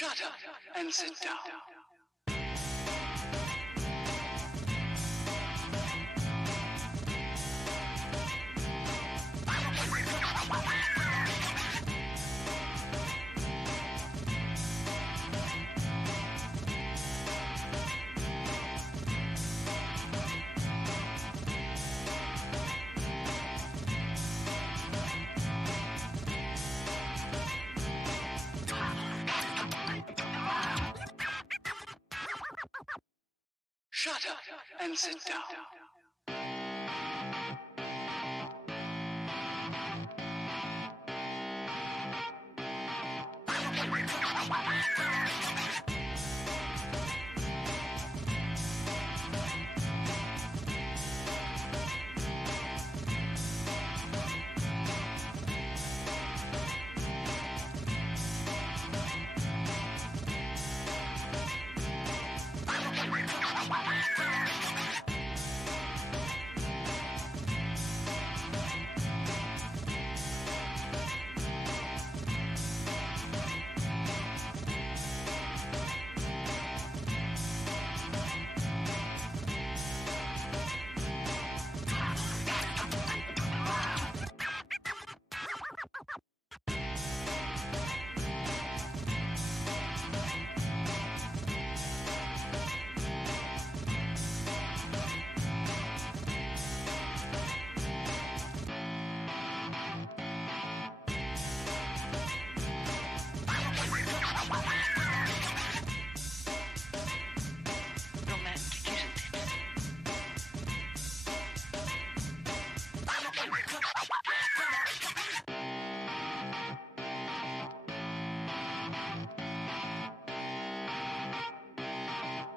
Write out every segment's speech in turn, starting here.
Shut up and sit down. Shut up and sit down.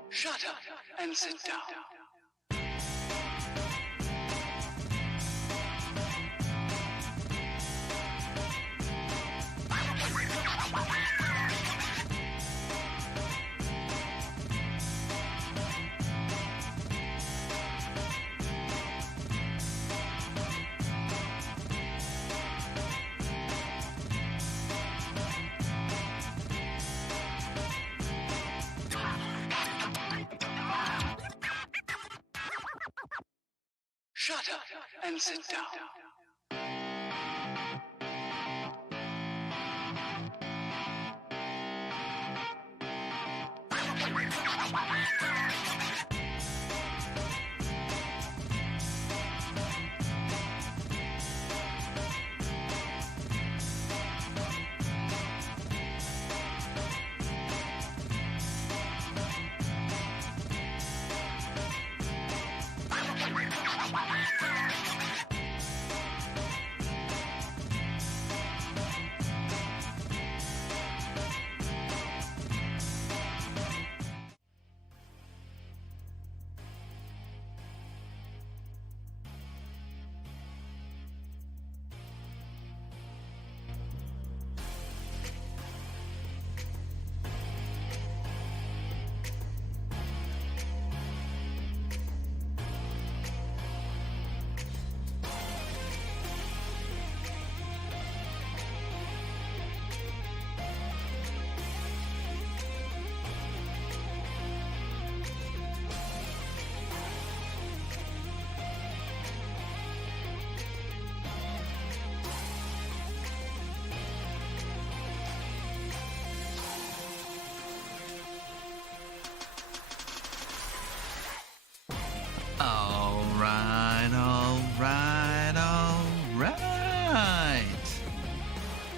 Shut up and sit down. Shut up and sit down.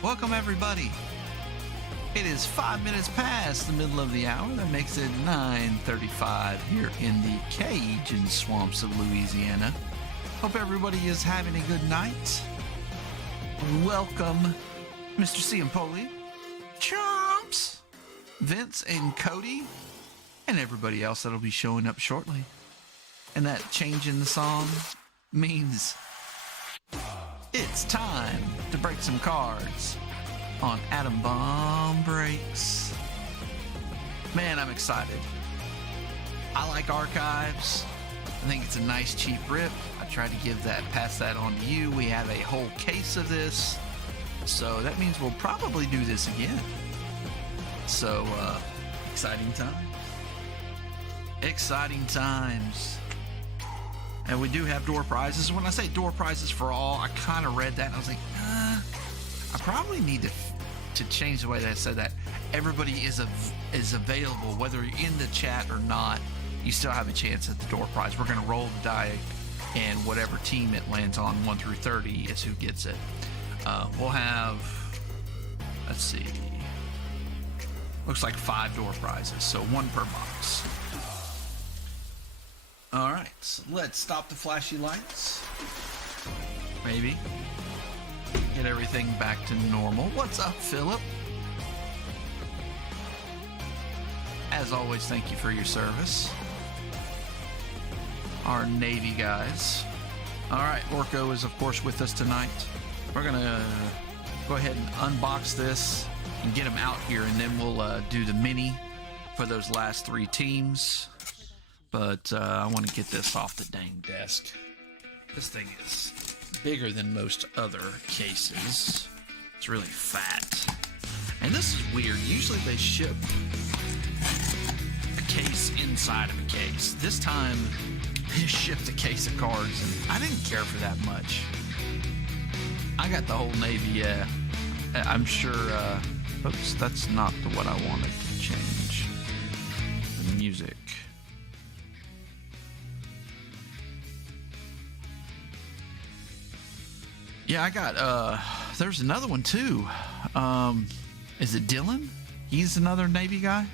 Welcome everybody. It is 5 minutes past the middle of the hour. That makes it 9:35 here in the Cajun swamps of Louisiana. Hope everybody is having a good night. Welcome, Mr. Ciampoli, Chomps, Vince and Cody, and everybody else that'll be showing up shortly. And that change in the song means it's time to break some cards on Atom Bomb Breaks. Man, I'm excited. I like archives. I think it's a nice cheap rip. I tried to pass that on to you. We have a whole case of this. So that means we'll probably do this again. So, exciting time. Exciting times. And we do have door prizes. When I say door prizes for all, I kind of read that and I was like, I probably need to change the way that I said that. Everybody is available, whether you're in the chat or not. You still have a chance at the door prize. We're going to roll the die, and whatever team it lands on, 1 through 30, is who gets it. We'll have, let's see, looks like 5 door prizes, so 1 per box. All right, so let's stop the flashy lights. Maybe. Get everything back to normal. What's up, Philip? As always, thank you for your service. Our Navy guys. All right, Orko is, of course, with us tonight. We're going to go ahead and unbox this and get them out here, and then we'll do the mini for those last 3 teams. But I want to get this off the dang desk. This thing is bigger than most other cases. It's really fat. And this is weird. Usually they ship a case inside of a case. This time they shipped a case of cards, and I didn't care for that much. I got the whole Navy, yeah. I'm sure, oops, that's not what I wanted to change. The music. Yeah, I got, there's another one too. Is it Dylan? He's another Navy guy?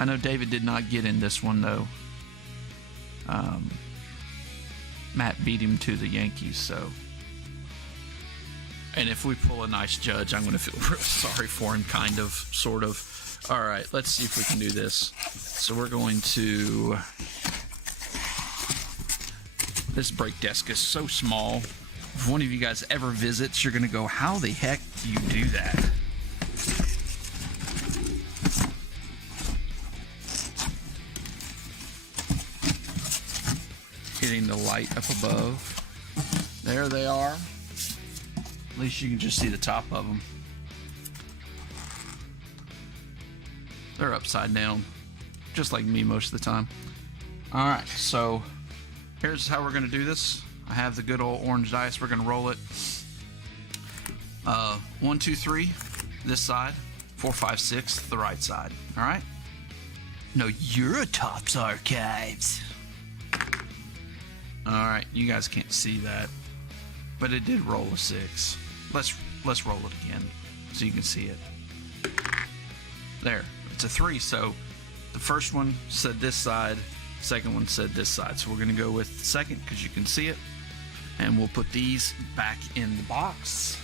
I know David did not get in this one though. Matt beat him to the Yankees, so. And if we pull a nice judge, I'm going to feel real sorry for him, kind of, sort of. All right, let's see if we can do this. So we're going to. This break desk is so small. If one of you guys ever visits, you're going to go, how the heck do you do that? Getting the light up above. There they are. At least you can just see the top of them. They're upside down, just like me most of the time. All right, so here's how we're going to do this. I have the good old orange dice. We're going to roll it. 1, 2, 3, this side. 4, 5, 6, the right side. All right? No, Eurotops Archives. All right, you guys can't see that, but it did roll a 6. Let's roll it again so you can see it. There, it's a 3. So the first one said this side. Second one said this side, so we're going to go with the second because you can see it, and we'll put these back in the box.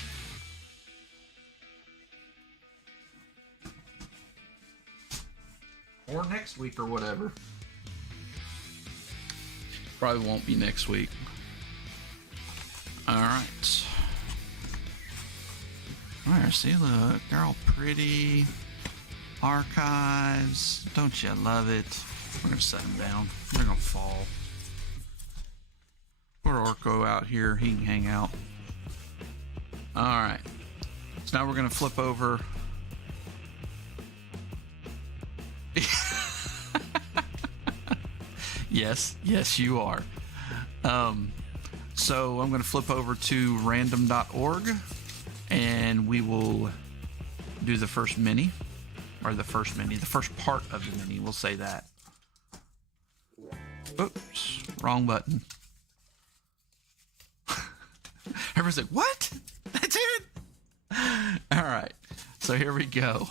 Or next week or whatever. Probably won't be next week. All right. There, see, look, they're all pretty. Archives, don't you love it? We're going to set them down. They're going to fall. Put Orko out here. He can hang out. All right. So now we're going to flip over. Yes, you are. So I'm going to flip over to random.org, and we will do the first mini. Or the first part of the mini. We'll say that. Oops, wrong button. Everyone's like, what? That's it? All right, so here we go.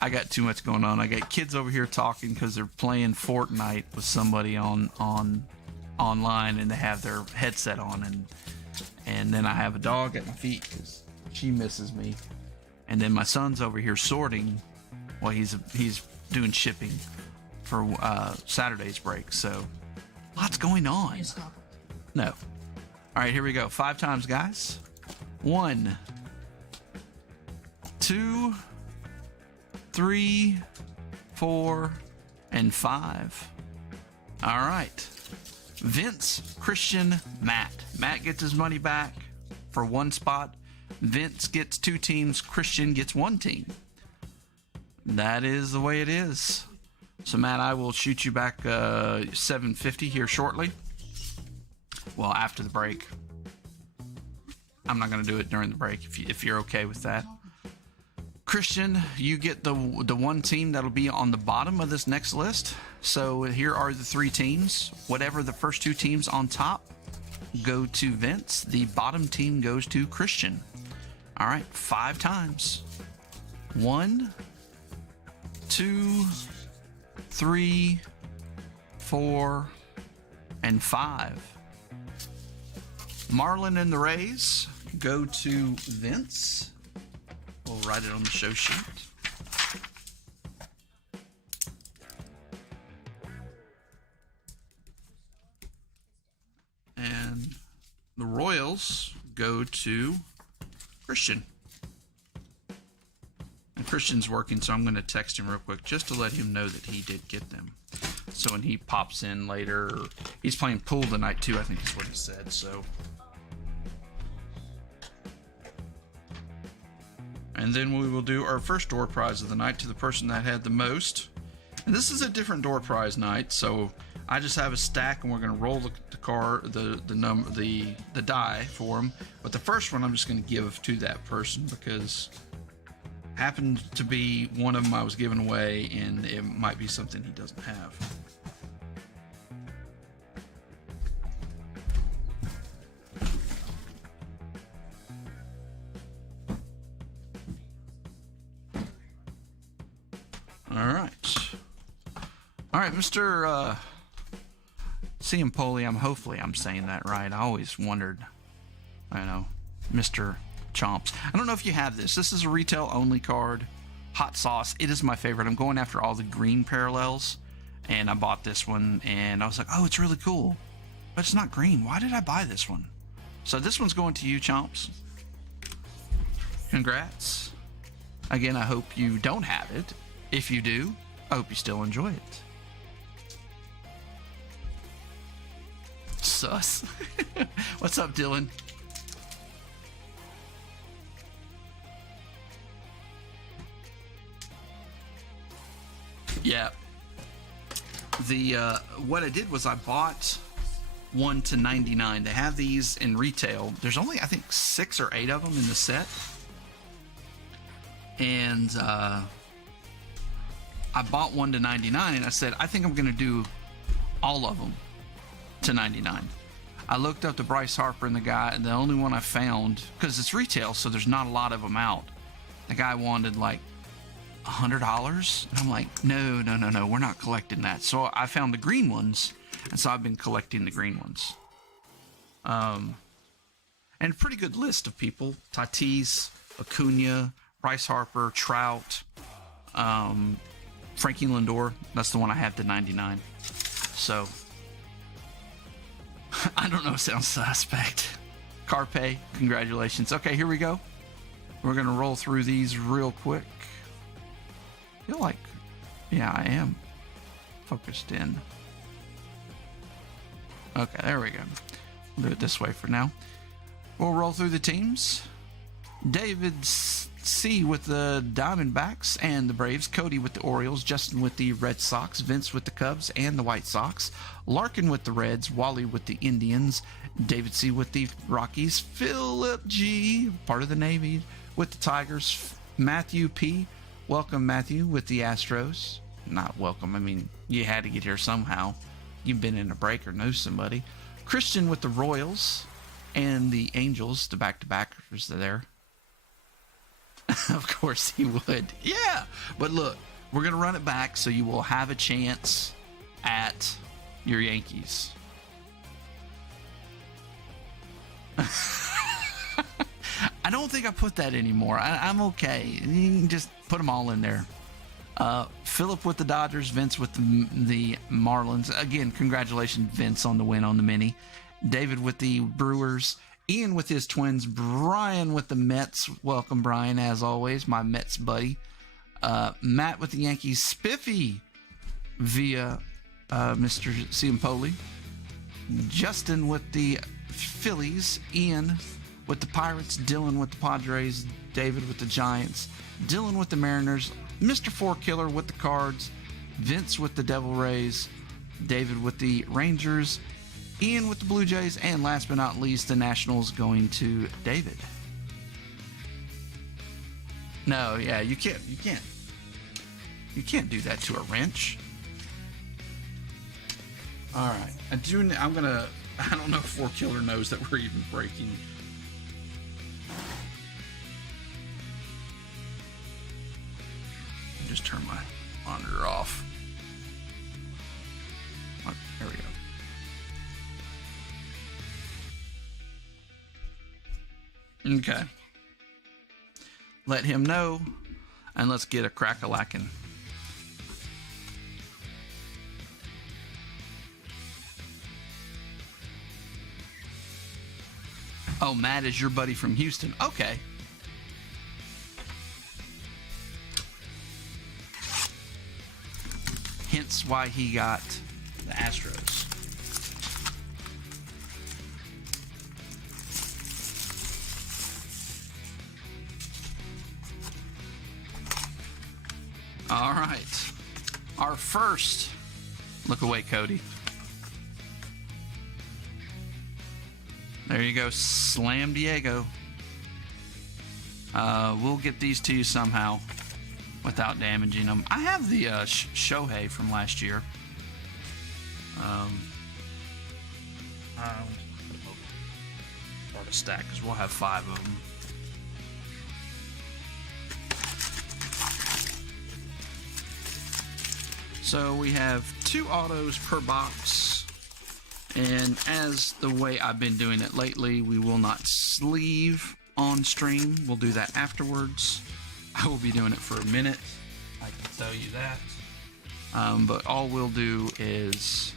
I got too much going on. I got kids over here talking because they're playing Fortnite with somebody online, and they have their headset on, and then I have a dog at my feet because she misses me. And then my son's over here sorting. Well, he's doing shipping for Saturday's break. So lots going on. No. All right, here we go. 5 times, guys. 1, 2, 3, 4, and 5. All right. Vince, Christian, Matt. Matt gets his money back for 1 spot. Vince gets 2 teams. Christian gets 1 team. That is the way it is. So, Matt, I will shoot you back 750 here shortly. Well, after the break. I'm not going to do it during the break if you're okay with that. Christian, you get the 1 team that'll be on the bottom of this next list. So here are the 3 teams. Whatever the first 2 teams on top go to Vince. The bottom team goes to Christian. All right, 5 times. 1, 2, 3, 4, and 5. Marlin and the Rays go to Vince. We'll write it on the show sheet. And the Royals go to Christian. And Christian's working, so I'm going to text him real quick just to let him know that he did get them. So when he pops in later, he's playing pool tonight too, I think is what he said. So, and then we will do our first door prize of the night to the person that had the most. And this is a different door prize night, so I just have a stack, and we're going to roll the die for them. But the first one I'm just going to give to that person because it happened to be one of them I was giving away, and it might be something he doesn't have. All right, Mr. Ciampoli, hopefully I'm saying that right. I always wondered, Mr. Chomps. I don't know if you have this. This is a retail only card. Hot sauce. It is my favorite. I'm going after all the green parallels, and I bought this one, and I was like, oh, it's really cool. But it's not green. Why did I buy this one? So this one's going to you, Chomps. Congrats. Again, I hope you don't have it. If you do, I hope you still enjoy it. Sus. What's up, Dylan? Yeah. What I did was I bought 1 to 99. They have these in retail. There's only, I think, 6 or 8 of them in the set. And I bought 1 to 99, and I said, I think I'm going to do all of them to 99. I looked up the Bryce Harper and the guy, and the only one I found, because it's retail, so there's not a lot of them out. The guy wanted like $100, and I'm like, no, we're not collecting that. So I found the green ones, and so I've been collecting the green ones. And a pretty good list of people: Tatis, Acuna, Bryce Harper, Trout, Frankie Lindor. That's the one I have to 99. So I don't know, sounds suspect. Carpe, congratulations. Okay, here we go. We're going to roll through these real quick. I feel like, yeah, I am focused in. Okay, there we go. We'll do it this way for now. We'll roll through the teams. David C with the Diamondbacks and the Braves, Cody with the Orioles, Justin with the Red Sox, Vince with the Cubs and the White Sox, Larkin with the Reds, Wally with the Indians, David C with the Rockies, Philip G, part of the Navy, with the Tigers, Matthew P, welcome Matthew, with the Astros. Not welcome, I mean, you had to get here somehow. You've been in a break or know somebody. Christian with the Royals and the Angels, the back-to-backers there. Of course he would. Yeah. But look, we're going to run it back so you will have a chance at your Yankees. I don't think I put that anymore. I'm okay. You can just put them all in there. Philip with the Dodgers, Vince with the Marlins. Again, congratulations, Vince, on the win on the mini. David with the Brewers. Ian with his Twins, Brian with the Mets. Welcome, Brian, as always, my Mets buddy. Matt with the Yankees, Spiffy via Mr. Ciampoli. Justin with the Phillies, Ian with the Pirates, Dylan with the Padres, David with the Giants, Dylan with the Mariners, Mr. Four Killer with the Cards, Vince with the Devil Rays, David with the Rangers, Ian with the Blue Jays, and last but not least, the Nationals going to David. No, yeah, you can't do that to a wrench. All right, I don't know if Four Killer knows that we're even breaking. Just turn my monitor off. Oh, there we go. Okay. Let him know, and let's get a crack-a-lackin'. Oh, Matt is your buddy from Houston. Okay. Hence why he got the Astros. All right. Our first. Look away, Cody. There you go. Slam Diego. We'll get these to you somehow without damaging them. I have the Shohei from last year. Start a stack because we'll have 5 of them. So we have 2 autos per box, and as the way I've been doing it lately, we will not sleeve on stream. We'll do that afterwards. I will be doing it for a minute, I can tell you that. But all we'll do is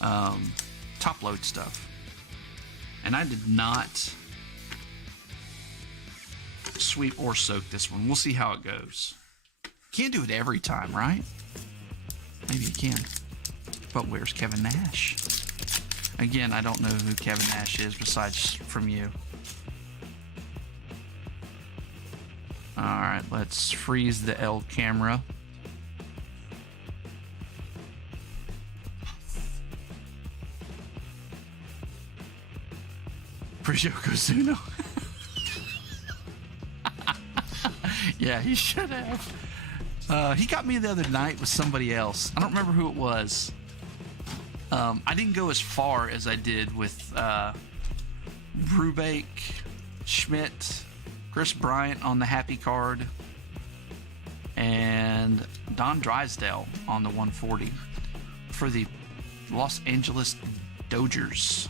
top load stuff. And I did not sweep or soak this one. We'll see how it goes. Can't do it every time, right? Maybe you can. But where's Kevin Nash? Again, I don't know who Kevin Nash is besides from you. Alright, let's freeze the L camera. For Yokozuna. Yeah, he should have. He got me the other night with somebody else. I don't remember who it was. I didn't go as far as I did with Brubaker, Schmidt, Chris Bryant on the Happy card, and Don Drysdale on the 140 for the Los Angeles Dodgers.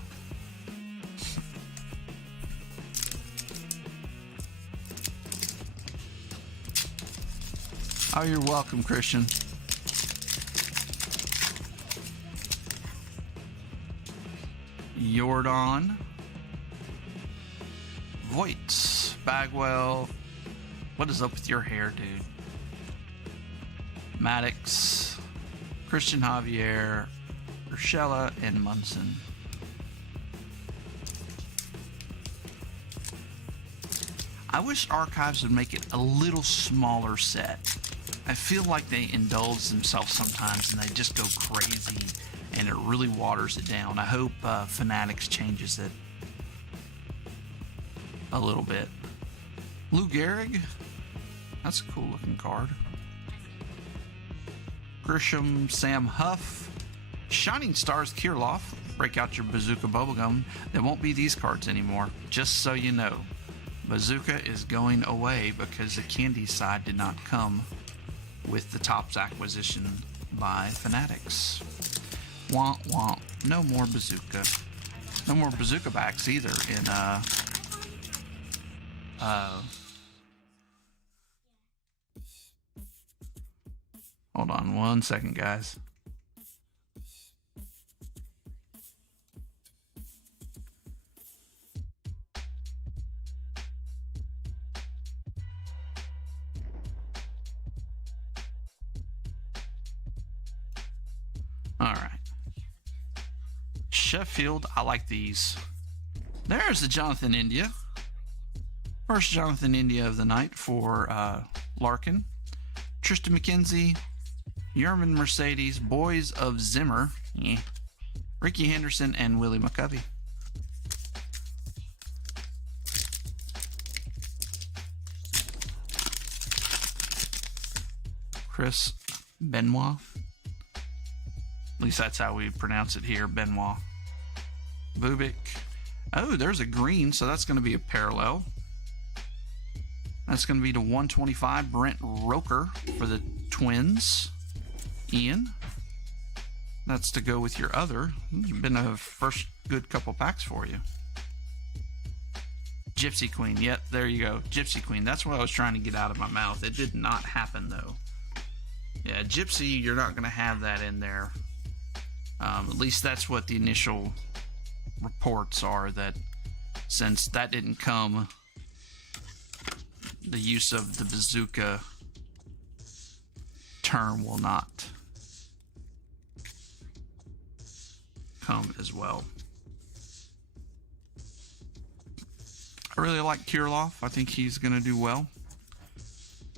Oh, you're welcome, Christian. Jordan, Voigt, Bagwell. What is up with your hair, dude? Maddox, Christian Javier, Urshela, and Munson. I wish Archives would make it a little smaller set. I feel like they indulge themselves sometimes and they just go crazy and it really waters it down. I hope Fanatics changes it a little bit. Lou Gehrig, that's a cool looking card. Grisham, Sam Huff, Shining Stars, Kirilloff. Break out your Bazooka Bubblegum. There won't be these cards anymore, just so you know. Bazooka is going away because the candy side did not come with the Topps acquisition by Fanatics. Womp womp. No more Bazooka. No more Bazooka backs either in hold on 1 second, guys. All right. Sheffield, I like these. There's the Jonathan India. First Jonathan India of the night for Larkin. Tristan McKenzie, Yerman Mercedes, Boys of Zimmer, Ricky Henderson, and Willie McCovey. Chris Benoit. At least that's how we pronounce it here, Benoit. Bubik. Oh, there's a green, so that's going to be a parallel. That's going to be to 125, Brent Roker for the Twins. Ian. That's to go with your other. It's been a first good couple packs for you. Gypsy Queen. Yep, there you go. Gypsy Queen. That's what I was trying to get out of my mouth. It did not happen, though. Yeah, Gypsy, you're not going to have that in there. At least that's what the initial reports are, that since that didn't come, the use of the bazooka term will not come as well. I really like Kirilov. I think he's going to do well.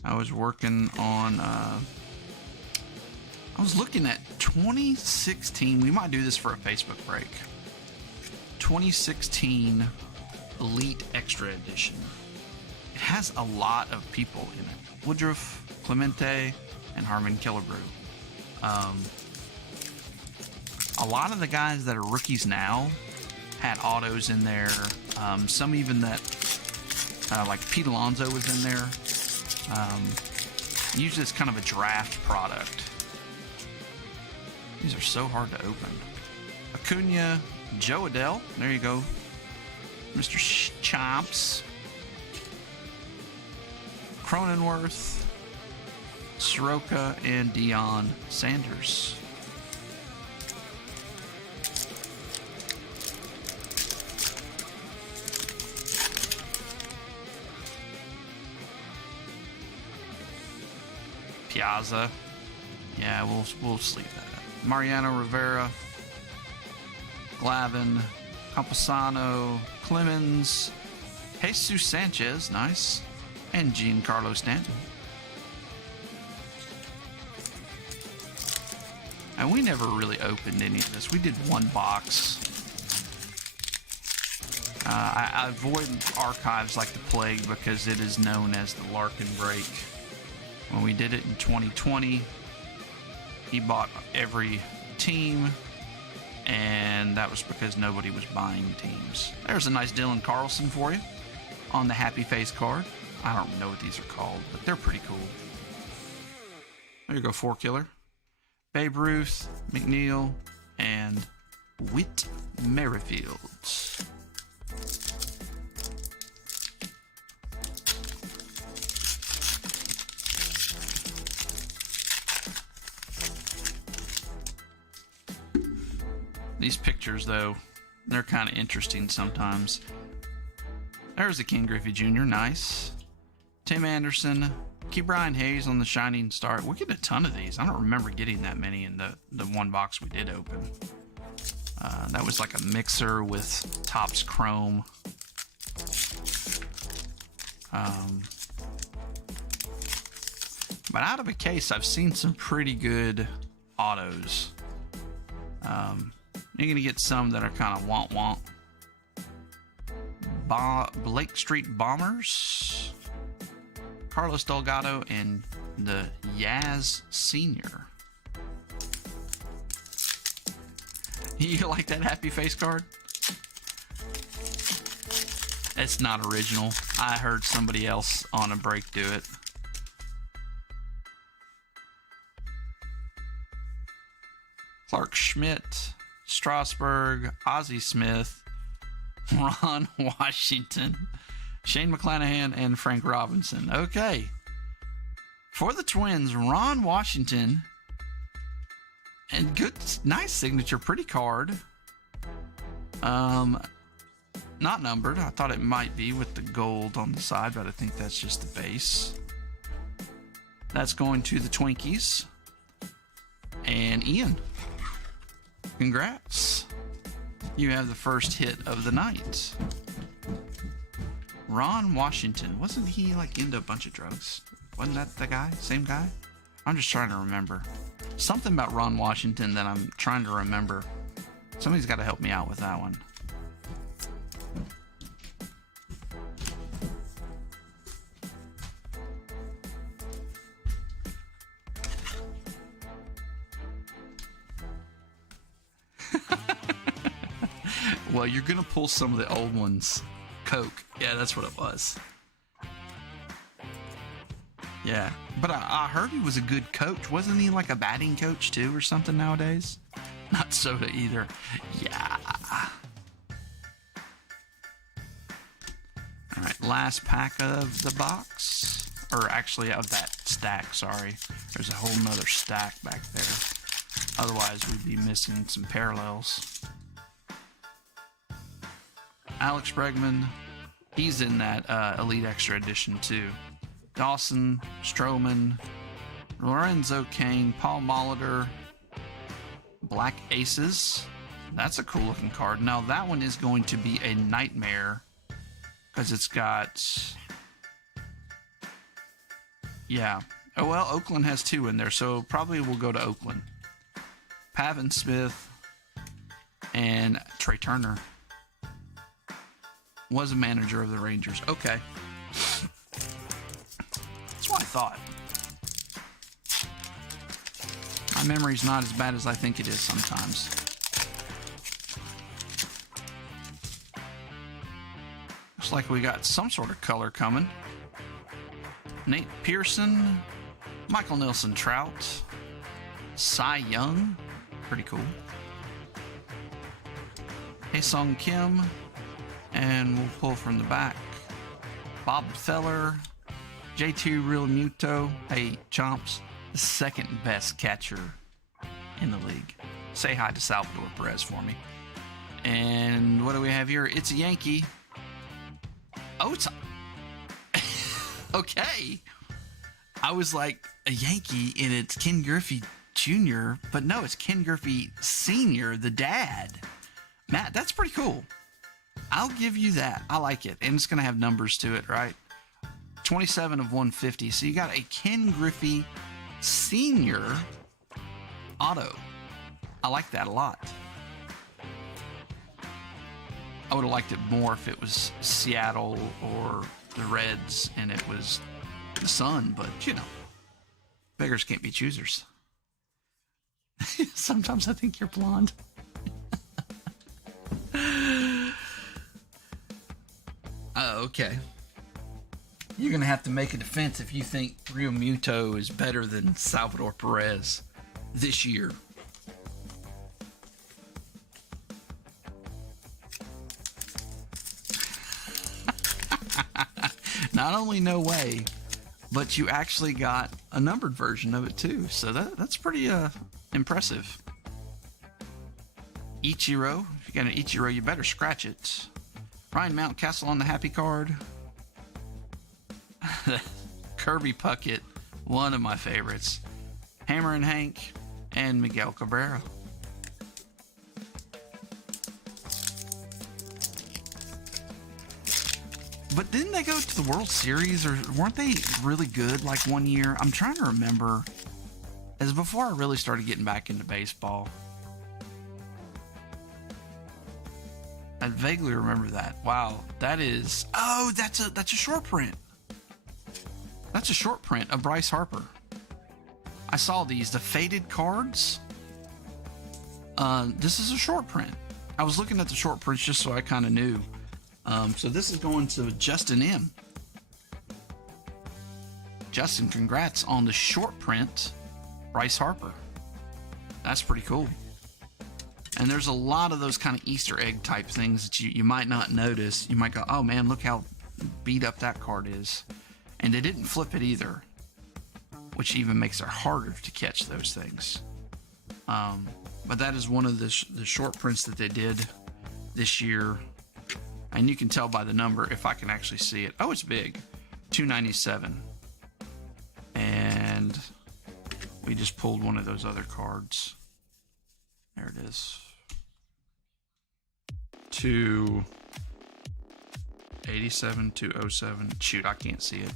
I was working on I was looking at 2016. We might do this for a Facebook break. 2016 Elite Extra Edition. It has a lot of people in it. Woodruff, Clemente, and Harmon Killebrew. A lot of the guys that are rookies now had autos in there. Some even that, like Pete Alonso was in there. Usually it's kind of a draft product. These are so hard to open. Acuna, Joe Adele. There you go. Mr. Chomps. Cronenworth. Soroka, and Deion Sanders. Piazza. Yeah, we'll sleep that. Mariano Rivera, Glavin, Campusano, Clemens, Jesus Sanchez, nice, and Giancarlo Stanton. And we never really opened any of this. We did one box. I avoid archives like the plague because it is known as the Larkin break. When we did it in 2020, he bought every team, and that was because nobody was buying teams. There's a nice Dylan Carlson for you on the Happy Face card. I don't know what these are called, but they're pretty cool. There you go, 4-killer. Babe Ruth, McNeil, and Whit Merrifield. These pictures, though, they're kind of interesting sometimes. There's a Ken Griffey Jr., nice. Tim Anderson, Key Brian Hayes on the Shining Star. We get a ton of these. I don't remember getting that many in the one box we did open. That was like a mixer with Topps Chrome. But out of a case, I've seen some pretty good autos. You're going to get some that are kind of want. Blake Street Bombers, Carlos Delgado, and the Yaz Sr. You like that Happy Face card? It's not original. I heard somebody else on a break do it. Clark Schmidt, Strasburg, Ozzie Smith, Ron Washington, Shane McClanahan, and Frank Robinson. Okay. For the Twins, Ron Washington. And good, nice signature, pretty card. Not numbered. I thought it might be with the gold on the side, but I think that's just the base. That's going to the Twinkies. And Ian. Congrats. you have the first hit of the night. Ron Washington. Wasn't he like into a bunch of drugs? Wasn't that the guy? Same guy? I'm just trying to remember. Something about Ron Washington that I'm trying to remember. Somebody's got to help me out with that one. Well, you're going to pull some of the old ones. Coke. Yeah, that's what it was. Yeah. But I heard he was a good coach. Wasn't he like a batting coach too or something nowadays? Not soda either. Yeah. All right. Last pack of the box. Or actually of that stack, sorry. There's a whole nother stack back there. Otherwise, we'd be missing some parallels. Alex Bregman, he's in that Elite Extra Edition too. Dawson, Stroman, Lorenzo Cain, Paul Molitor, Black Aces. That's a cool looking card. Now that one is going to be a nightmare because it's got... Yeah. Oh well, Oakland has 2 in there, so probably we'll go to Oakland. Pavin Smith and Trey Turner. Was a manager of the Rangers. Okay. That's what I thought. My memory's not as bad as I think it is sometimes. Looks like we got some sort of color coming. Nate Pearson, Michael Nelson Trout, Cy Young, pretty cool. Hae-Sung Kim, and we'll pull from the back. Bob Feller, JT Realmuto. Hey, Chomps, the second best catcher in the league. Say hi to Salvador Perez for me. And what do we have here? It's a Yankee. Oh, it's a... Okay. I was like, a Yankee, and it's Ken Griffey Jr., but no, it's Ken Griffey Sr., the dad. Matt, that's pretty cool. I'll give you that. I like it. And it's going to have numbers to it, right? 27 of 150. So you got a Ken Griffey Sr. auto. I like that a lot. I would have liked it more if it was Seattle or the Reds and it was the Sun, but you know, beggars can't be choosers. Sometimes I think you're blonde. Okay. You're going to have to make a defense if you think Real Muto is better than Salvador Perez this year. Not only no way, but you actually got a numbered version of it too. So that's pretty impressive. Ichiro. If you got an Ichiro, you better scratch it. Ryan Mountcastle on the happy card. Kirby Puckett, one of my favorites. Hammer and Hank, and Miguel Cabrera. But didn't they go to the World Series, or weren't they really good like one year? I'm trying to remember. As before I really started getting back into baseball. I vaguely remember that. Wow, that is... Oh, that's a short print. That's a short print of Bryce Harper. I saw these, the faded cards. This is a short print. I was looking at the short prints just so I kind of knew. So this is going to Justin M. Justin, congrats on the short print, Bryce Harper. That's pretty cool. And there's a lot of those kind of Easter egg type things that you might not notice. You might go, oh man, look how beat up that card is. And they didn't flip it either, which even makes it harder to catch those things. But that is one of the short prints that they did this year. And you can tell by the number if I can actually see it. Oh, it's big. 297. And we just pulled one of those other cards. There it is. to 87 to 07. Shoot, I can't see it.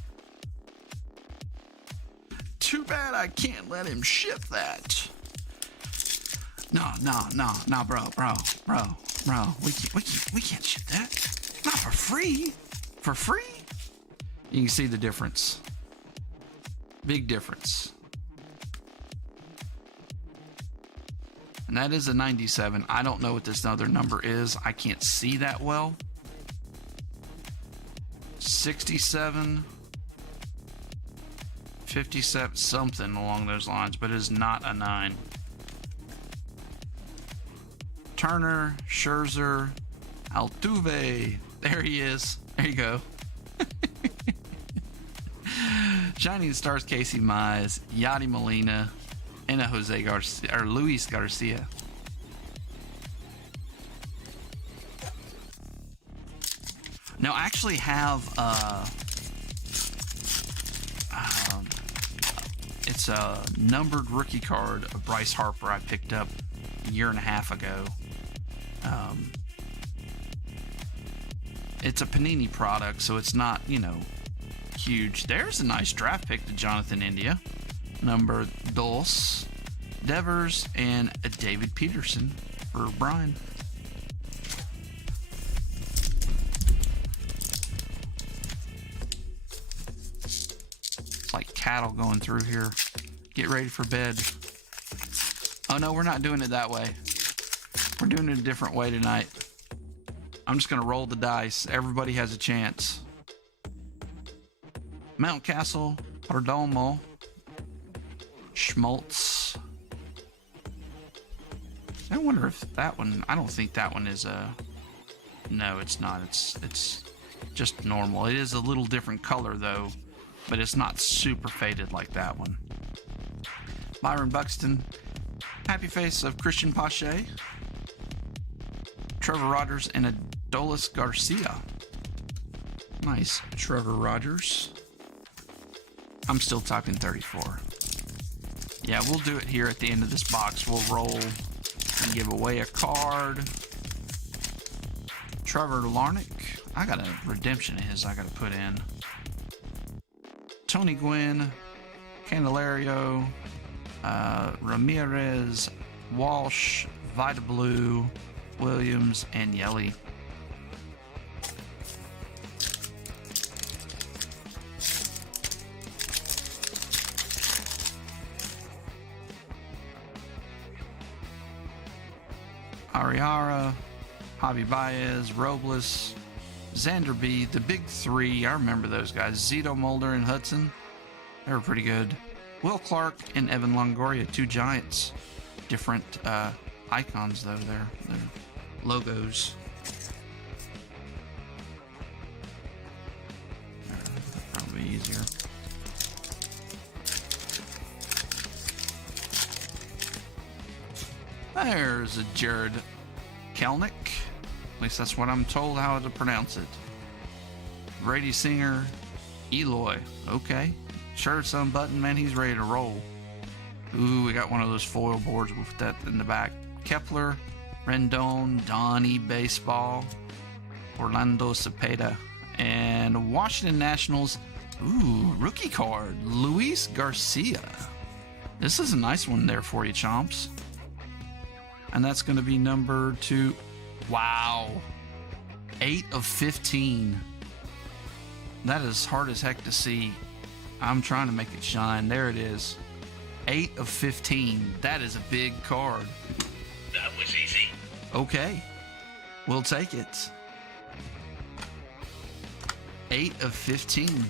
Too bad I can't let him ship that. No, bro. We can't ship that. Not for free. For free? You can see the difference. Big difference. And that is a 97. I don't know what this other number is. I can't see that well. 67, 57, something along those lines, but it is not a 9. Turner, Scherzer, Altuve. There he is. There you go. Shining Stars, Casey Mize, Yadi Molina, and a Jose Garcia, or Luis Garcia. Now, I actually have it's a numbered rookie card of Bryce Harper I picked up a year and a half ago. It's a Panini product, so it's not, huge. There's a nice draft pick to Jonathan India. Number Dulce, Devers, and a David Peterson for Brian. It's like cattle going through here. Get ready for bed. Oh no, we're not doing it that way. We're doing it a different way tonight. I'm just going to roll the dice. Everybody has a chance. Mountcastle, Perdomo, Schmaltz. I wonder if that one, I don't think that one is a, no, it's not. It's just normal. It is a little different color though, but it's not super faded like that one. Byron Buxton, happy face of Christian Pache, Trevor Rogers, and Adolis Garcia. Nice, Trevor Rogers. I'm still typing 34. Yeah, we'll do it here at the end of this box. We'll roll and give away a card. Trevor Larnach. I got a redemption of his I got to put in. Tony Gwynn, Candelario, Ramirez, Walsh, Vita Blue, Williams, and Yelly. Ariara, Javi Baez, Robles, Xander B, the big three. I remember those guys. Zito, Mulder, and Hudson. They were pretty good. Will Clark and Evan Longoria, two Giants. Different icons, though, their logos. Probably easier. There's a Jared Kelnick. At least that's what I'm told how to pronounce it. Brady Singer, Eloy. Okay. Shirt's unbuttoned, man. He's ready to roll. Ooh, we got one of those foil boards with that in the back. Kepler, Rendon, Donnie Baseball, Orlando Cepeda, and Washington Nationals. Ooh, rookie card, Luis Garcia. This is a nice one there for you, chomps. And that's going to be number 2. Wow. 8 of 15. That is hard as heck to see. I'm trying to make it shine. There it is. 8 of 15. That is a big card. That was easy. Okay. We'll take it. 8 of 15.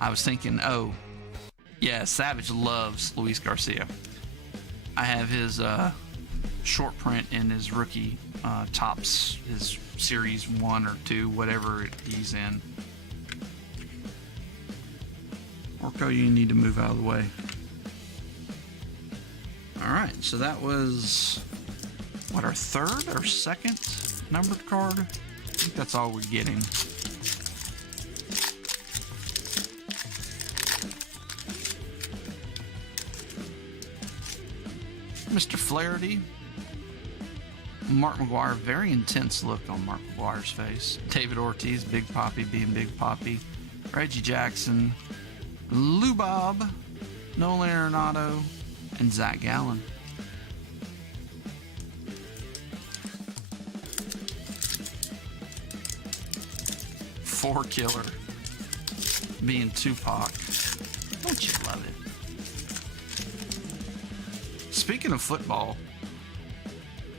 I was thinking, oh, yeah, Savage loves Luis Garcia. I have his short print in his rookie tops, his series 1 or 2, whatever he's in. Orko, you need to move out of the way. All right, so that was, what, our third or second numbered card? I think that's all we're getting. Mr. Flaherty. Mark McGuire, very intense look on Mark McGuire's face. David Ortiz, Big Poppy being Big Poppy. Reggie Jackson, Lou Bob, Nolan Arenado, and Zach Gallen. Four Killer being Tupac. Don't you love it? Speaking of football,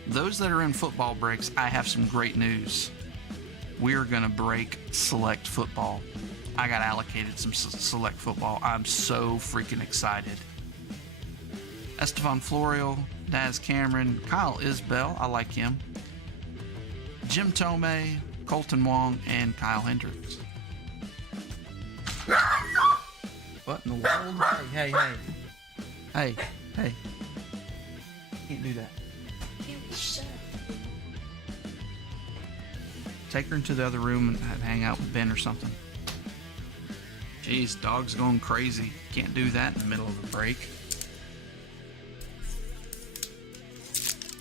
those that are in football breaks, I have some great news. We are going to break select football. I got allocated some select football. I'm so freaking excited. Estevan Florio, Daz Cameron, Kyle Isbell, I like him. Jim Tomei, Colton Wong, and Kyle Hendricks. What in the world? Hey. Can't do that. Take her into the other room and hang out with Ben or something. Jeez, dog's going crazy. Can't do that in the middle of a break.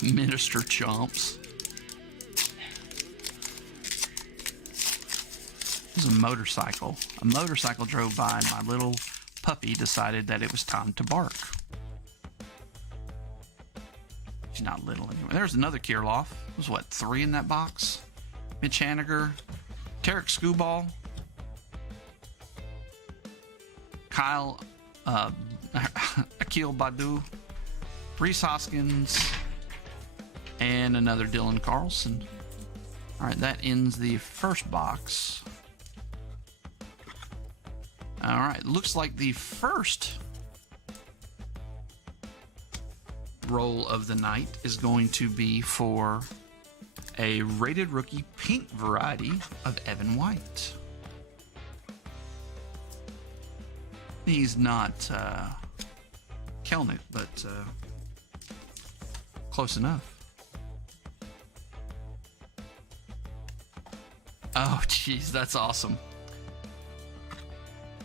Minister Chomps. This is a motorcycle. A motorcycle drove by and my little puppy decided that it was time to bark. She's not little anymore. There's another Kirilov. There's what, 3 in that box? Mitch Haniger, Tarek Skubal, Kyle, Akil Badu, Reese Hoskins, and another Dylan Carlson. All right, that ends the first box. All right, looks like the first roll of the night is going to be for a rated rookie pink variety of Evan White. He's not Kelnick, but close enough. Oh, geez, that's awesome.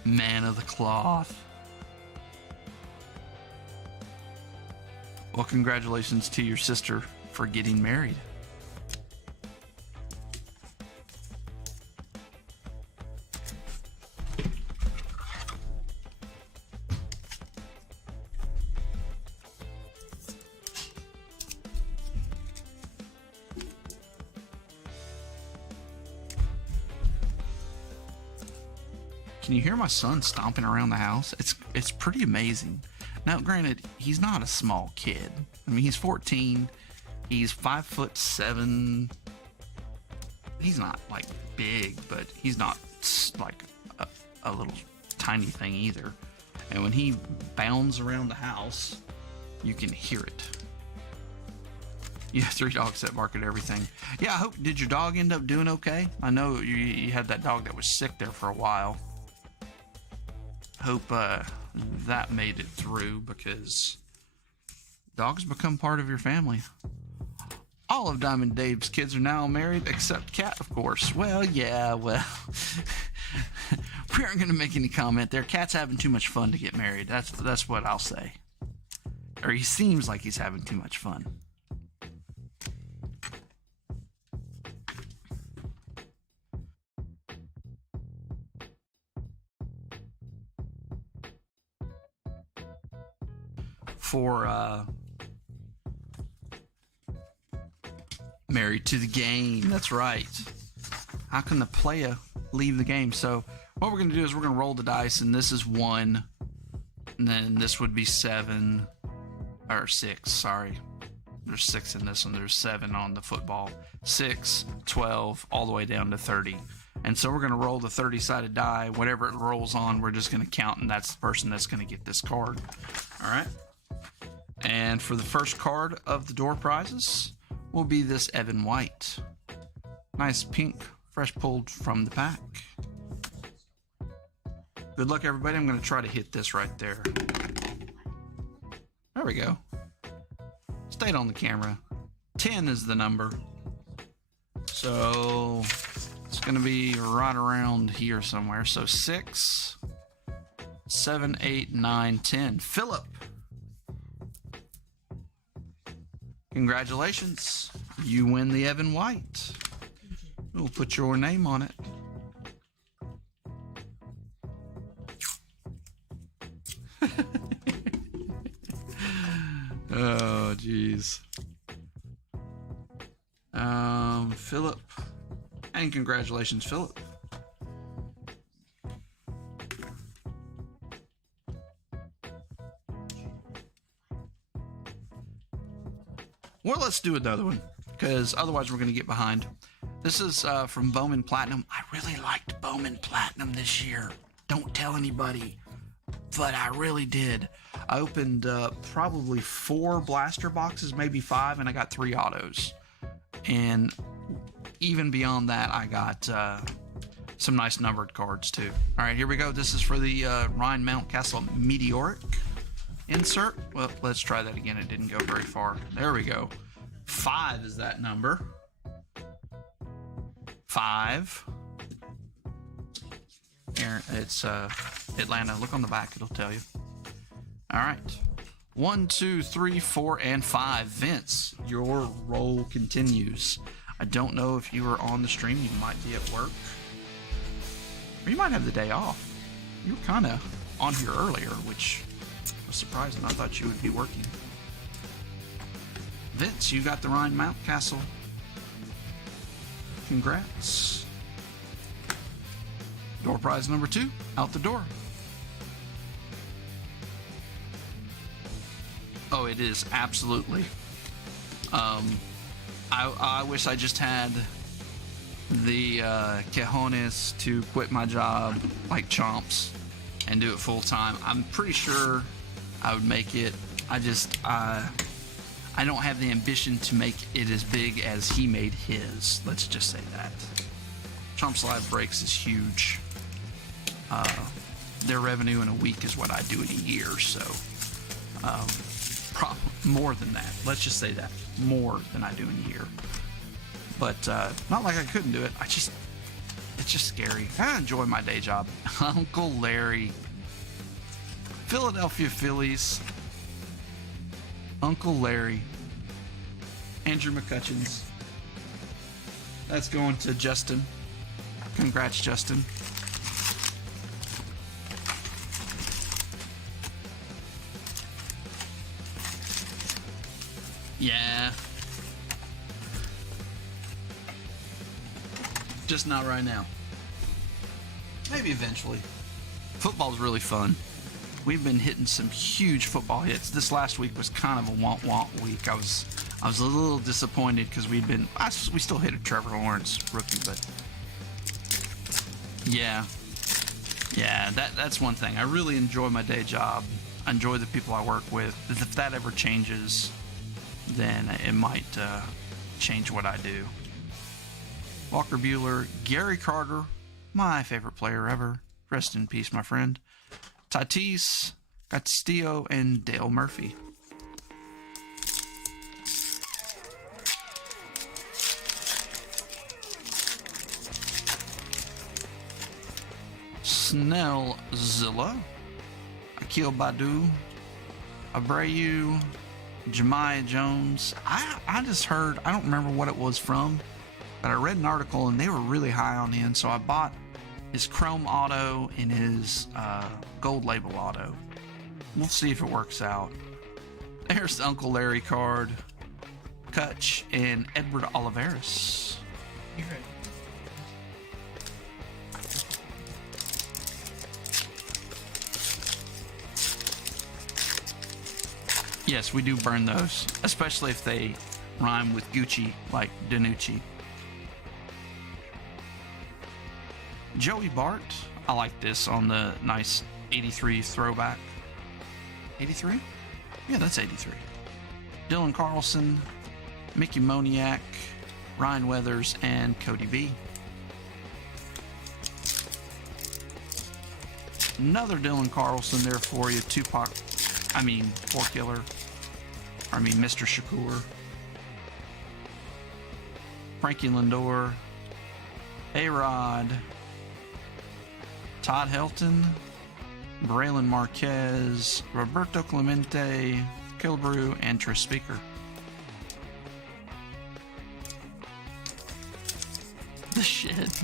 Man of the cloth. Well, congratulations to your sister for getting married. Can you hear my son stomping around the house? It's pretty amazing. Now, granted, he's not a small kid. I mean, he's 14. He's 5'7". He's not like big, but he's not like a little tiny thing either. And when he bounds around the house, you can hear it. Yeah, 3 dogs that bark at everything. Yeah, I hope. Did your dog end up doing okay? I know you had that dog that was sick there for a while. Hope that made it through, because dogs become part of your family. All of Diamond Dave's kids are now married, except Cat, of course. Well, yeah, well, we aren't going to make any comment there. Cat's having too much fun to get married. That's what I'll say. Or he seems like he's having too much fun. For married to the game. That's right. How can the player leave the game? So what we're going to do is we're going to roll the dice, and this is 1, and then this would be 7 or 6. Sorry, there's 6 in this one. There's 7 on the football. 6, 12, all the way down to 30. And so we're going to roll the 30-sided die. Whatever it rolls on, we're just going to count, and that's the person that's going to get this card. All right. And for the first card of the door prizes will be this Evan White. Nice pink, fresh pulled from the pack. Good luck, everybody. I'm going to try to hit this right there. There we go. Stayed on the camera. 10 is the number. So it's going to be right around here somewhere. So 6, 7, 8, 9, 10. Philip. Congratulations. You win the Evan White. We'll put your name on it. Oh, jeez. Philip. And congratulations, Philip. Well, let's do another one, because otherwise we're going to get behind. This is from Bowman Platinum. I really liked Bowman Platinum this year. Don't tell anybody, but I really did. I opened probably 4 blaster boxes, maybe 5, and I got 3 autos. And even beyond that, I got some nice numbered cards too. All right, here we go. This is for the Ryan Mountcastle Meteoric insert. Well, let's try that again. It didn't go very far. There we go. 5 is that number. 5. Here, it's Atlanta. Look on the back, it'll tell you. All right. 1, 2, 3, 4, and 5. Vince, your roll continues. I don't know if you were on the stream. You might be at work. Or you might have the day off. You were kind of on here earlier, which was surprising. I thought you would be working. Vince, you got the Ryan Mountcastle. Congrats. Door prize number 2, out the door. Oh, it is, absolutely. I wish I just had the cojones to quit my job like Chomps and do it full time. I'm pretty sure I would make it. I don't have the ambition to make it as big as he made his. Let's just say that. Chomps Live Breaks is huge. Their revenue in a week is what I do in a year, so more than that. Let's just say that. More than I do in a year. But not like I couldn't do it. It's just scary. I enjoy my day job. Uncle Larry. Philadelphia Phillies. Uncle Larry. Andrew McCutcheons. That's going to Justin. Congrats, Justin. Yeah. Just not right now. Maybe eventually. Football's really fun. We've been hitting some huge football hits. This last week was kind of a want week. I was a little disappointed because we still hit a Trevor Lawrence rookie, but yeah, that's one thing. I really enjoy my day job. I enjoy the people I work with. If that ever changes, then it might change what I do. Walker Bueller, Gary Carter, my favorite player ever. Rest in peace, my friend. Tatis, Castillo, and Dale Murphy. Snellzilla, Akil Badu, Abreu, Jemiah Jones. I just heard, I don't remember what it was from, but I read an article and they were really high on him, so I bought his Chrome Auto and his Gold Label Auto. We'll see if it works out. There's the Uncle Larry card, Kutch, and Edward Olivares. You're right. Yes, we do burn those, especially if they rhyme with Gucci, like Danucci. Joey Bart, I like this on the nice 83 throwback. 83? Yeah, that's 83. Dylan Carlson, Mickey Moniak, Ryan Weathers, and Cody B. Another Dylan Carlson there for you. Mr. Shakur. Frankie Lindor, A-Rod, Todd Helton, Braylon Marquez, Roberto Clemente, Kilbrew, and Tris Speaker. the shit.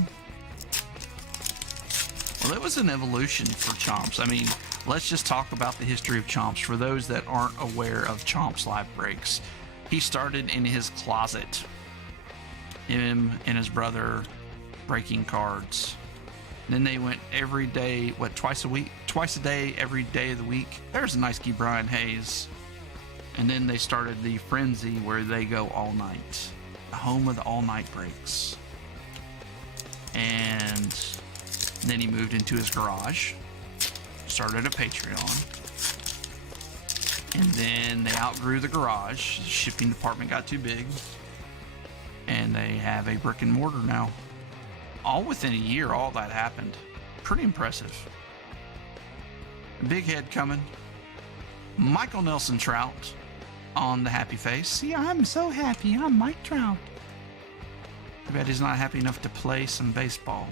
Well, it was an evolution for Chomps. I mean, let's just talk about the history of Chomps. For those that aren't aware of Chomps live breaks, he started in his closet. Him and his brother breaking cards. Then they went every day, twice a day, every day of the week. There's a nice key, Brian Hayes. And then they started the Frenzy, where they go all night. The home of the all-night breaks. And then he moved into his garage. Started a Patreon. And then they outgrew the garage. The shipping department got too big. And they have a brick and mortar now. All within a year, all that happened. Pretty impressive. Big head coming. Michael Nelson Trout on the happy face. See, I'm so happy. I'm Mike Trout. I bet he's not happy enough to play some baseball.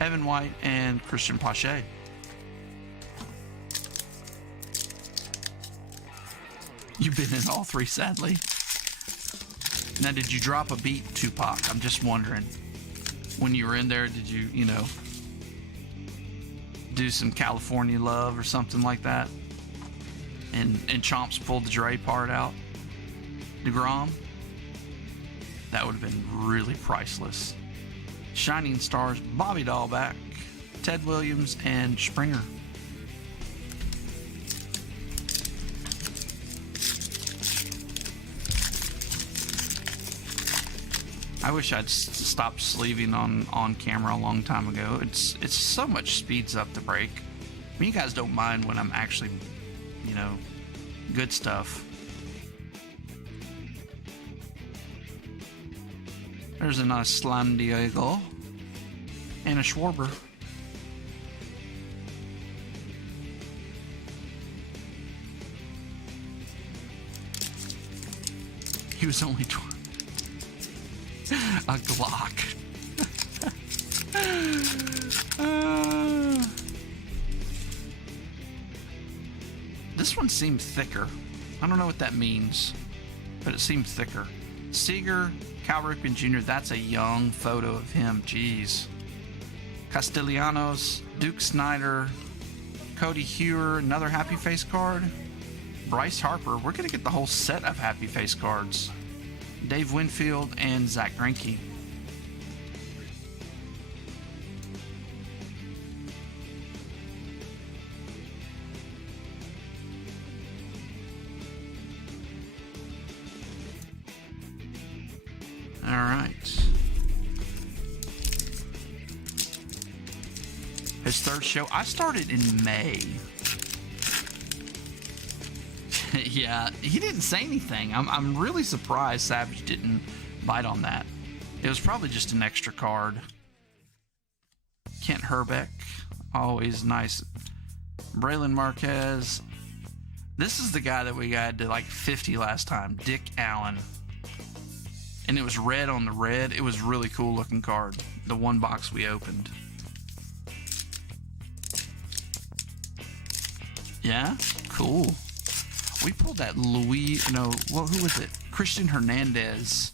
Evan White and Christian Pache. You've been in all three, sadly. Now, did you drop a beat, Tupac? I'm just wondering. When you were in there, did you, do some California Love or something like that? And Chomps pulled the Dre part out? DeGrom? That would have been really priceless. Shining Stars, Bobby Dahlback, Ted Williams, and Springer. I wish I'd stopped sleeving on camera a long time ago. It's so much speeds up the break. I mean, you guys don't mind when I'm actually, good stuff. There's a nice Slam Diego and a Schwarber. He was only a Glock. This one seemed thicker. I don't know what that means, but it seemed thicker. Seager, Cal Ripken Jr., that's a young photo of him. Jeez. Castellanos, Duke Snyder, Cody Hewer, another happy face card. Bryce Harper. We're going to get the whole set of happy face cards. Dave Winfield and Zach Greinke. All right. His third show. I started in May. Yeah, he didn't say anything. I'm really surprised Savage didn't bite on that. It was probably just an extra card. Kent Herbeck, always nice. Braylon Marquez. This is the guy that we got to like 50 last time. Dick Allen. And it was red on the red. It was really cool looking card. The one box we opened. Yeah, cool. We pulled that who was it? Christian Hernandez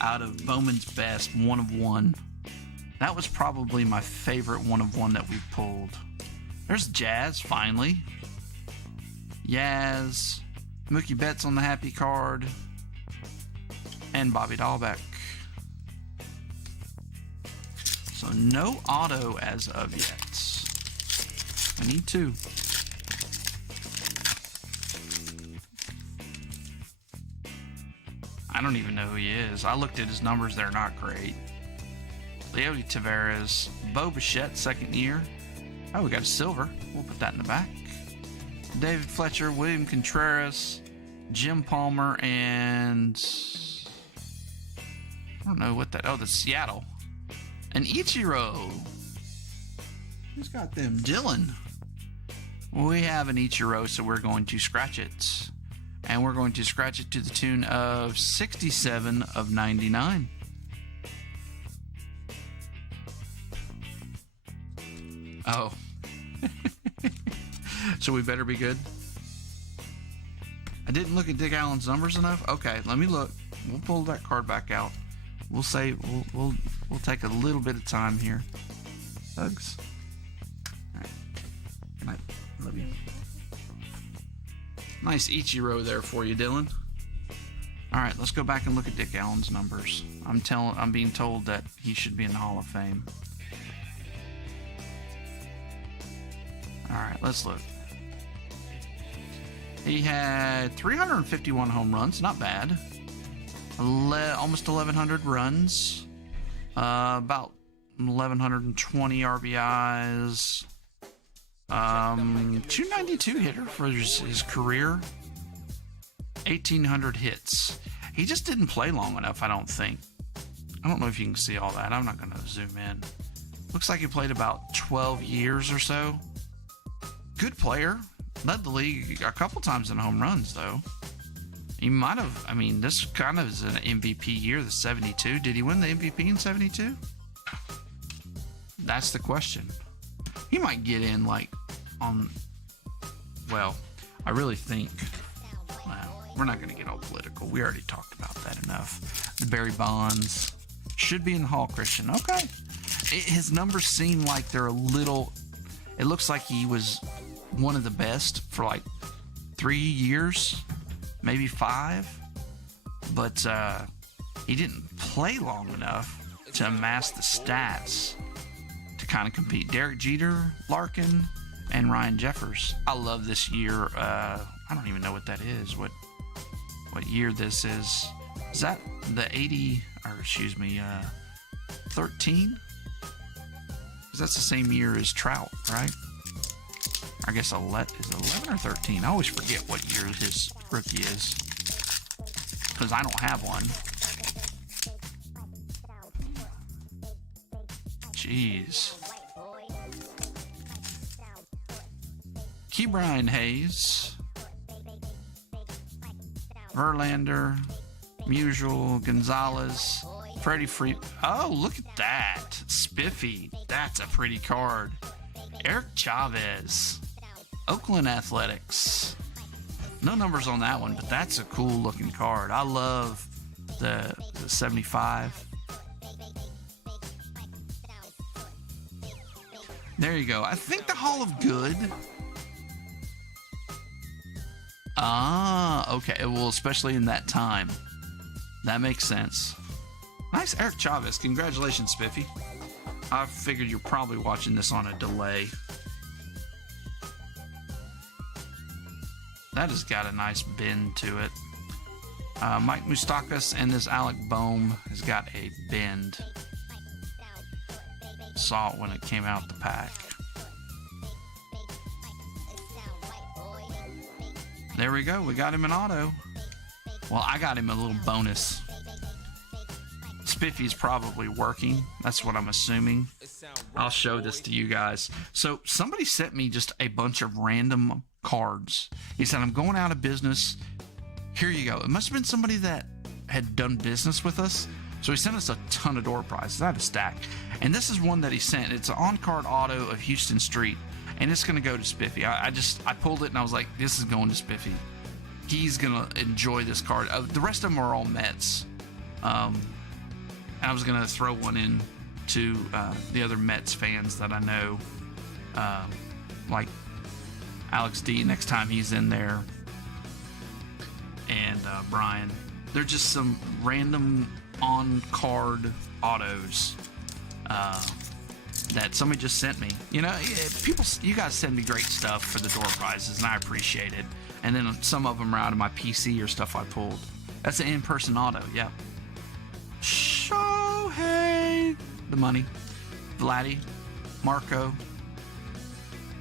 out of Bowman's Best, 1 of 1. That was probably my favorite 1 of 1 that we pulled. There's Jazz, finally. Yaz. Mookie Betts on the happy card. And Bobby Dahlbeck. So no auto as of yet. I need 2. I don't even know who he is. I looked at his numbers. They're not great. Leody Taveras. Bo Bichette, second year. Oh, we got a silver. We'll put that in the back. David Fletcher, William Contreras, Jim Palmer, and I don't know what that... Oh, the Seattle. And Ichiro. Who's got them? Dylan. We have an Ichiro, so we're going to scratch it. And we're going to scratch it to the tune of 67 of 99. Oh. So we better be good. I didn't look at Dick Allen's numbers enough? Okay, let me look. We'll pull that card back out. we'll take a little bit of time here. Hugs. All right. Good night. Love you. Nice Ichiro there for you, Dylan. All right, let's go back and look at Dick Allen's numbers. I'm being told that he should be in the Hall of Fame. All right, let's look. He had 351 home runs, not bad. Almost 1,100 runs. About 1,120 RBIs. 292 hitter for his career. 1,800 hits. He just didn't play long enough, I don't think. I don't know if you can see all that. I'm not going to zoom in. Looks like he played about 12 years or so. Good player. Led the league a couple times in home runs, though. He might have, this kind of is an MVP year, the 72. Did he win the MVP in 72? That's the question. He might get in, I really think, we're not going to get all political. We already talked about that enough. The Barry Bonds should be in the Hall, Christian. Okay. His numbers seem like they're a little, it looks like he was one of the best for 3 years, maybe 5, but he didn't play long enough to amass the stats to kind of compete. Derek Jeter, Larkin, and Ryan Jeffers. I love this year. I don't even know what that is. What year this is? Is that the 13? Because that's the same year as Trout, right? I guess 11 or 13. I always forget what year his rookie is because I don't have one. Jeez. Ke'Bryan Hayes, Verlander, Musial, Gonzalez, Freddie Freeman. Oh, look at that. Spiffy. That's a pretty card. Eric Chavez. Oakland Athletics. No numbers on that one, but that's a cool looking card. I love the 75. There you go. I think the Hall of Good. Okay. Well, especially in that time. That makes sense. Nice Eric Chavez. Congratulations, Spiffy. I figured you're probably watching this on a delay. That has got a nice bend to it. Mike Moustakas and this Alec Boehm has got a bend. Saw it when it came out the pack. There we go. We got him an auto. Well, I got him a little bonus. Spiffy's probably working. That's what I'm assuming. I'll show this to you guys. So somebody sent me just a bunch of random cards. He said, I'm going out of business. Here you go. It must have been somebody that had done business with us. So he sent us a ton of door prizes. I had a stack. And this is one that he sent. It's an on-card auto of Houston Street. And it's going to go to Spiffy. I pulled it and I was like, this is going to Spiffy. He's going to enjoy this card. The rest of them are all Mets. And I was going to throw one in to the other Mets fans that I know. Like Alex D, next time he's in there. And Brian. They're just some random on-card autos that somebody just sent me. You know, you guys send me great stuff for the door prizes, and I appreciate it. And then some of them are out of my PC or stuff I pulled. That's an in-person auto, yeah. Shohei, the money. Vladdy, Marco,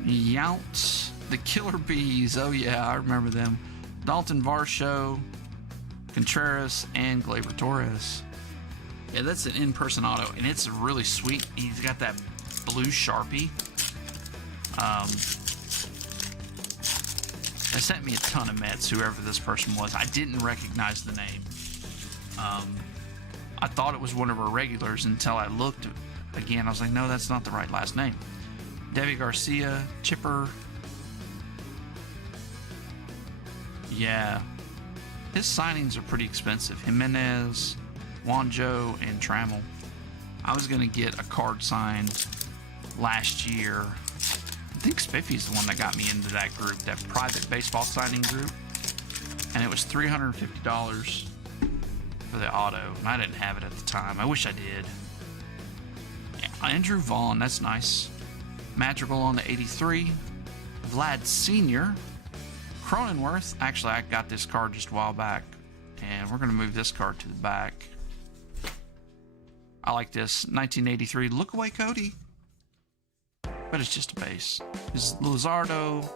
Yount, the Killer Bees. Oh yeah, I remember them. Dalton Varsho, Contreras, and Gleyber Torres. Yeah, that's an in-person auto, and it's really sweet. He's got that blue Sharpie. They sent me a ton of Mets, whoever this person was. I didn't recognize the name. I thought it was one of our regulars until I looked again. I was like, no, that's not the right last name. Debbie Garcia, Chipper. Yeah. His signings are pretty expensive. Jimenez, Wanjo, and Trammell. I was going to get a card signed last year. I think Spiffy's the one that got me into that group, that private baseball signing group. And it was $350 for the auto, and I didn't have it at the time. I wish I did. Yeah, Andrew Vaughn, that's nice. Madrigal on the 83. Vlad Sr. Cronenworth. Actually, I got this card just a while back, and we're going to move this card to the back. I like this 1983 Look Away Cody, but it's just a base. It's Luzardo,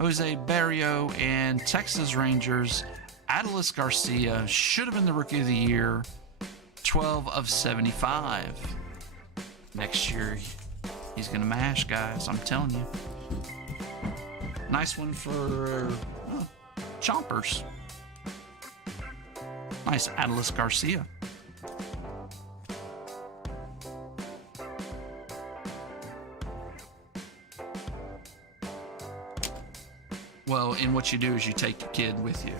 Jose Barrio, and Texas Rangers Adolis Garcia. Should have been the Rookie of the Year. 12 of 75. Next year, he's going to mash, guys. I'm telling you. Nice one for Chompers. Nice Adolis Garcia. Well, and what you do is you take your kid with you,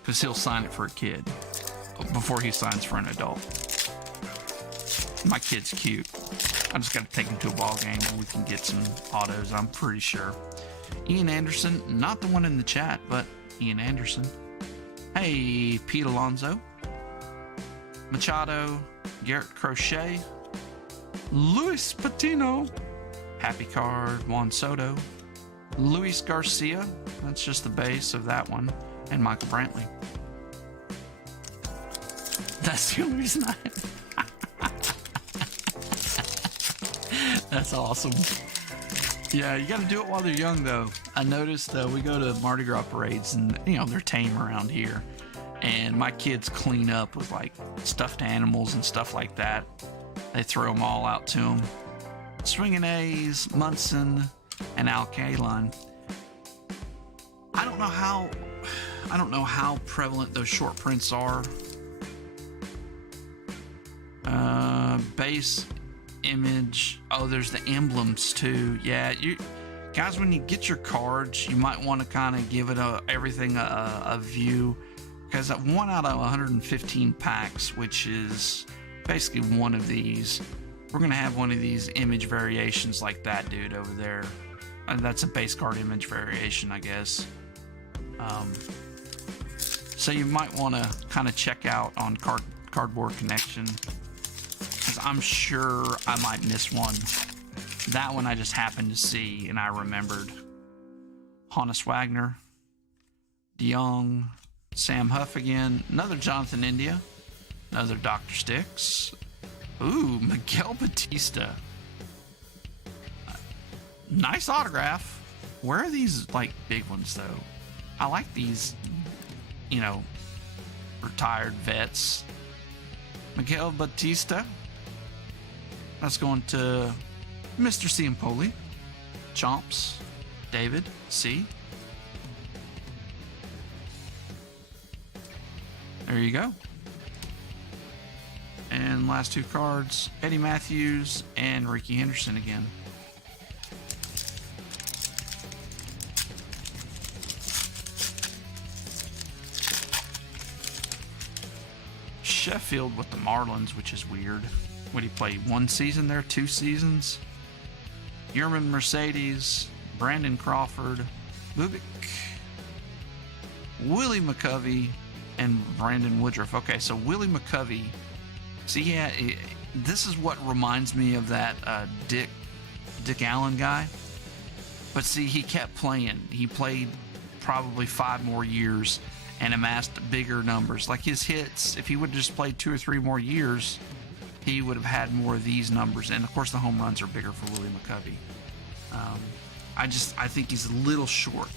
because he'll sign it for a kid before he signs for an adult. My kid's cute. I just got to take him to a ball game and we can get some autos, I'm pretty sure. Ian Anderson, not the one in the chat, but Ian Anderson. Hey, Pete Alonso. Machado, Garrett Crochet, Luis Patino, Happy Card, Juan Soto, Luis Garcia, that's just the base of that one, and Michael Brantley. That's the only reason That's awesome. Yeah, you got to do it while they're young, though. I noticed we go to Mardi Gras parades, and they're tame around here, and my kids clean up with like stuffed animals and stuff like that. They throw them all out to them. Swinging A's, Munson, and Al Kaline. I don't know how prevalent those short prints are. Base image. Oh, there's the emblems too. Yeah, you guys, when you get your cards, you might want to kind of give it everything a view, because that 1 out of 115 packs, which is basically one of these, we're gonna have one of these image variations like that dude over there. That's a base card image variation, I guess. So you might want to kind of check out on Cardboard Connection, because I'm sure I might miss one. That one I just happened to see and I remembered. Honus Wagner, DeYoung, Sam Huff again, another Jonathan India, another Dr. Sticks. Ooh, Miguel Batista. Nice autograph. Where are these like big ones though? I like these, retired vets. Miguel Batista. That's going to Mr. Ciampoli. Chomps. David C. There you go. And last two cards, Eddie Matthews and Ricky Henderson again. Sheffield with the Marlins, which is weird. What, he played 1 season there, 2 seasons? Yerman Mercedes, Brandon Crawford, Bubik, Willie McCovey, and Brandon Woodruff. Okay, so Willie McCovey. See, yeah, this is what reminds me of that Dick Allen guy. But see, he kept playing. He played probably 5 more years and amassed bigger numbers. Like his hits, if he would have just played 2 or 3 more years, he would have had more of these numbers. And of course, the home runs are bigger for Willie McCovey. I think he's a little short.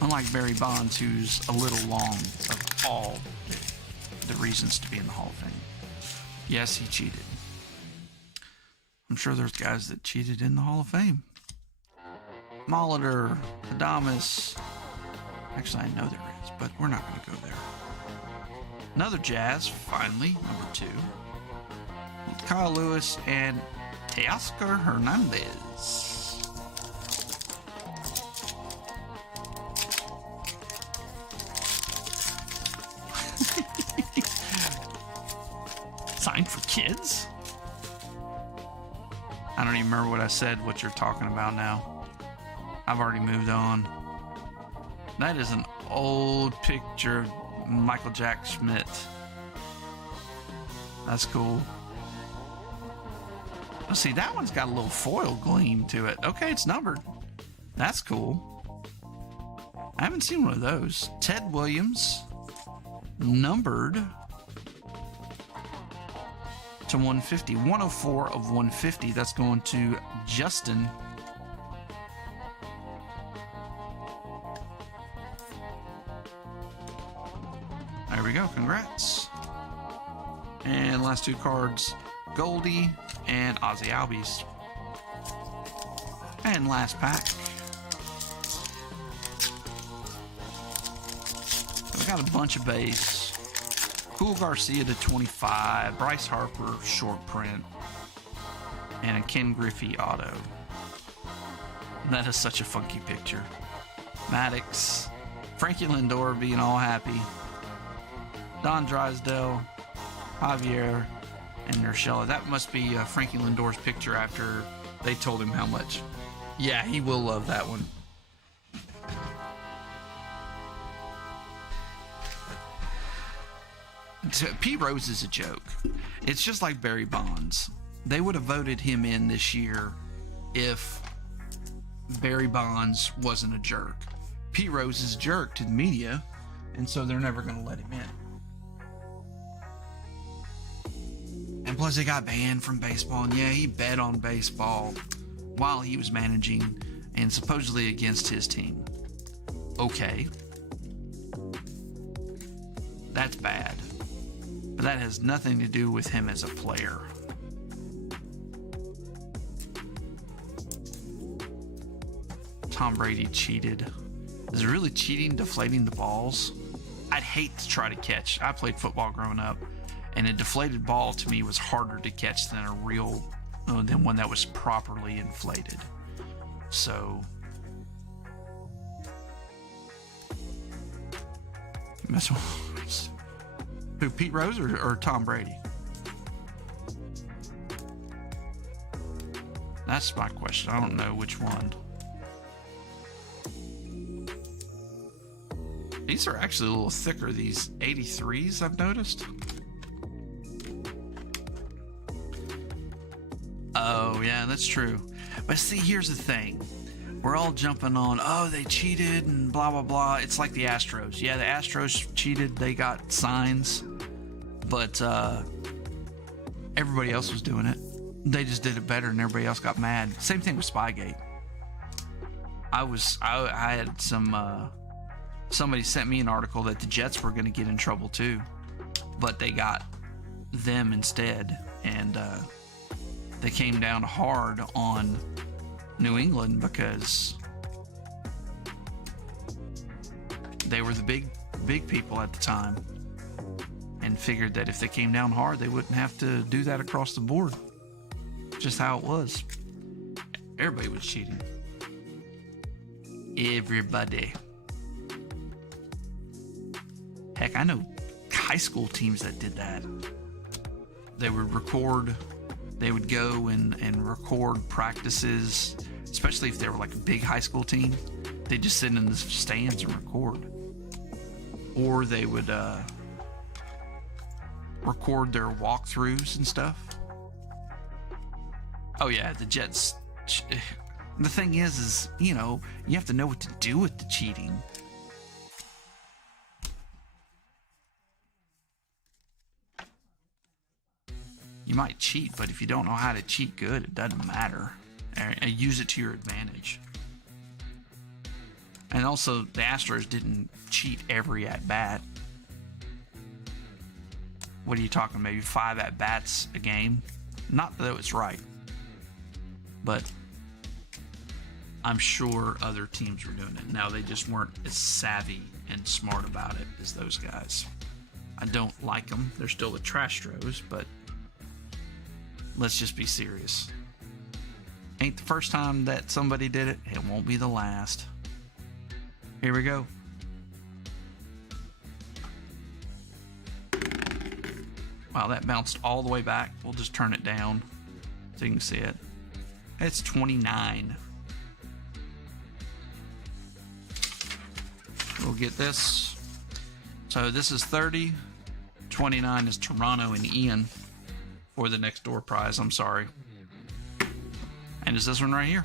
Unlike Barry Bonds, who's a little long of all the reasons to be in the Hall of Fame. Yes, he cheated. I'm sure there's guys that cheated in the Hall of Fame. Molitor, Adames. Actually, I know there is, but we're not going to go there. Another Jazz, finally, number 2. Kyle Lewis and Teoscar Hernandez. Kids? I don't even remember what I said, what you're talking about now. I've already moved on. That is an old picture of Michael Jack Schmidt. That's cool. Let's see, that one's got a little foil gleam to it. Okay, it's numbered. That's cool. I haven't seen one of those. Ted Williams, numbered to 150. 104 of 150. That's going to Justin. There we go. Congrats. And last two cards, Goldie and Ozzy Albies. And last pack. We got a bunch of base. Cool Garcia to 25. Bryce Harper short print. And a Ken Griffey auto. That is such a funky picture. Maddox. Frankie Lindor being all happy. Don Drysdale. Javier. And Urshela. That must be Frankie Lindor's picture after they told him how much. Yeah, he will love that one. Pete Rose is a joke. It's just like Barry Bonds. They would have voted him in this year if Barry Bonds wasn't a jerk. Pete Rose is a jerk to the media, and so they're never going to let him in. And plus, they got banned from baseball. And yeah, he bet on baseball while he was managing and supposedly against his team. Okay. That's bad. But that has nothing to do with him as a player. Tom Brady cheated. Is it really cheating, deflating the balls? I'd hate to try to catch. I played football growing up, and a deflated ball to me was harder to catch than than one that was properly inflated. So, who, Pete Rose or Tom Brady? That's my question. I don't know which one. These are actually a little thicker, these 83s I've noticed. Oh, yeah, that's true. But see, here's the thing. We're all jumping on, oh, they cheated and blah, blah, blah. It's like the Astros. Yeah, the Astros cheated. They got signs. But everybody else was doing it. They just did it better and everybody else got mad. Same thing with Spygate. I had somebody sent me an article that the Jets were going to get in trouble too. But they got them instead. And they came down hard on New England because they were the big people at the time and figured that if they came down hard, they wouldn't have to do that across the board. Just how it was. Everybody was cheating. Everybody. Heck, I know high school teams that did that. They would go and record practices, especially if they were like a big high school team. They'd just sit in the stands and record. Or they would record their walkthroughs and stuff. Oh yeah, the Jets. The thing is, you know, you have to know what to do with the cheating. You might cheat, but if you don't know how to cheat good, it doesn't matter. Use it to your advantage. And also, the Astros didn't cheat every at-bat. What are you talking, maybe 5 at-bats a game? Not that it's right. But I'm sure other teams were doing it. Now, they just weren't as savvy and smart about it as those guys. I don't like them. They're still the Trastros, but let's just be serious. Ain't the first time that somebody did it. It won't be the last. Here we go. Wow, that bounced all the way back. We'll just turn it down so you can see it. It's 29. We'll get this. So this is 30. 29 is Toronto and Ian for the next door prize. I'm sorry. And it's this one right here.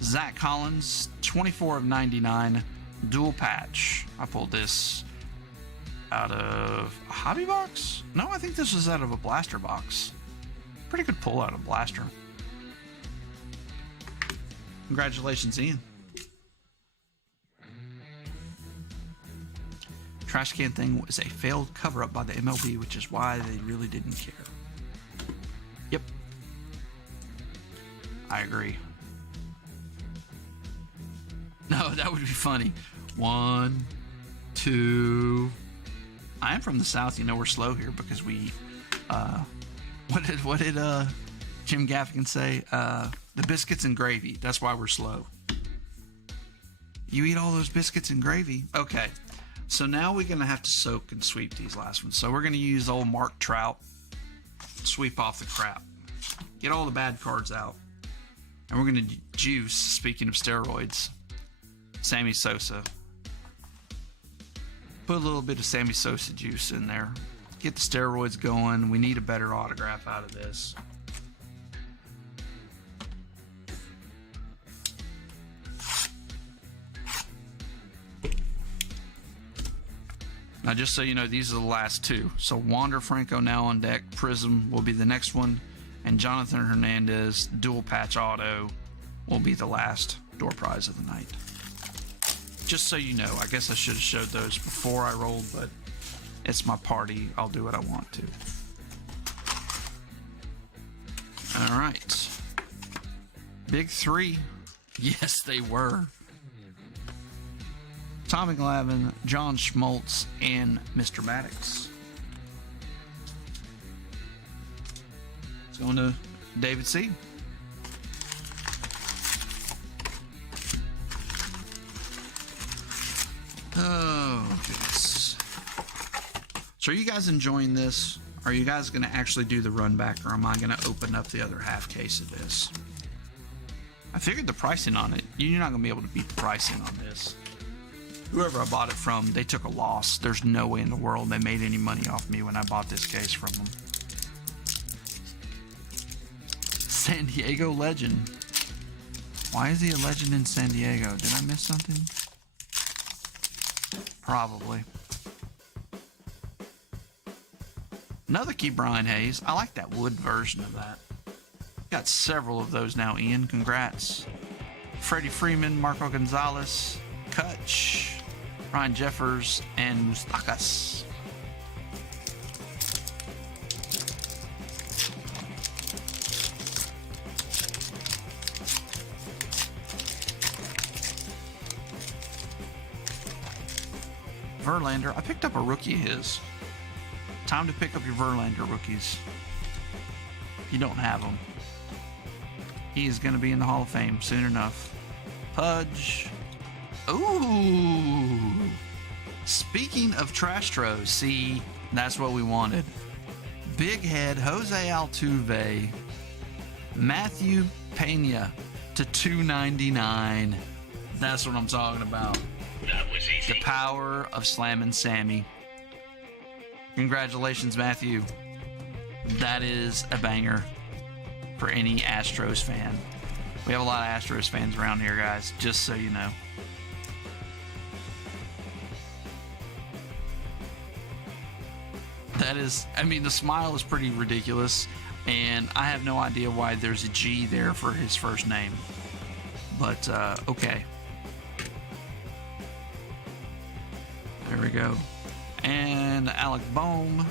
Zach Collins, 24 of 99, dual patch. I pulled this out of a hobby box? No, I think this was out of a blaster box. Pretty good pull out of blaster. Congratulations, Ian. Trash can thing was a failed cover-up by the MLB, which is why they really didn't care. Yep. I agree. No, that would be funny. 1, 2. I am from the South. You know we're slow here because we, what did Jim Gaffigan say? The biscuits and gravy. That's why we're slow. You eat all those biscuits and gravy. Okay. So now we're going to have to soak and sweep these last ones. So we're going to use old Mark Trout. Sweep off the crap. Get all the bad cards out. And we're going to juice, speaking of steroids, Sammy Sosa. Put a little bit of Sammy Sosa juice in there. Get the steroids going. We need a better autograph out of this. Now, just so you know, these are the last two. So Wander Franco now on deck. Prism will be the next one. And Jonathan Hernandez, dual patch auto, will be the last door prize of the night. Just so you know, I guess I should have showed those before I rolled, but it's my party. I'll do what I want to. All right. Big three. Yes, they were. Tommy Glavine, John Schmaltz, and Mr. Maddox. It's going to David C. Oh, goodness. So are you guys enjoying this? Are you guys going to actually do the run back, or am I going to open up the other half case of this? I figured the pricing on it, you're not going to be able to beat the pricing on this. Whoever I bought it from, they took a loss. There's no way in the world they made any money off me when I bought this case from them. San Diego legend. Why is he a legend in San Diego? Did I miss something? Probably. Another key Brian Hayes. I like that wood version of that. Got several of those now, Ian. Congrats. Freddie Freeman, Marco Gonzalez, Kutch, Ryan Jeffers, and Mustakas. Verlander. I picked up a rookie of his. Time to pick up your Verlander rookies. You don't have them. He is going to be in the Hall of Fame soon enough. Pudge. Ooh. Speaking of trash tros, see, that's what we wanted. Big head Jose Altuve, Matthew Pena to $2.99. That's what I'm talking about. That was easy. The power of Slammin' Sammy. Congratulations, Matthew. That is a banger for any Astros fan. We have a lot of Astros fans around here, guys, just so you know. That is, I mean, the smile is pretty ridiculous, and I have no idea why there's a G there for his first name. But, okay. There we go. And Alec Bohm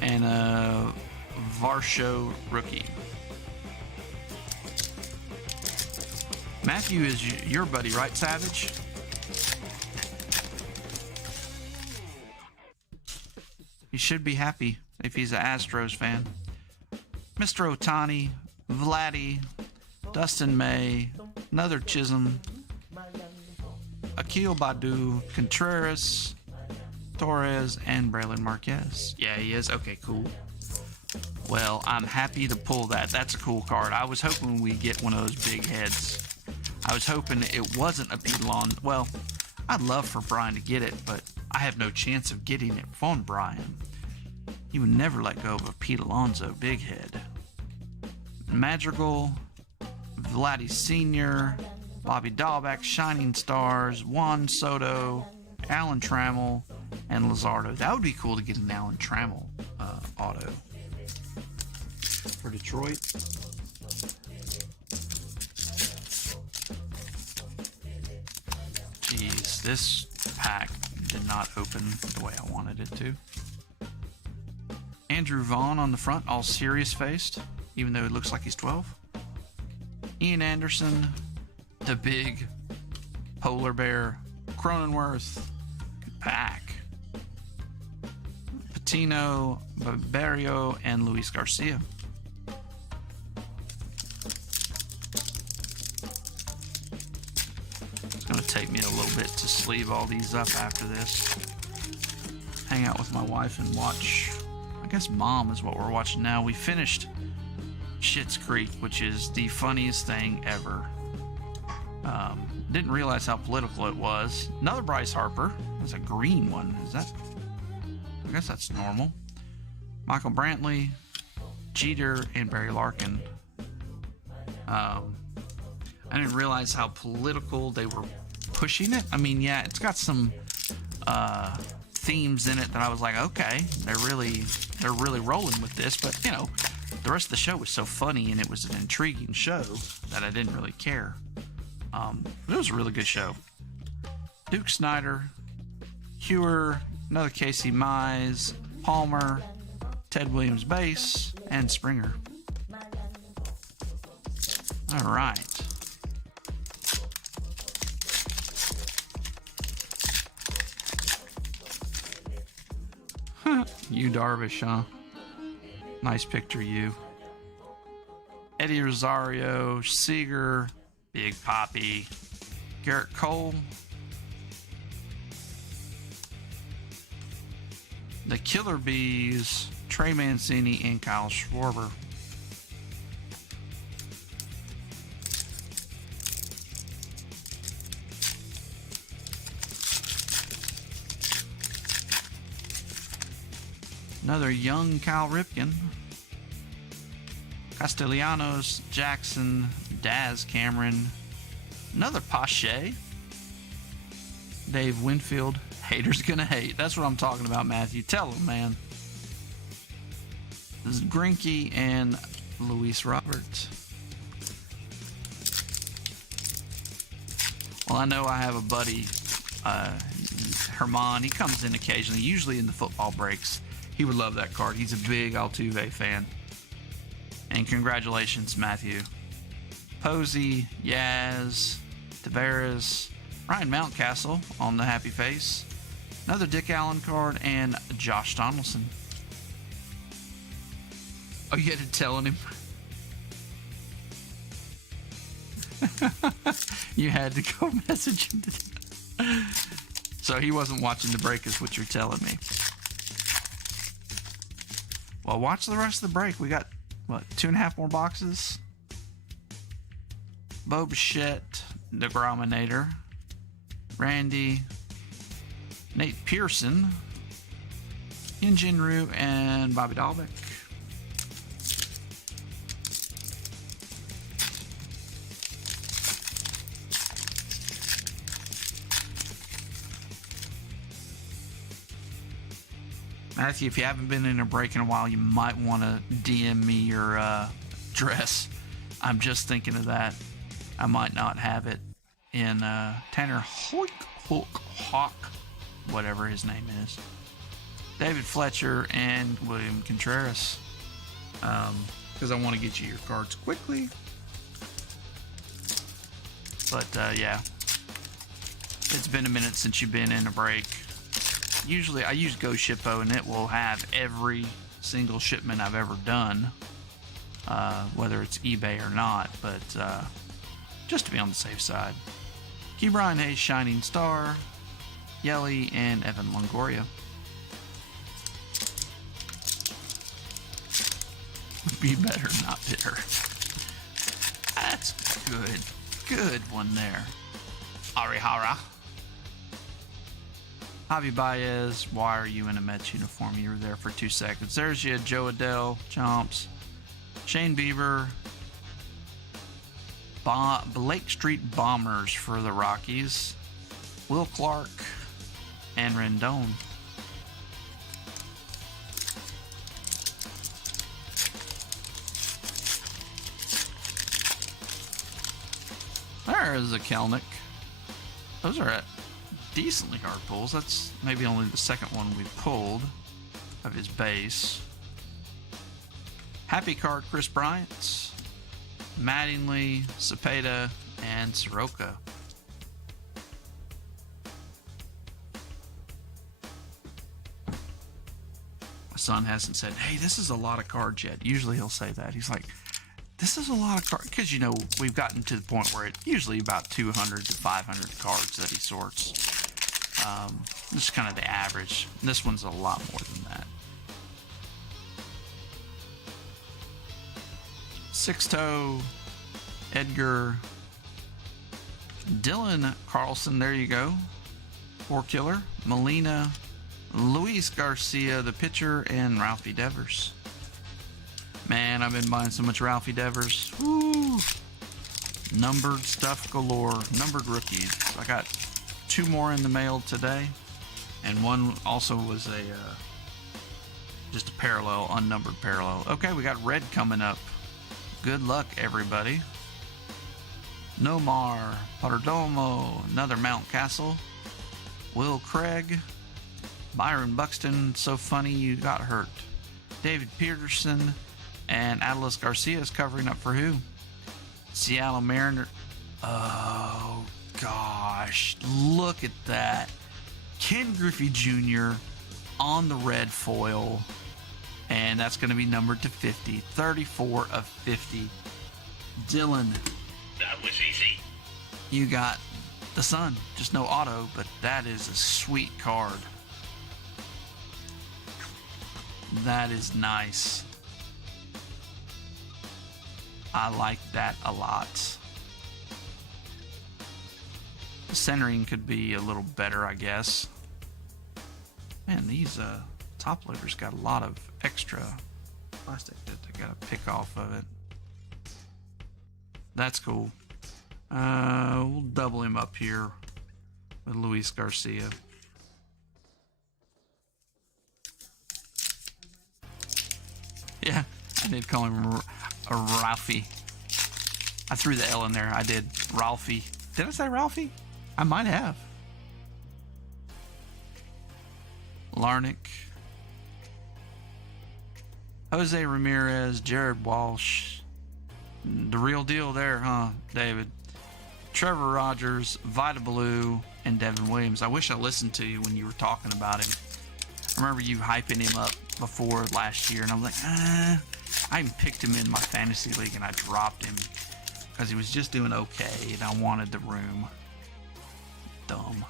and a Varsho rookie. Matthew is your buddy, right, Savage? He should be happy if he's an Astros fan. Mr. Otani, Vladdy, Dustin May, another Chisholm, Akil Badu, Contreras, Torres, and Braylon Marquez. Yeah, he is. Okay, cool. Well, I'm happy to pull that. That's a cool card. I was hoping we'd get one of those big heads. I was hoping it wasn't a Pete Alonso. Well, I'd love for Brian to get it, but I have no chance of getting it from Brian. He would never let go of a Pete Alonso big head. Madrigal, Vladdy Sr., Bobby Dahlbeck, Shining Stars, Juan Soto, Alan Trammell, and Luzardo. That would be cool to get an Alan Trammell auto for Detroit. Jeez, this pack did not open the way I wanted it to. Andrew Vaughn on the front, all serious faced, even though it looks like he's 12. Ian Anderson, the big polar bear, Cronenworth, good pack. Patino, Barrio, and Luis Garcia. It's going to take me a little bit to sleeve all these up after this. Hang out with my wife and watch, I guess Mom is what we're watching now. We finished Schitt's Creek, which is the funniest thing ever. Didn't realize how political it was. Another Bryce Harper. There's a green one. Is that? I guess that's normal. Michael Brantley, Jeter, and Barry Larkin. I didn't realize how political they were pushing it. I mean, yeah, it's got some themes in it that I was like, okay, they're really rolling with this. But you know, the rest of the show was so funny and it was an intriguing show that I didn't really care. But it was a really good show. Duke Snyder, Hewer, another Casey Mize, Palmer, Ted Williams base, and Springer. All right. You Darvish, huh? Nice picture, you. Eddie Rosario, Seager, Big Poppy, Garrett Cole, the Killer Bees, Trey Mancini, and Kyle Schwarber. Another young Cal Ripken. Castellanos, Jackson, Daz Cameron. Another Pache. Dave Winfield. Haters gonna hate. That's what I'm talking about, Matthew. Tell them, man. This is Greinke and Luis Robert. Well, I know I have a buddy, Herman. He comes in occasionally, usually in the football breaks. He would love that card. He's a big Altuve fan. And congratulations, Matthew. Posey, Yaz, Tavares, Ryan Mountcastle on the happy face. Another Dick Allen card, and Josh Donaldson. Oh, you had to tell him? You had to go message him. So he wasn't watching the break is what you're telling me. Well, watch the rest of the break. We got, what, 2.5 more boxes? Bo Bichette, the Grominator, Randy, Nate Pearson, Yin Jinru, and Bobby Dahlbeck. Matthew, if you haven't been in a break in a while, you might want to DM me your dress. I'm just thinking of that. I might not have it in Tanner Hawk, whatever his name is. David Fletcher and William Contreras. Because I want to get you your cards quickly. But yeah, it's been a minute since you've been in a break. Usually I use Go Shippo and it will have every single shipment I've ever done, whether it's eBay or not, but just to be on the safe side. Key Brian Hayes, Shining Star, Yelly, and Evan Longoria. Be better, not bitter. That's good. Good one there. Arihara. Javi Baez, why are you in a Mets uniform? You were there for 2 seconds. There's you, Joe Adele, Chomps, Shane Bieber, Blake Street Bombers for the Rockies, Will Clark, and Rendon. There is a Kelnick. Those are at decently hard pulls. That's maybe only the second one we pulled of his base. Happy card, Chris Bryant, Mattingly, Cepeda, and Soroka. My son hasn't said, hey, this is a lot of cards yet. Usually he'll say that. He's like, this is a lot of cards. Because, you know, we've gotten to the point where it's usually about 200 to 500 cards that he sorts. This is kind of the average. This one's a lot more than that. Sixto, Edgar, Dylan Carlson, there you go. Four Killer, Molina, Luis Garcia, the pitcher, and Ralphie Devers. Man, I've been buying so much Ralphie Devers. Woo! Numbered stuff galore. Numbered rookies. I got 2 more in the mail today, and one also was just a parallel, unnumbered parallel. Okay, we got red coming up. Good luck, everybody. Nomar, Perdomo, another Mount Castle, Will Craig, Byron Buxton, so funny you got hurt, David Peterson, and Atlas Garcia is covering up for who? Seattle Mariner. Oh, gosh. Look at that. Ken Griffey Jr. on the red foil. And that's going to be numbered to 50. 34 of 50. Dylan. That was easy. You got the Sun. Just no auto, but that is a sweet card. That is nice. I like that a lot. The centering could be a little better, I guess. Man, these top loaders got a lot of extra plastic that I gotta pick off of it. That's cool. We'll double him up here with Luis Garcia. Yeah, I did call him a Ralphie. I threw the L in there. I did. Ralphie. Did I say Ralphie? I might have. Larnick. Jose Ramirez. Jared Walsh. The real deal there, huh, David? Trevor Rogers. Vita Blue. And Devin Williams. I wish I listened to you when you were talking about him. I remember you hyping him up before last year, and I was like, I even picked him in my fantasy league, and I dropped him because he was just doing okay, and I wanted the room. Dumb.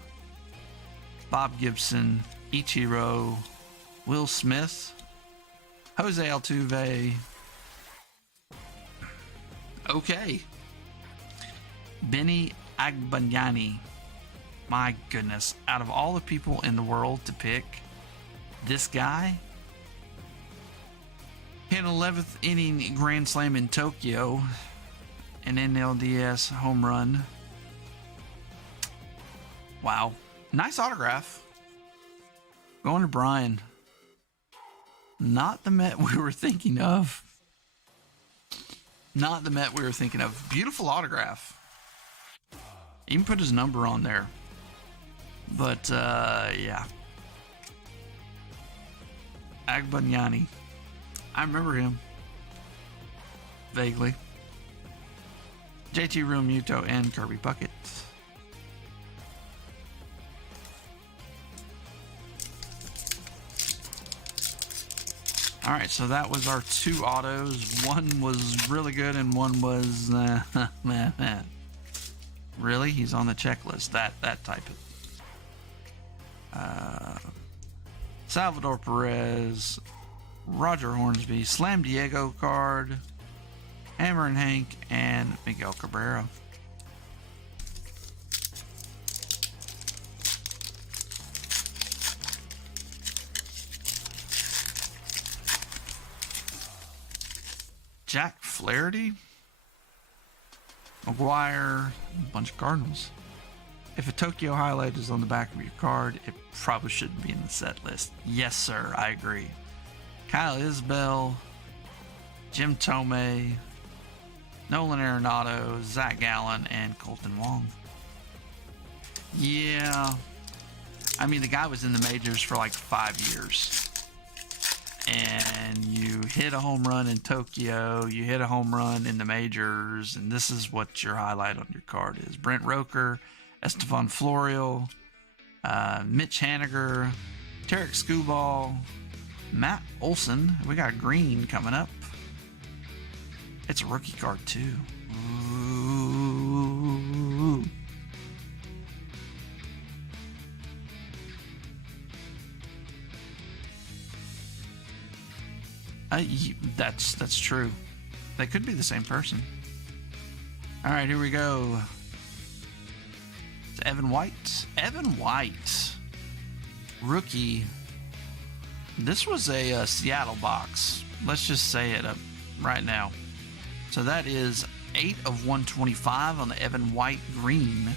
Bob Gibson, Ichiro, Will Smith, Jose Altuve. Okay. Benny Agbayani. My goodness, out of all the people in the world to pick, this guy hit 11th inning grand slam in Tokyo, an NLDS home run. Wow. Nice autograph. Going to Brian. Not the Met we were thinking of. Not the Met we were thinking of. Beautiful autograph. Even put his number on there. But, yeah. Agbayani. I remember him. Vaguely. JT Realmuto and Kirby Puckett. Alright, so that was our 2 autos. One was really good and one was... Really? He's on the checklist. That type of... Salvador Perez, Roger Hornsby, Slam Diego card, Hammer and Hank, and Miguel Cabrera. Jack Flaherty, McGuire, a bunch of Cardinals. If a Tokyo highlight is on the back of your card, it probably shouldn't be in the set list. Yes, sir, I agree. Kyle Isbell, Jim Tomei, Nolan Arenado, Zach Gallen, and Colton Wong. Yeah. I mean, the guy was in the majors for like 5 years. And you hit a home run in Tokyo, you hit a home run in the majors, and this is what your highlight on your card is. Brent Roker, Estevan Florial, Mitch Haniger, Tarek Skubal, Matt Olson. We got green coming up. It's a rookie card too. Ooh. That's true. They could be the same person. All right, here we go. It's Evan White. Evan White, rookie. This was a Seattle box. Let's just say it up right now. So that is 8 of 125 on the Evan White green.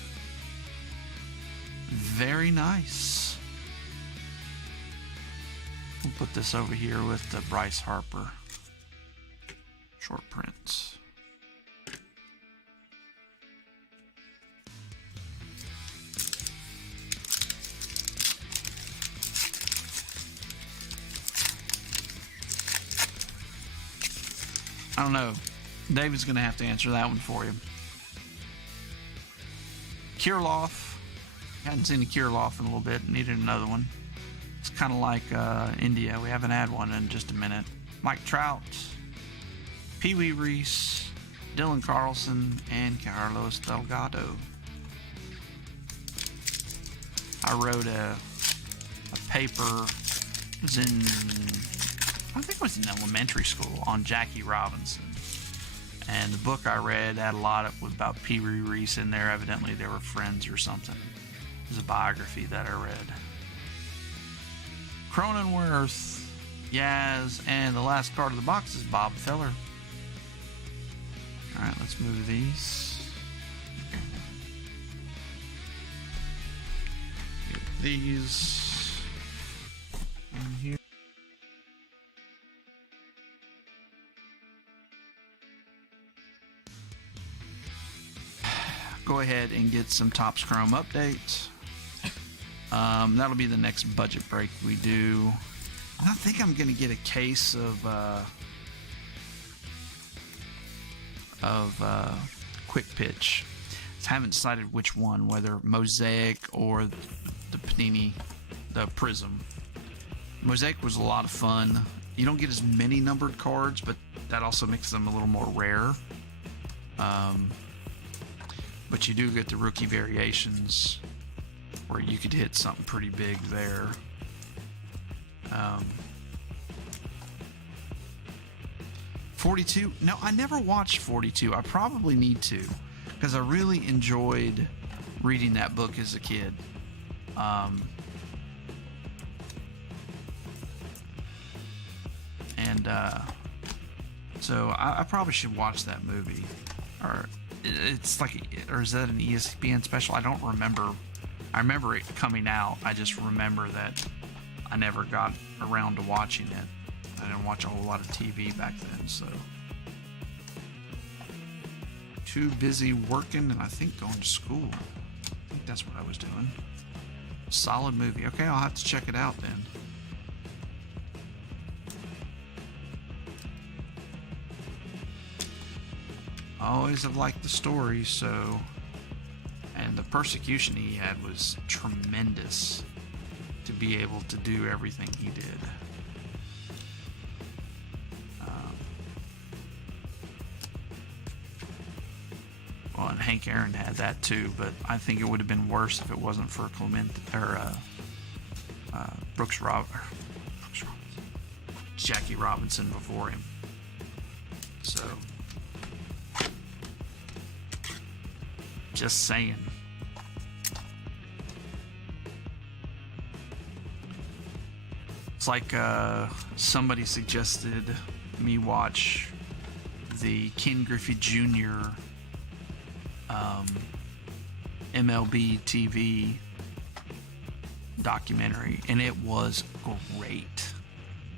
Very nice. We'll put this over here with the Bryce Harper short prints. I don't know. David's going to have to answer that one for you. Kirilloff. Hadn't seen a Kirilloff in a little bit. Needed another one. It's kind of like India. We haven't had one in just a minute. Mike Trout, Pee Wee Reese, Dylan Carlson, and Carlos Delgado. I wrote a paper. It was in, I think it was in elementary school, on Jackie Robinson. And the book I read had a lot about Pee Wee Reese in there. Evidently they were friends or something. It was a biography that I read. Cronenworth, Yaz, and the last card of the box is Bob Feller. All right, let's move these. Get these in here. Go ahead and get some Topps Chrome updates. That'll be the next budget break we do. I think I'm gonna get a case of Quick Pitch. I haven't decided which one, whether Mosaic or the Panini, the Prism. Mosaic was a lot of fun. You don't get as many numbered cards, but that also makes them a little more rare. But you do get the rookie variations, where you could hit something pretty big there. 42. No, I never watched 42. I probably need to, because I really enjoyed reading that book as a kid. So I probably should watch that movie. Or it's like, or is that an ESPN special? I don't remember. I remember it coming out. I just remember that I never got around to watching it. I didn't watch a whole lot of TV back then, so. Too busy working and I think going to school. I think that's what I was doing. Solid movie. Okay, I'll have to check it out then. I always have liked the story, so. And the persecution he had was tremendous to be able to do everything he did. Well, and Hank Aaron had that too, but I think it would have been worse if it wasn't for Brooks Robinson. Jackie Robinson before him. So, just saying. It's like somebody suggested me watch the Ken Griffey Jr. MLB TV documentary, and it was great.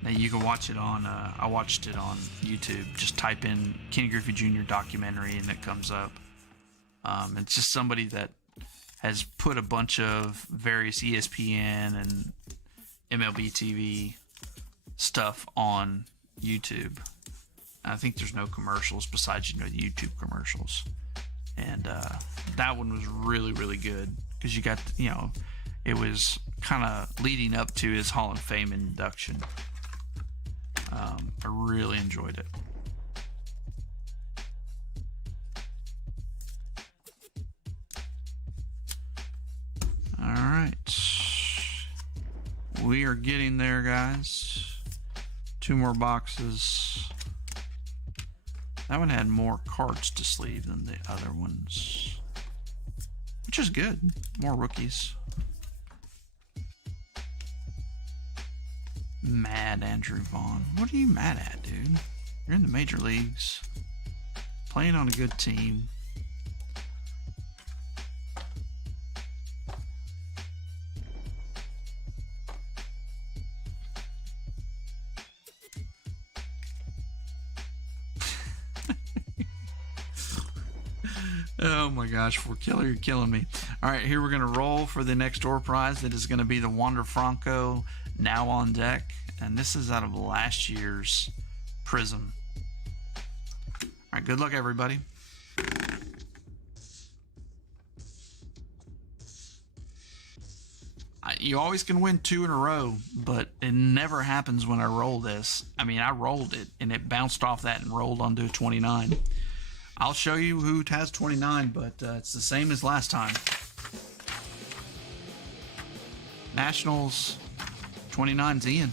Now you can watch it on, I watched it on YouTube. Just type in Ken Griffey Jr. documentary and it comes up. It's just somebody that has put a bunch of various ESPN and MLB TV stuff on YouTube. I think there's no commercials besides, the YouTube commercials. And that one was really, really good because you got, it was kind of leading up to his Hall of Fame induction. I really enjoyed it. All right. We are getting there, guys. 2 more boxes. That one had more cards to sleeve than the other ones, which is good. More rookies. Mad Andrew Vaughn. What are you mad at, dude? You're in the major leagues, playing on a good team. Oh my gosh, for Killer, you're killing me. All right, here we're going to roll for the next door prize. That is going to be the Wander Franco Now on Deck. And this is out of last year's Prism. All right, good luck, everybody. You always can win 2 in a row, but it never happens when I roll this. I mean, I rolled it, and it bounced off that and rolled onto a 29. I'll show you who has 29, but it's the same as last time. Nationals, 29's Ian.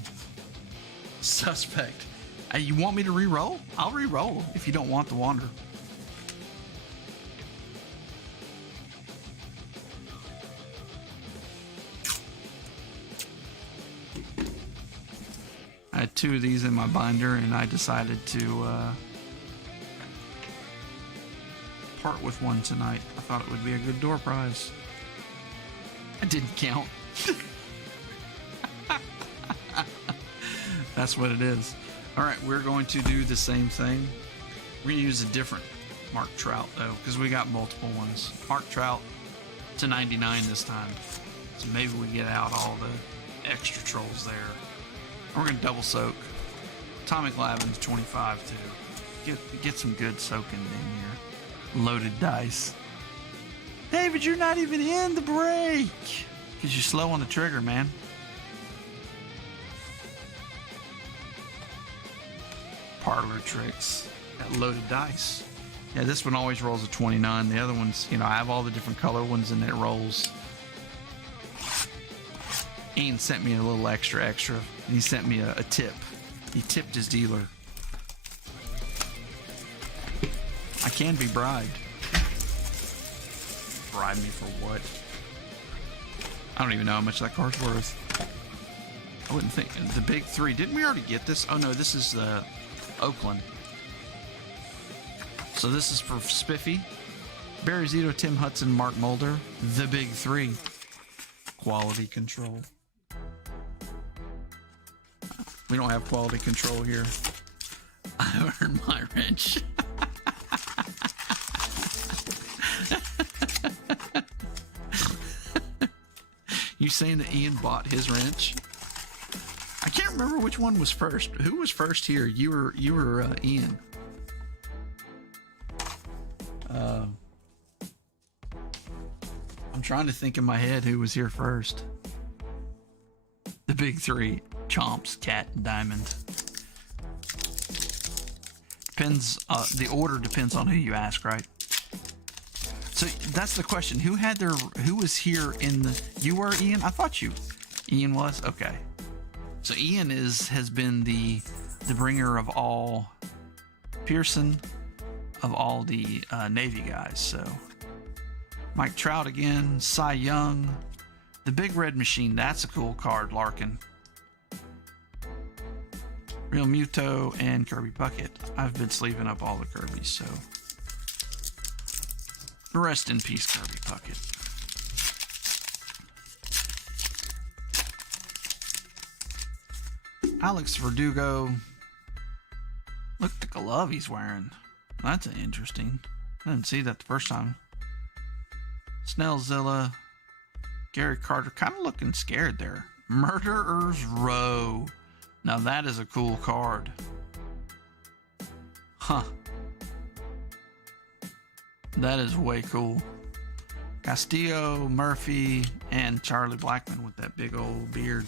Suspect. Hey, you want me to re-roll? I'll re-roll if you don't want the Wander. I had 2 of these in my binder, and I decided to part with one tonight. I thought it would be a good door prize. I didn't count. That's what it is. All right, we're going to do the same thing. We're going to use a different Mark Trout, though, because we got multiple ones. Mark Trout to 99 this time. So maybe we get out all the extra trolls there. We're going to double soak. Atomic Lavin to 25, too. Get some good soaking in here. Loaded dice. David, you're not even in the break because you're slow on the trigger, man. Parlor tricks. Got loaded dice. Yeah, this one always rolls a 29. The other ones, I have all the different color ones and it rolls. Ian sent me a little extra. And he sent me a tip. He tipped his dealer. I can be bribed. Bribe me for what? I don't even know how much that card's worth. I wouldn't think. The big 3. Didn't we already get this? Oh no, this is Oakland. So this is for Spiffy. Barry Zito, Tim Hudson, Mark Mulder. The big 3. Quality control. We don't have quality control here. I earned my wrench. You saying that Ian bought his wrench? I can't remember which one was first. Who was first here? You were Ian. I'm trying to think in my head who was here first. The big 3: Chomps, Cat, and Diamond. Depends. The order depends on who you ask, right? So that's the question. Who was here in the... You were Ian? I thought Ian was? Okay. So Ian has been the bringer of all Pearson, of all the Navy guys. So Mike Trout again, Cy Young, the Big Red Machine. That's a cool card, Larkin. Real Muto and Kirby Puckett. I've been sleeving up all the Kirbys, so rest in peace, Kirby Puckett. Alex Verdugo. Look at the glove he's wearing. That's interesting. I didn't see that the first time. Snellzilla. Gary Carter. Kind of looking scared there. Murderer's Row. Now that is a cool card. Huh. That is way cool. Castillo, Murphy, and Charlie Blackmon with that big old beard.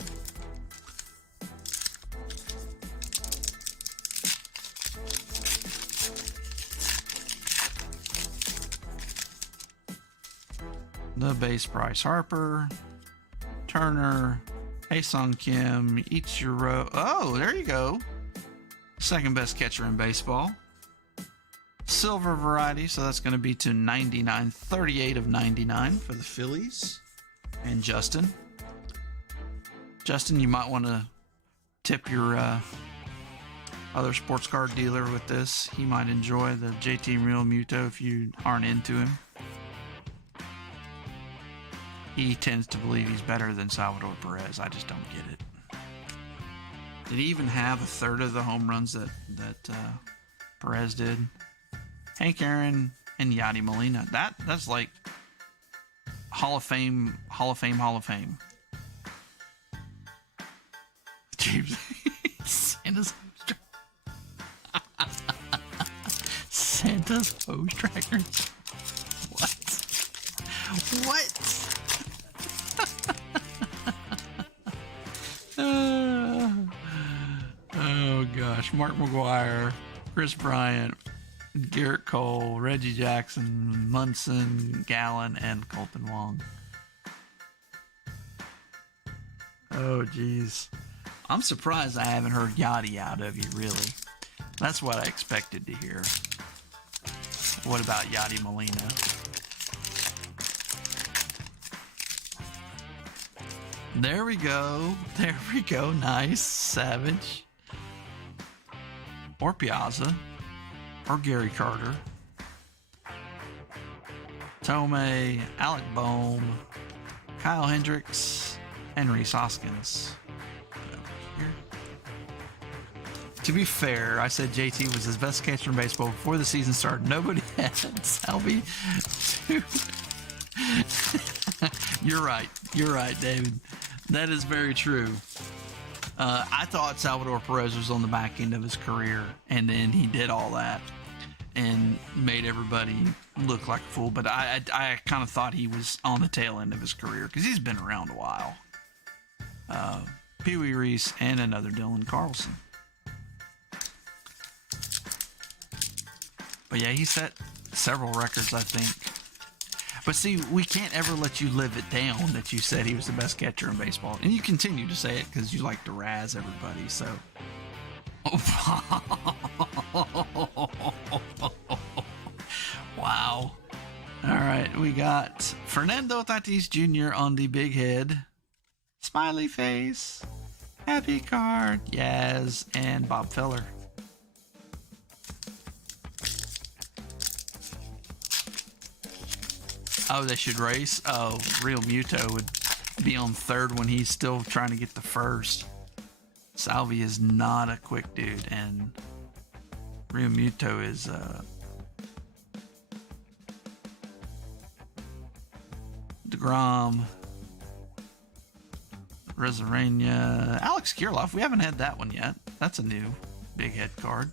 The base Bryce Harper, Turner, Hae-Sung Kim, Ichiro. Oh, there you go. Second best catcher in baseball. Silver variety, so that's going to be to 99, 38 of 99 for the Phillies. And Justin. Justin, you might want to tip your other sports card dealer with this. He might enjoy the JT Real Muto if you aren't into him. He tends to believe he's better than Salvador Perez. I just don't get it. Did he even have a third of the home runs that Perez did? Hank Aaron and Yadi Molina. That's like Hall of Fame. James Santa's hose trackers. What? Oh gosh, Mark McGuire, Chris Bryant, Garrett Cole, Reggie Jackson, Munson, Gallen, and Colton Wong. Oh geez, I'm surprised I haven't heard Yachty out of you, really. That's what I expected to hear. What about Yachty Molina? There we go. There we go. Nice. Savage. Or Piazza. Or Gary Carter. Tomei. Alec Boehm. Kyle Hendricks. And Rhys Hoskins. To be fair, I said JT was his best catcher in baseball before the season started. Nobody had Salvi. You're right. You're right, David. That is very true. I thought Salvador Perez was on the back end of his career, and then he did all that and made everybody look like a fool. But I kind of thought he was on the tail end of his career because he's been around a while. Pee Wee Reese and another Dylan Carlson. But yeah, he set several records, I think. But see, we can't ever let you live it down that you said he was the best catcher in baseball. And you continue to say it because you like to razz everybody, so. Wow. All right, we got Fernando Tatis Jr. on the big head. Smiley face. Happy card. Yaz. And Bob Feller. Oh, they should race? Oh, Real Muto would be on third when he's still trying to get the first. Salvi is not a quick dude, and Real Muto is DeGrom, Rezarena, Alex Kirilloff. We haven't had that one yet. That's a new big head card.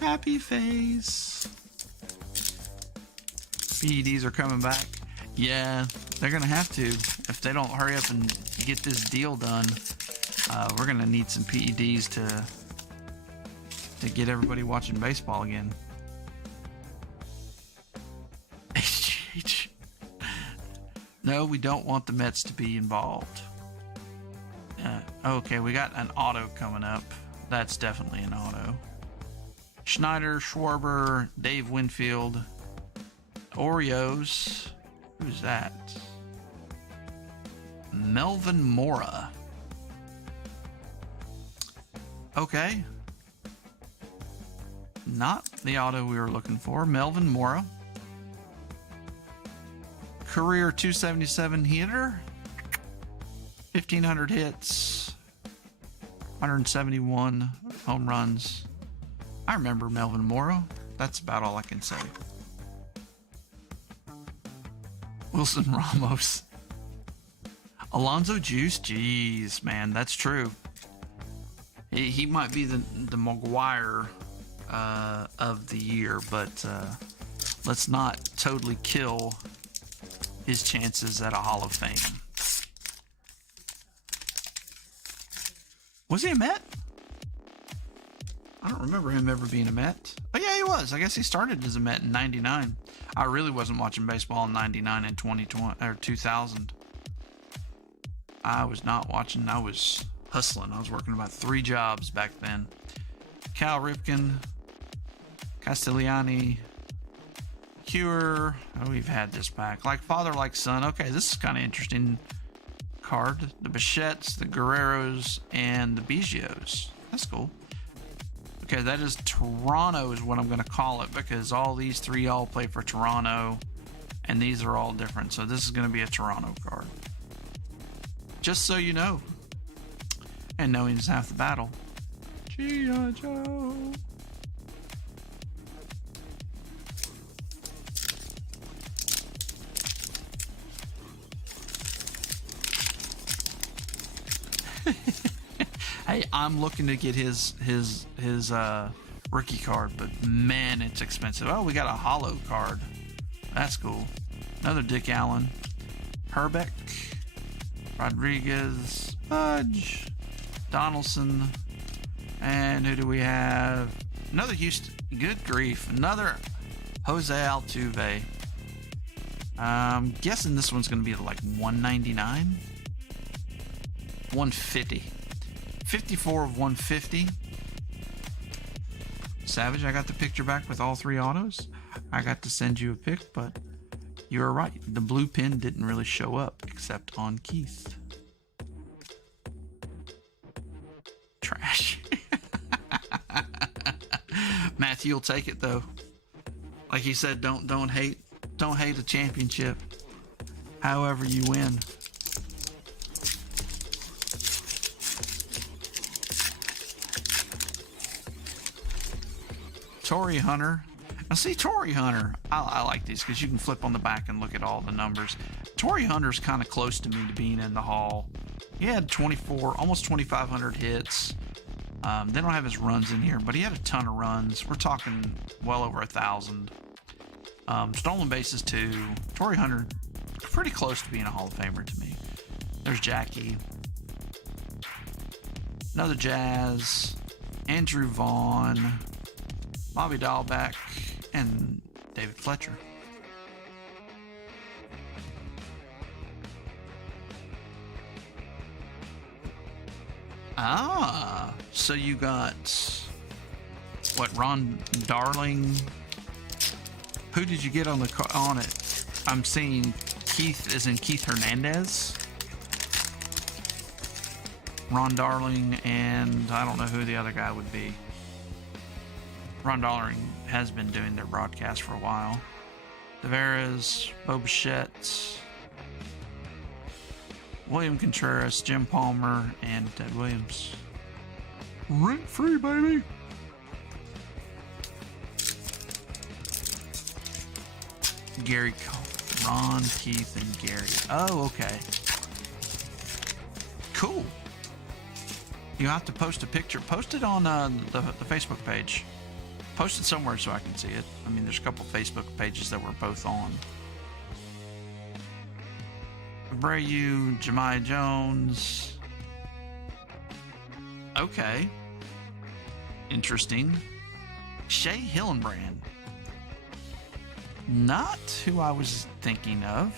Happy face. PEDs are coming back. Yeah, they're going to have to. If they don't hurry up and get this deal done, we're going to need some PEDs to get everybody watching baseball again. No, we don't want the Mets to be involved. Okay, we got an auto coming up. That's definitely an auto. Schneider, Schwarber, Dave Winfield, Oreos. Who's that? Melvin Mora. Okay. Not the auto we were looking for. Melvin Mora. Career 277 hitter. 1,500 hits. 171 home runs. I remember Melvin Mora. That's about all I can say. Wilson Ramos. Alonzo Juice. Jeez, man, that's true. He might be the McGuire of the year, but let's not totally kill his chances at a Hall of Fame. Was he a Met? I don't remember him ever being a Met. Oh yeah, he was. I guess he started as a Met in '99. I really wasn't watching baseball in '99 and 2020 or 2000. I was not watching. I was hustling. I was working about 3 jobs back then. Cal Ripken, Castellani, Cure. Oh, we've had this back. Like father, like son. Okay, this is kind of interesting card. The Bichettes, the Guerreros, and the Bigios. That's cool. Okay, that is Toronto is what I'm going to call it because all these 3 all play for Toronto, and these are all different. So this is going to be a Toronto card. Just so you know. And knowing is half the battle. G.I. Joe. Hey, I'm looking to get his rookie card, but man, it's expensive. Oh, we got a hollow card. That's cool. Another Dick Allen. Herbeck. Rodriguez. Fudge. Donaldson. And who do we have? Another Houston. Good grief. Another Jose Altuve. I'm guessing this one's going to be like $199. 150. 54 of 150. Savage, I got the picture back with all 3 autos. I got to send you a pic, but you were right. The blue pin didn't really show up except on Keith. Trash. Matthew will take it though. Like he said, don't hate a championship. However you win. Torrey Hunter. Now see, Torrey Hunter, I like these because you can flip on the back and look at all the numbers. Torrey Hunter's kind of close to me to being in the Hall. He had 24, almost 2,500 hits. They don't have his runs in here, but he had a ton of runs. We're talking well over 1,000. Stolen bases too. Torrey Hunter, pretty close to being a Hall of Famer to me. There's Jackie. Another Jazz. Andrew Vaughn. Bobby Dahlbeck, and David Fletcher. Ah, so you got what? Ron Darling. Who did you get on it? I'm seeing Keith is in Keith Hernandez. Ron Darling, and I don't know who the other guy would be. Ron Darling has been doing their broadcast for a while. Tavares, Bo Bichette, William Contreras, Jim Palmer, and Ted Williams. Rent free, baby! Gary Cole, Ron, Keith, and Gary. Oh, okay. Cool. You have to post a picture. Post it on the Facebook page. Post it somewhere so I can see it. I mean, there's a couple Facebook pages that we're both on. Abreu, Jemai Jones. Okay. Interesting. Shea Hillenbrand. Not who I was thinking of.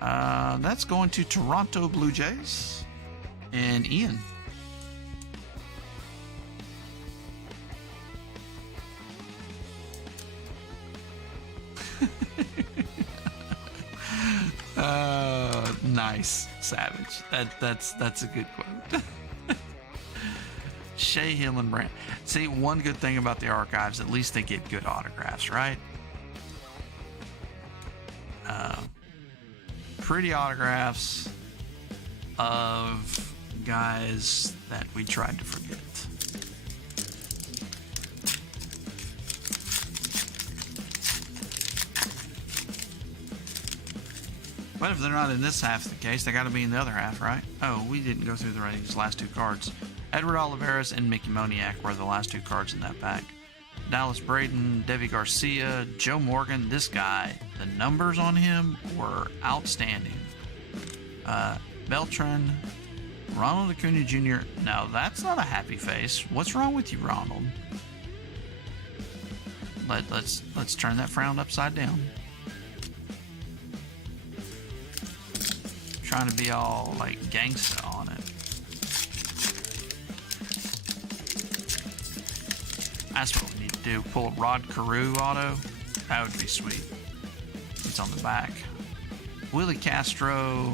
That's going to Toronto Blue Jays and Ian. Nice, Savage. That's a good quote. Shea Hillenbrand. See, one good thing about the archives, at least they get good autographs, right? Pretty autographs of guys that we tried to forget. But if they're not in this half of the case, they got to be in the other half, right? Oh, we didn't go through these last two cards. Edward Olivares and Mickey Moniak were the last two cards in that pack. Dallas Braden, Devi Garcia, Joe Morgan. This guy, the numbers on him were outstanding. Beltran, Ronald Acuna Jr. Now, that's not a happy face. What's wrong with you, Ronald? Let's turn that frown upside down. Trying to be all like gangsta on it. That's what we need to do. Pull a Rod Carew auto. That would be sweet. It's on the back. Willie Castro,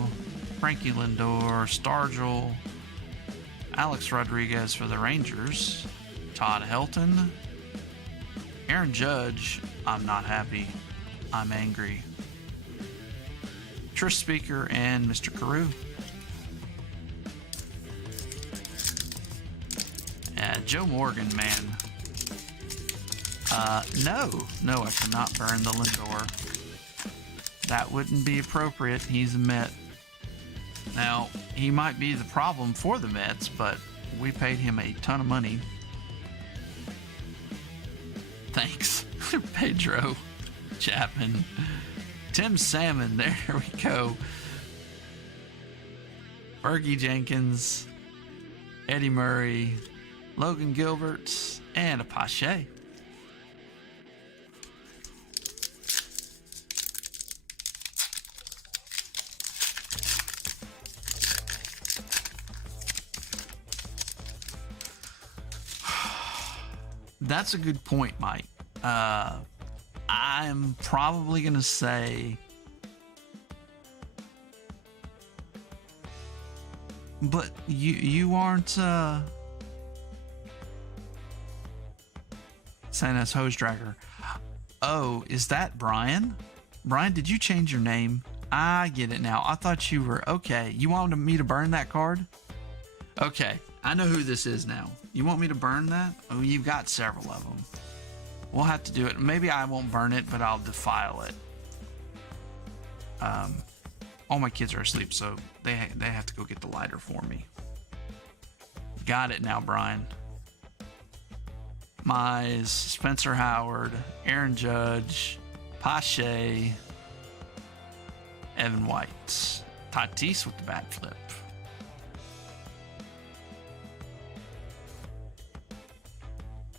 Frankie Lindor, Stargell, Alex Rodriguez for the Rangers, Todd Helton, Aaron Judge. I'm not happy. I'm angry. Trish Speaker and Mr. Carew. Joe Morgan, man. No, I cannot burn the Lindor. That wouldn't be appropriate. He's a Met. Now, he might be the problem for the Mets, but we paid him a ton of money. Thanks, Pedro Chapman. Tim Salmon, there we go. Fergie Jenkins, Eddie Murray, Logan Gilbert, and a Pache. That's a good point, Mike. I'm probably going to say, but you aren't saying that's Hose Dragger. Oh, is that Brian? Brian, did you change your name? I get it now. I thought you were, okay. You wanted me to burn that card? Okay, I know who this is now. You want me to burn that? Oh, you've got several of them. We'll have to do it. Maybe I won't burn it, but I'll defile it. All my kids are asleep, so they have to go get the lighter for me. Got it now, Brian. Mize, Spencer Howard, Aaron Judge, Pache, Evan White, Tatis with the bat flip.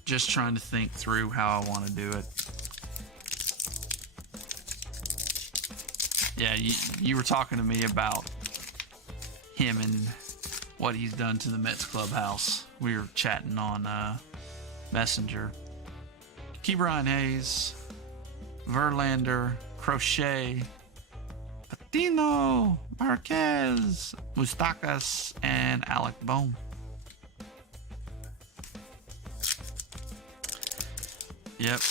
Just trying to think through how I want to do it. Yeah, you were talking to me about him and what he's done to the Mets clubhouse. We were chatting on Messenger. Ke'Bryan Hayes, Verlander, Crochet, Patino, Marquez, Mustakas, and Alec Bohm. Yep.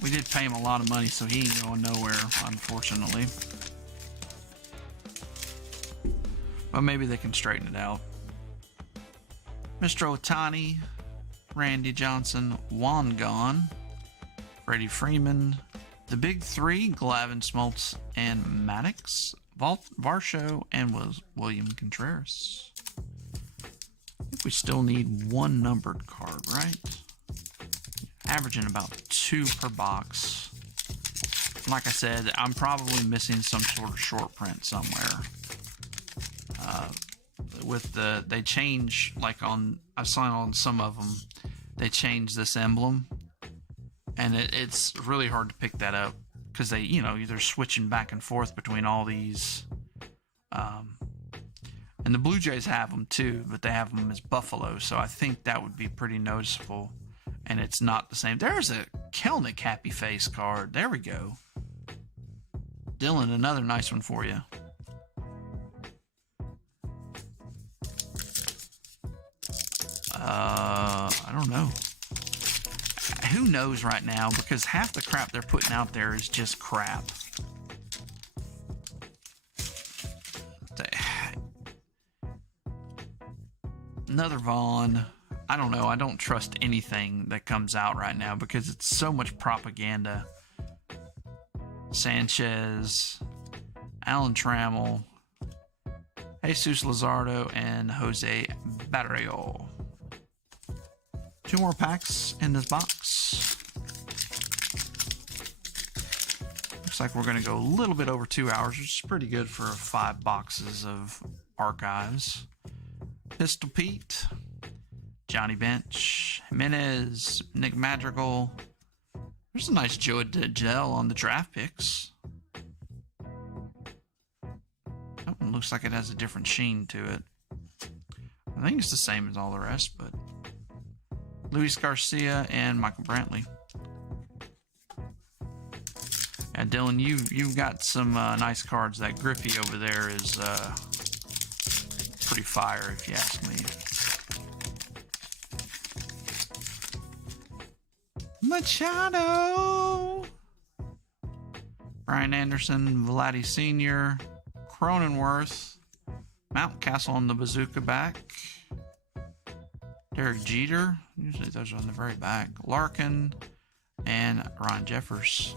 We did pay him a lot of money, so he ain't going nowhere, unfortunately. But maybe they can straighten it out. Mr. Otani, Randy Johnson, Juan Gone, Freddie Freeman, the Big Three, Glavin Smoltz, and Maddox, Varsho, and William Contreras. I think we still need one numbered card, right? Averaging about 2 per box. Like I said, I'm probably missing some sort of short print somewhere. They change, like I saw on some of them, they change this emblem, and it's really hard to pick that up because they, they're switching back and forth between all these. And the Blue Jays have them too, but they have them as Buffalo, so I think that would be pretty noticeable. And it's not the same. There's a Kelnick happy face card. There we go. Dylan, another nice one for you. I don't know. Who knows right now? Because half the crap they're putting out there is just crap. Another Vaughn. I don't know. I don't trust anything that comes out right now because it's so much propaganda. Sanchez, Alan Trammell, Jesus Luzardo, and Jose Barrio. 2 more packs in this box. Looks like we're going to go a little bit over 2 hours, which is pretty good for 5 boxes of archives. Pistol Pete, Johnny Bench, Jimenez, Nick Madrigal. There's a nice Joe Adell on the draft picks. That one looks like it has a different sheen to it. I think it's the same as all the rest, but Luis Garcia and Michael Brantley. And Dylan, you've got some nice cards. That Griffey over there is pretty fire, if you ask me. Machado, Brian Anderson, Vladdy Sr., Cronenworth, Mountcastle on the bazooka back, Derek Jeter, usually those are on the very back, Larkin, and Ron Jeffers.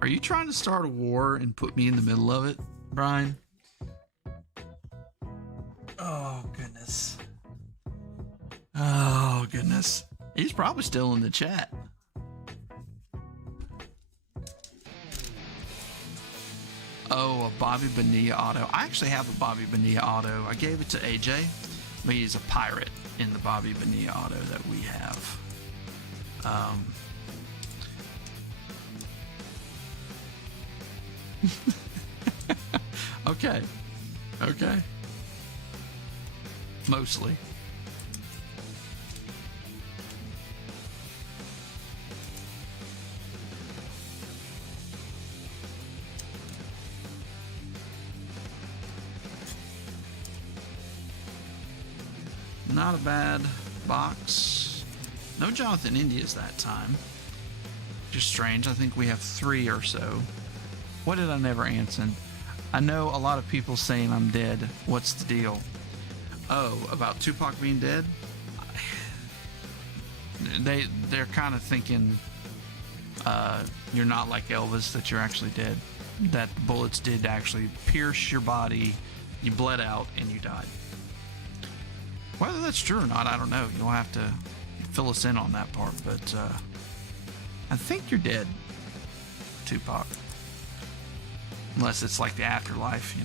Are you trying to start a war and put me in the middle of it, Brian? Oh, goodness. Oh, goodness. He's probably still in the chat. Oh, a Bobby Bonilla auto. I actually have a Bobby Bonilla auto. I gave it to AJ, but he's a pirate in the Bobby Bonilla auto that we have. Okay. Mostly. Not a bad box. No Jonathan Indias that time. Just strange. I think we have 3 or so. What did I never answer? I know a lot of people saying I'm dead. What's the deal? Oh, about Tupac being dead? They're kind of thinking you're not like Elvis, that you're actually dead. That the bullets did actually pierce your body, you bled out, and you died. Whether that's true or not, I don't know. You'll have to fill us in on that part, but I think you're dead, Tupac. Unless it's like the afterlife,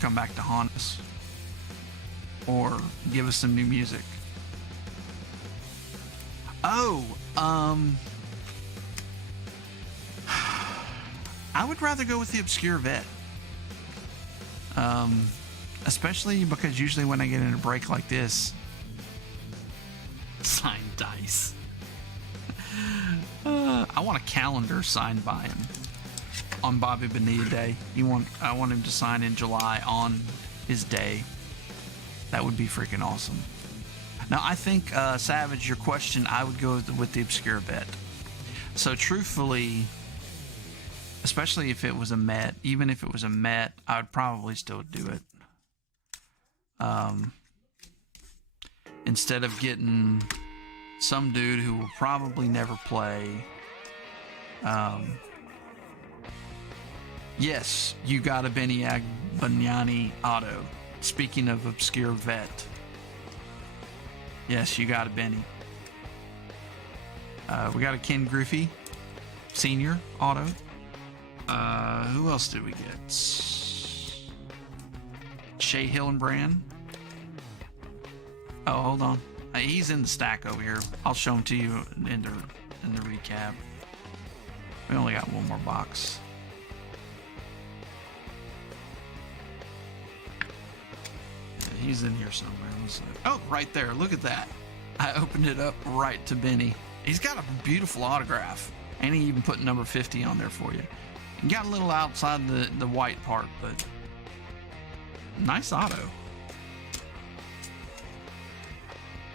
come back to haunt us. Or give us some new music. Oh, I would rather go with the obscure vet. Especially because usually when I get in a break like this, signed dice. I want a calendar signed by him on Bobby Bonilla Day. I want him to sign in July on his day. That would be freaking awesome. Now, I think, Savage, your question, I would go with the obscure vet. So, truthfully, especially if it was a Met, even if it was a Met, I would probably still do it. Instead of getting some dude who will probably never play. Yes, you got a Benny Agbayani auto. Speaking of obscure vet. Yes, you got a Benny. We got a Ken Griffey Senior auto. Who else did we get? Shea Hillenbrand. Oh, hold on. He's in the stack over here. I'll show him to you in the recap. We only got one more box. Yeah, he's in here somewhere. Oh, right there. Look at that. I opened it up right to Benny. He's got a beautiful autograph. And he even put number 50 on there for you. He got a little outside the white part, but nice auto.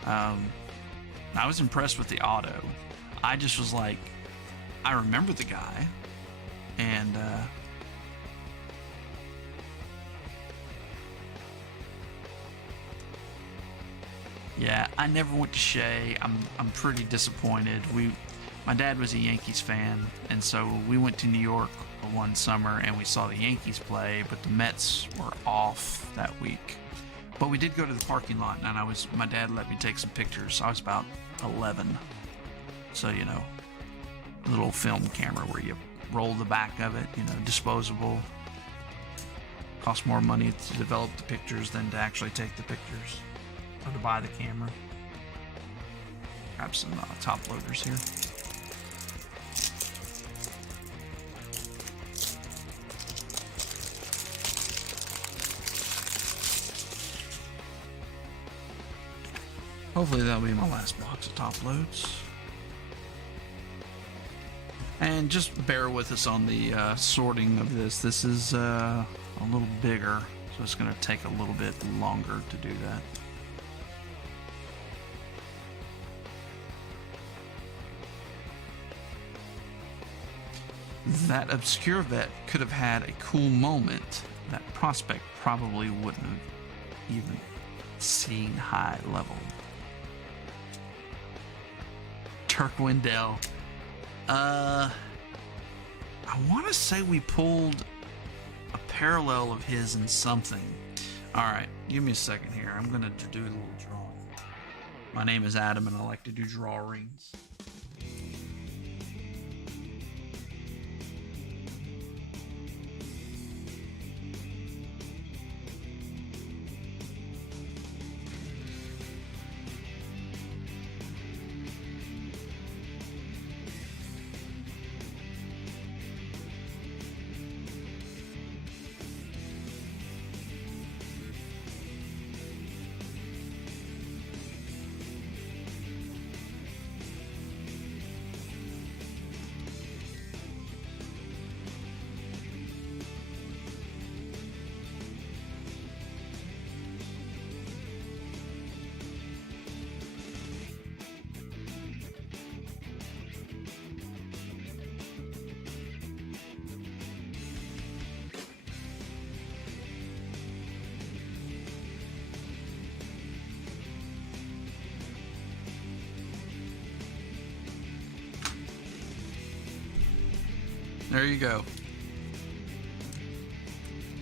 I was impressed with the auto. I just was like, I remember the guy, and yeah, I never went to Shea. I'm pretty disappointed. My dad was a Yankees fan, and so we went to New York one summer and we saw the Yankees play, but the Mets were off that week. But we did go to the parking lot, and my dad let me take some pictures. I was about 11. So, you know, a little film camera where you roll the back of it, you know, disposable. Costs more money to develop the pictures than to actually take the pictures or to buy the camera. Grab some top loaders here. Hopefully that'll be my last box of top loads. And just bear with us on the sorting of this. This is a little bigger, so it's going to take a little bit longer to do that. That obscure vet could have had a cool moment. That prospect probably wouldn't have even seen high level. Turk Wendell. I want to say we pulled a parallel of his in something. Alright, give me a second here. I'm going to do a little drawing. My name is Adam and I like to do drawings. There you go.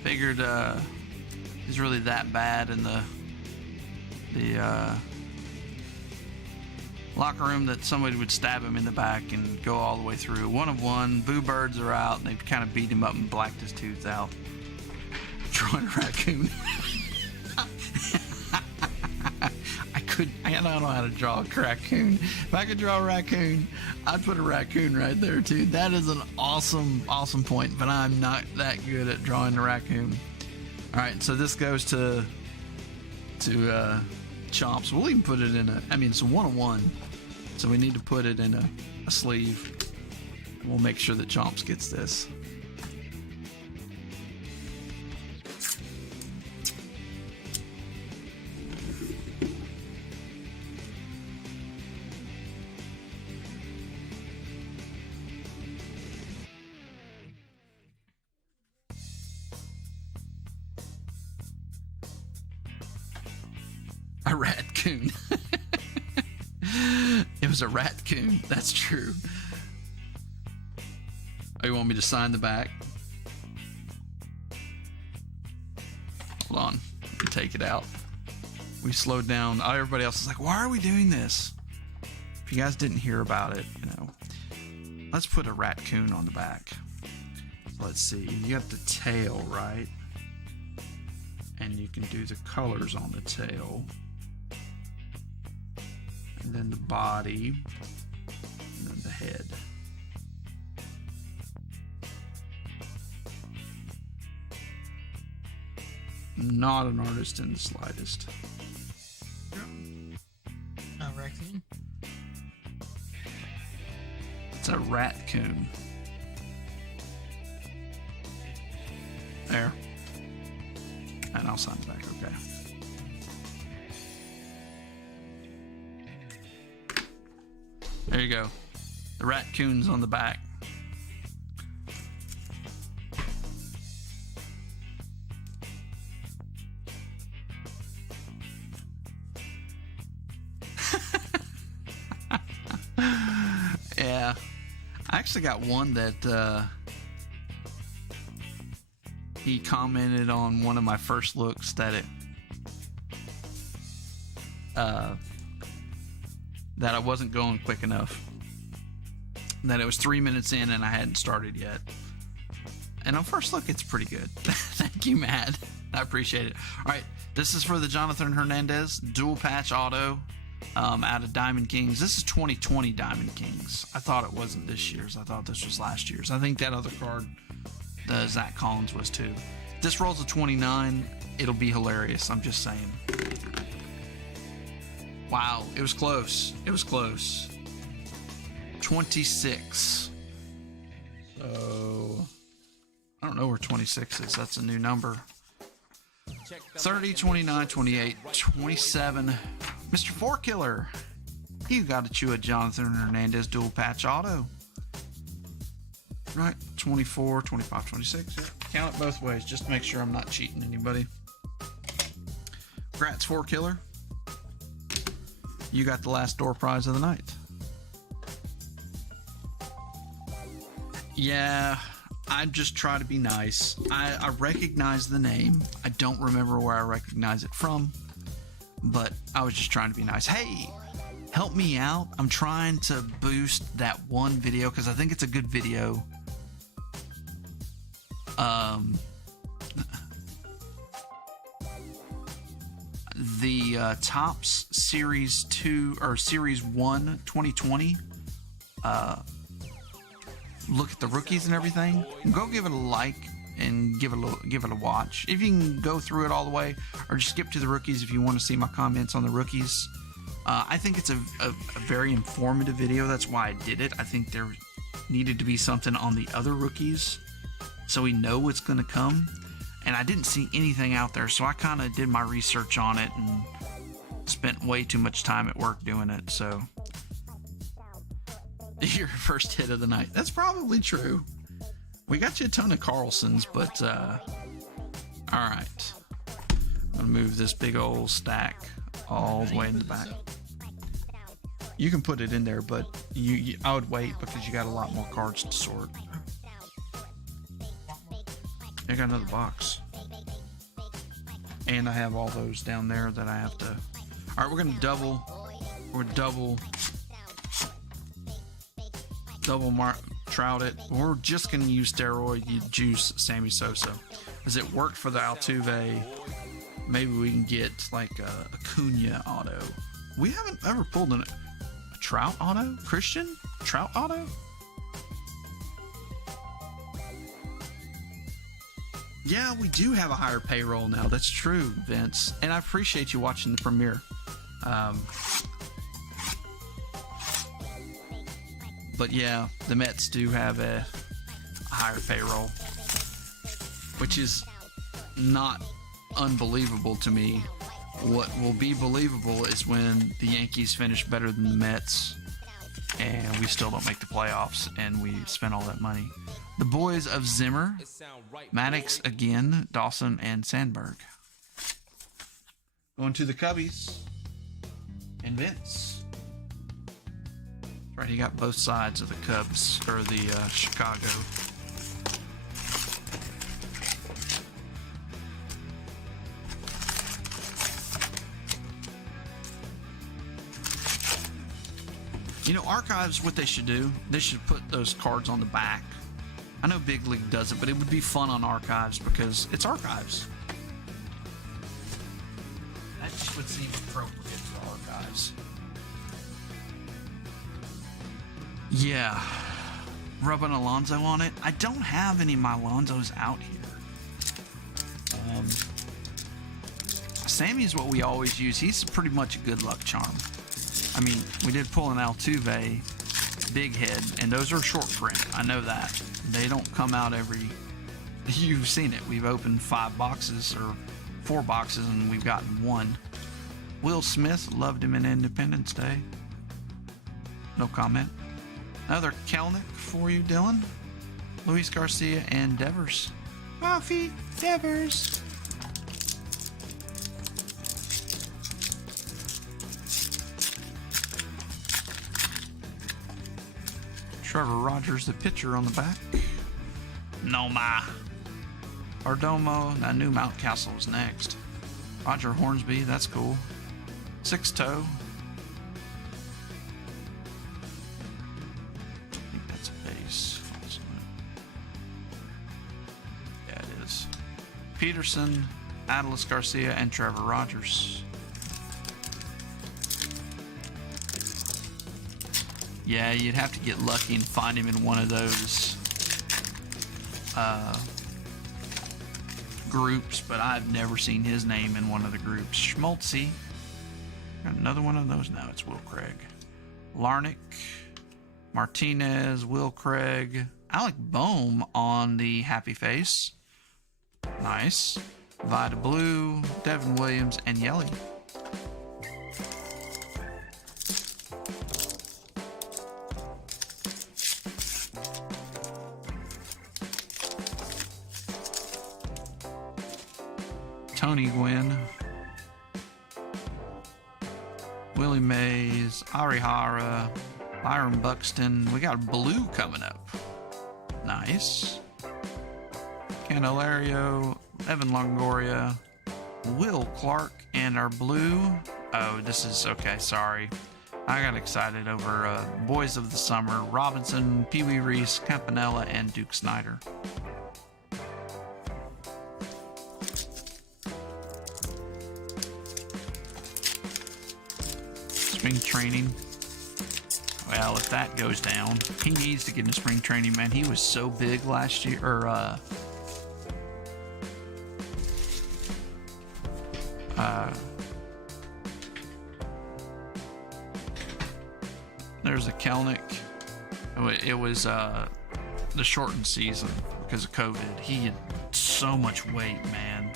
Figured he's really that bad in the locker room that somebody would stab him in the back and go all the way through. 1 of 1. Boo birds are out, and they've kind of beat him up and blacked his tooth out. Drawing a raccoon. I don't know how to draw a raccoon. If I could draw a raccoon, I'd put a raccoon right there too. That is an awesome point, but I'm not that good at drawing a raccoon. All right, so this goes to Chomps. We'll even put it in it's a 1 of 1, so we need to put it in a sleeve. We'll make sure that Chomps gets this. A raccoon. It was a raccoon. That's true. Oh, you want me to sign the back? Hold on. Let me take it out. We slowed down. Everybody else is like, why are we doing this? If you guys didn't hear about it, let's put a raccoon on the back. Let's see. You got the tail, right? And and you can do the colors on the tail, and then the body, and then the head. Not an artist in the slightest. A raccoon? It's a raccoon. There. And I'll sign it back, okay. There you go. The raccoon's on the back. Yeah. I actually got one that he commented on one of my first looks that that I wasn't going quick enough. That it was 3 minutes in and I hadn't started yet. And on first look, it's pretty good. Thank you, Matt. I appreciate it. All right, this is for the Jonathan Hernandez dual patch auto out of Diamond Kings. This is 2020 Diamond Kings. I thought it wasn't this year's. I thought this was last year's. I think that other card, the Zach Collins, was too. This rolls a 29. It'll be hilarious. I'm just saying. Wow, it was close. It was close. 26. So I don't know where 26 is. That's a new number. 30, 29, 28, 27. Mr. Four Killer. You got to chew a Jonathan Hernandez dual patch auto. Right, 24, 25, 26. Yeah. Count it both ways just to make sure I'm not cheating anybody. Congrats, Four Killer. You got the last door prize of the night. Yeah, I just try to be nice. I recognize the name. I don't remember where I recognize it from, but I was just trying to be nice. Hey, help me out. I'm trying to boost that one video because I think it's a good video. The Topps Series 2 or Series 1 2020. Look at the rookies and everything. Go give it a like and give it a watch. If you can go through it all the way, or just skip to the rookies if you want to see my comments on the rookies. I think it's a very informative video. That's why I did it. I think there needed to be something on the other rookies so we know what's going to come. And I didn't see anything out there, so I kind of did my research on it and spent way too much time at work doing it. So your first hit of the night. That's probably true. We got you a ton of Carlsons, but all right. I'm gonna move this big old stack all the way in the back. You can put it in there, but I would wait because you got a lot more cards to sort. I got another box, and I have all those down there that I have to. All right, we're gonna double trout it. We're just gonna use steroid juice Sammy Sosa, as it worked for the Altuve. Maybe we can get like a Acuna auto. We haven't ever pulled a Trout auto. Christian Trout auto. Yeah, we do have a higher payroll now. That's true, Vince. And I appreciate you watching the premiere. But yeah, the Mets do have a higher payroll, which is not unbelievable to me. What will be believable is when the Yankees finish better than the Mets and we still don't make the playoffs and we spent all that money. The boys of Zimmer, Maddox again, Dawson, and Sandberg. Going to the Cubbies and Vince. That's right, he got both sides of the Cubs, or the Chicago. You know, Archives, what they should do, they should put those cards on the back. I know Big League does it, but it would be fun on Archives because it's Archives. which would seem appropriate for our guys. Yeah. Rubbing Alonzo on it. I don't have any of my Alonzos out here. Sammy's what we always use. He's pretty much a good luck charm. I mean, we did pull an Altuve big head, and those are short print. I know that. They don't come out every... You've seen it. We've opened 5 boxes or 4 boxes, and we've gotten 1. Will Smith, loved him in Independence Day. No comment. Another Kelnick for you, Dylan. Luis Garcia and Devers. Rafi Devers. Trevor Rogers, the pitcher on the back. Noma. Ardomo. I knew Mountcastle was next. Roger Hornsby, that's cool. Six Toe. I think that's a base. Yeah, it is. Peterson, Adolis Garcia, and Trevor Rogers. Yeah, you'd have to get lucky and find him in one of those groups, but I've never seen his name in one of the groups. Schmaltzy. Got another one of those? No, it's Will Craig. Larnick. Martinez. Will Craig. Alec Boehm on the happy face. Nice. Vida Blue. Devin Williams. And Yelly. Tony Gwynn, Willie Mays, Arihara, Byron Buxton. We got blue coming up. Nice. Candelario, Evan Longoria, Will Clark, and our blue. Oh, this is okay. Sorry. I got excited over Boys of the Summer, Robinson, Pee Wee Reese, Campanella, and Duke Snyder. Spring training. Well, if that goes down, he needs to get into spring training, man. He was so big last year, there's a Kelnick. It was the shortened season because of COVID. He had so much weight, man.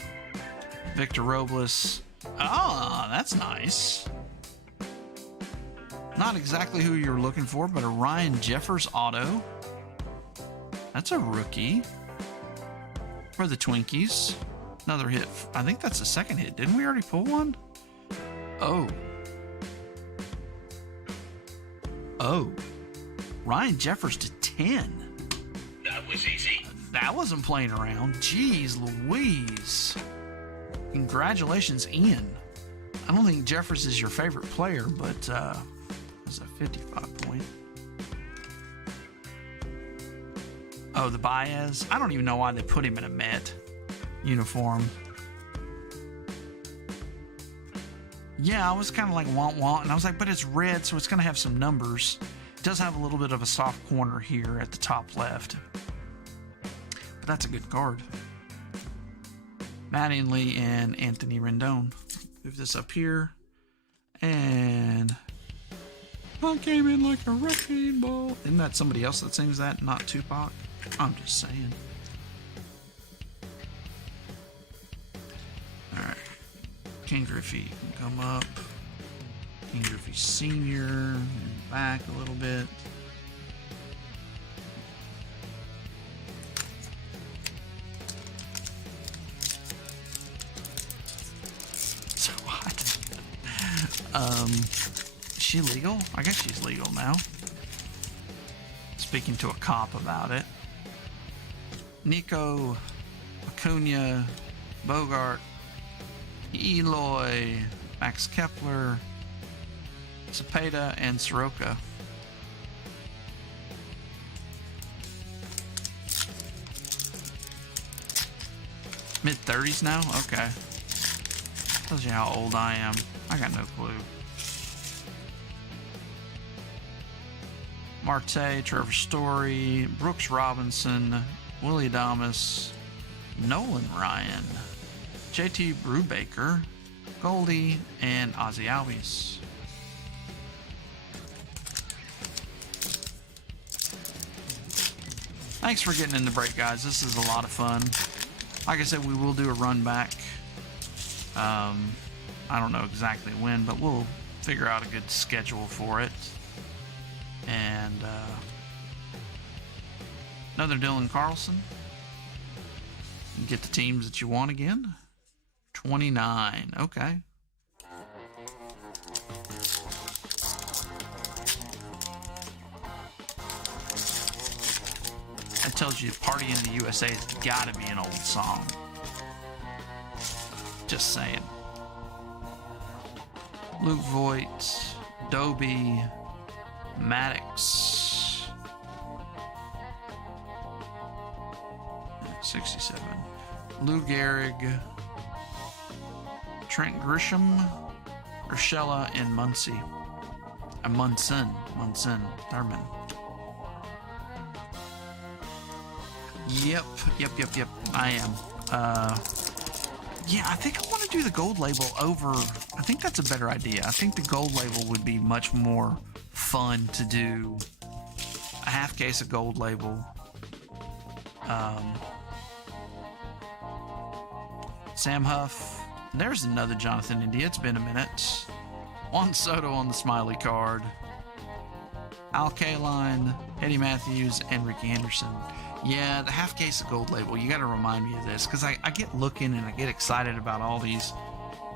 Victor Robles. Ah, that's nice. Not exactly who you're looking for, but a Ryan Jeffers auto. That's a rookie for the Twinkies. Another hit. I think that's the second hit. Didn't we already pull one? Oh. Ryan Jeffers to 10. That was easy. That wasn't playing around. Jeez Louise. Congratulations, Ian. I don't think Jeffers is your favorite player, but it's a 55 point. Oh, the Baez. I don't even know why they put him in a Met uniform. Yeah, I was kind of like want, and I was like, but it's red, so it's going to have some numbers. It does have a little bit of a soft corner here at the top left. But that's a good card. Mattingly and Anthony Rendon. Move this up here. And I came in like a wrecking ball. Isn't that somebody else that sings that, not Tupac? I'm just saying. Alright. King Griffey can come up. King Griffey Sr. and back a little bit. So what? Is she legal? I guess she's legal now. Speaking to a cop about it. Nico, Acuna, Bogart, Eloy, Max Kepler, Cepeda, and Soroka. Mid-30s now? Okay. Tells you how old I am. I got no clue. Marte, Trevor Story, Brooks Robinson, Willie Adamas, Nolan Ryan, JT Brubaker, Goldie, and Ozzie Albies. Thanks for getting in the break, guys. This is a lot of fun. Like I said, we will do a run back. I don't know exactly when, but we'll figure out a good schedule for it. And another Dylan Carlson. You get the teams that you want again. 29. Okay. That tells you Party in the USA has got to be an old song. Just saying. Luke Voigt, Dobie, Maddox, 67, Lou Gehrig, Trent Grisham, Urshela, and Muncy. Munson, Thurman. Yep. I am. Yeah, I think I want to do the gold label over. I think that's a better idea. I think the gold label would be much more fun to do. A half case of gold label. Sam Huff. There's another Jonathan India. It's been a minute. Juan Soto on the smiley card. Al Kaline, Eddie Matthews, and Ricky Henderson. Yeah, the half case of gold label. You got to remind me of this because I get looking and I get excited about all these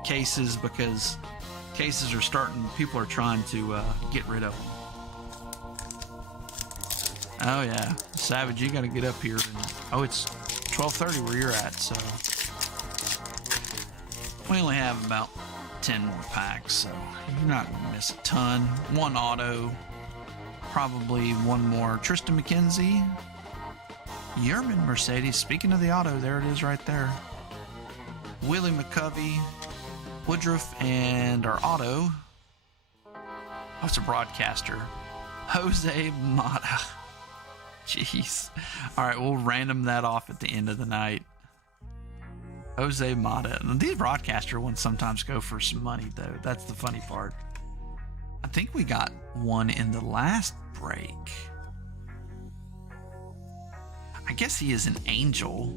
cases because cases are starting. People are trying to get rid of them. Oh yeah, Savage, you got to get up here. Oh, it's 12:30 where you're at, so we only have about 10 more packs, so you're not gonna miss a ton. One auto, probably one more. Tristan McKenzie. Yerman Mercedes. Speaking of the auto, there it is right there. Willie McCovey, Woodruff, and our auto. Oh, it's a broadcaster. Jose Mata. Jeez. All right, we'll random that off at the end of the night. Jose Mata. And these broadcaster ones sometimes go for some money, though. That's the funny part. I think we got one in the last break. I guess he is an angel.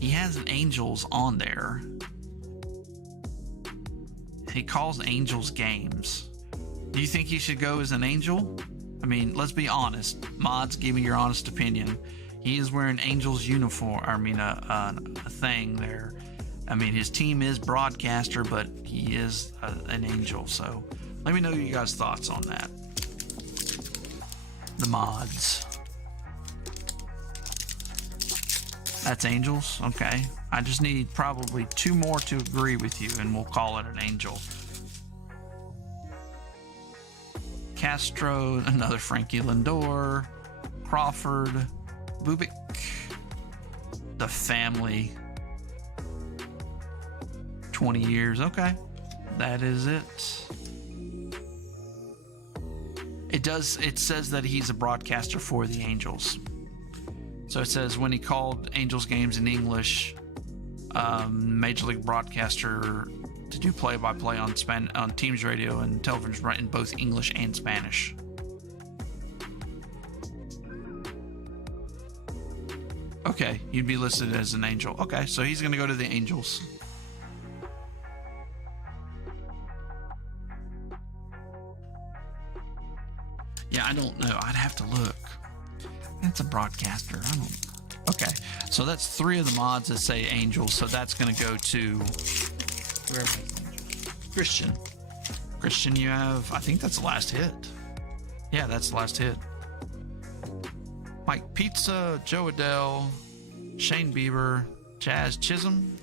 He has an angels on there. He calls angels games. Do you think he should go as an angel? I mean, let's be honest. Mods, give me your honest opinion. He is wearing angels uniform. I mean, a thing there. I mean, his team is broadcaster, but he is an angel. So let me know you guys' thoughts on that. The mods. That's angels? Okay. I just need probably two more to agree with you, and we'll call it an angel. Castro, another Frankie Lindor, Crawford, Bubik, the family. 20 years. Okay. That is it. It says that he's a broadcaster for the Angels. So it says when he called Angels games in English, Major League broadcaster to do play-by-play on Teams radio and television in both English and Spanish. Okay, you'd be listed as an Angel. Okay, so he's going to go to the Angels. Yeah, I don't know. I'd have to look. That's a broadcaster. I don't. Okay, so that's 3 of the mods that say Angels. So that's going to go to wherever. Christian. Christian, you have. I think that's the last hit. Yeah, that's the last hit. Mike Pizza, Joe Adele, Shane Bieber, Jazz Chisholm,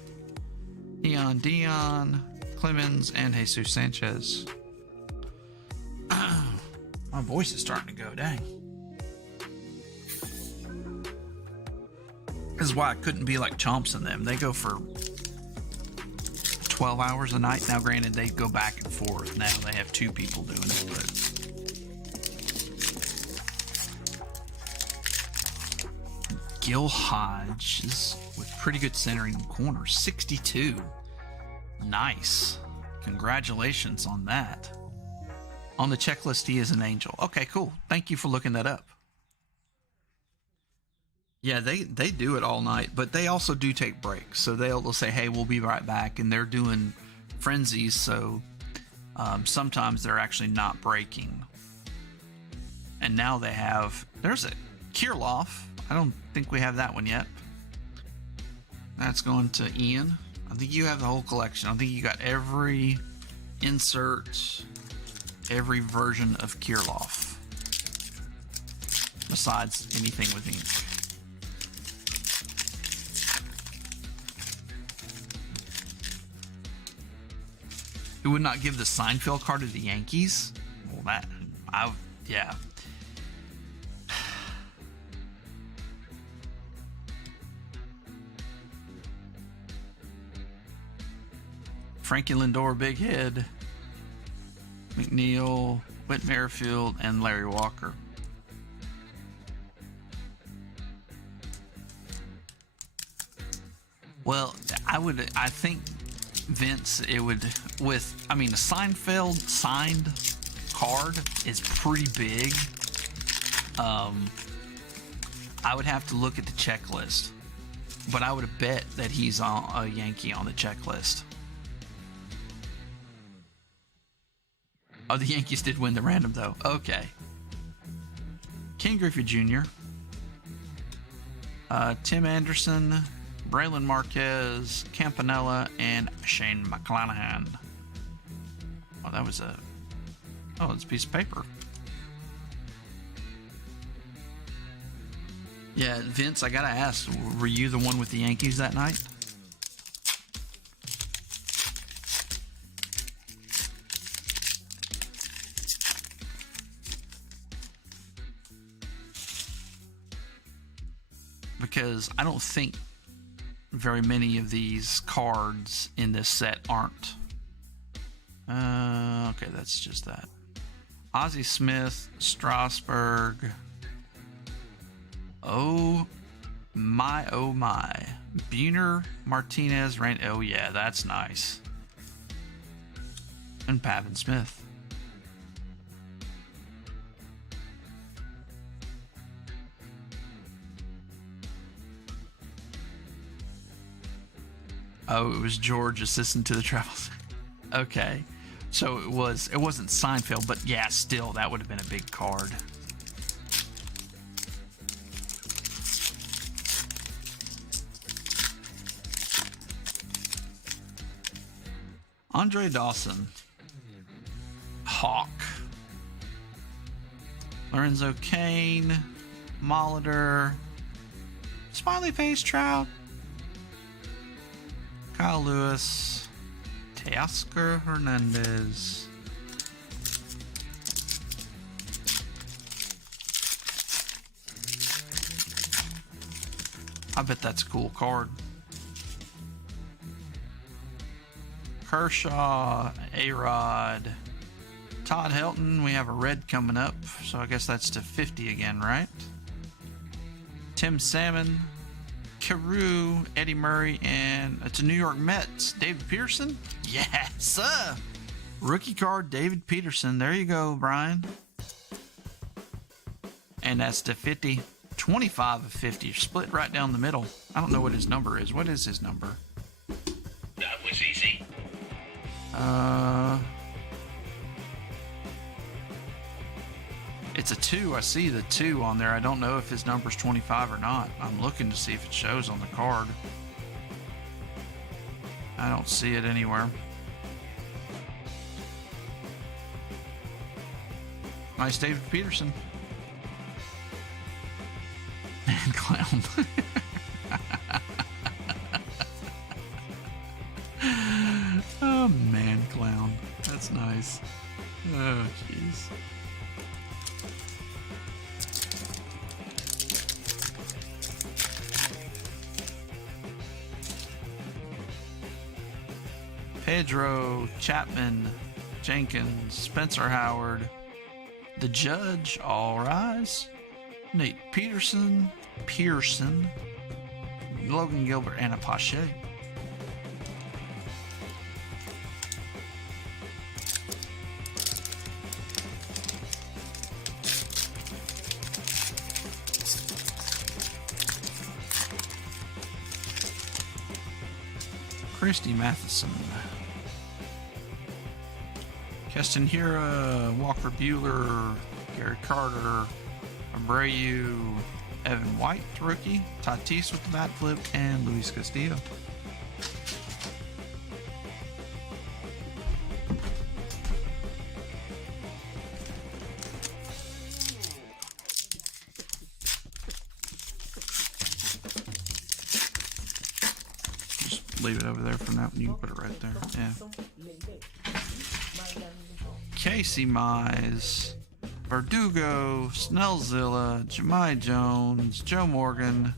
Dion, Clemens, and Jesus Sanchez. My voice is starting to go, dang. This is why I couldn't be like Chomps and them. They go for 12 hours a night. Now, granted, they go back and forth. Now they have 2 people doing it, but Gil Hodges with pretty good centering in corner, 62. Nice. Congratulations on that. On the checklist, he is an angel. Okay, cool. Thank you for looking that up. Yeah, they do it all night, but they also do take breaks. So they'll say, hey, we'll be right back. And they're doing frenzies, so sometimes they're actually not breaking. And now they have, there's a Kirloff. I don't think we have that one yet. That's going to Ian. I think you have the whole collection. I think you got every insert, every version of Kirloff, besides anything with ink. Who would not give the Seinfeld card to the Yankees? Well, yeah. Frankie Lindor, big head. McNeil, Whit Merrifield, and Larry Walker. Well, I think Vince, it would, a Seinfeld signed card is pretty big. I would have to look at the checklist, but I would have bet that he's on a Yankee on the checklist. Oh, the Yankees did win the random, though. Okay. Ken Griffey Jr., Tim Anderson, Braylon Marquez, Campanella, and Shane McClanahan. Oh, that was it's a piece of paper. Yeah, Vince, I gotta ask, were you the one with the Yankees that night? Because I don't think very many of these cards in this set aren't. Okay, that's just that. Ozzie Smith, Strasburg. Oh my. Buhner, Martinez, Rain. Oh yeah, that's nice. And Pavin Smith. Oh, it was George, assistant to the travels. Okay. So it wasn't Seinfeld, but yeah, still, that would have been a big card. Andre Dawson. Hawk. Lorenzo Cain. Molitor. Smiley Face Trout. Kyle Lewis, Teoscar Hernandez, I bet that's a cool card. Kershaw, A-Rod, Todd Helton. We have a red coming up, so I guess that's to 50 again, right? Tim Salmon, Carew, Eddie Murray, and it's a New York Mets. David Peterson? Yes, sir. Rookie card, David Peterson. There you go, Brian. And that's to 50. 25 of 50. Split right down the middle. I don't know what his number is. What is his number? That was easy. It's a 2. I see the 2 on there. I don't know if his number's 25 or not. I'm looking to see if it shows on the card. I don't see it anywhere. Nice David Peterson. Man clown. Oh, man clown. That's nice. Oh, jeez. Pedro, Chapman, Jenkins, Spencer Howard, the Judge, All Rise, Nate Pearson, Logan Gilbert, Anna Pache. Christy Matheson, Keston Hira, Walker Bueller, Gary Carter, Abreu, Evan White, rookie, Tatis with the bat flip, and Luis Castillo. Just leave it over there for now. You can put it right there. Yeah. Casey Mize, Verdugo, Snellzilla, Jemai Jones, Joe Morgan,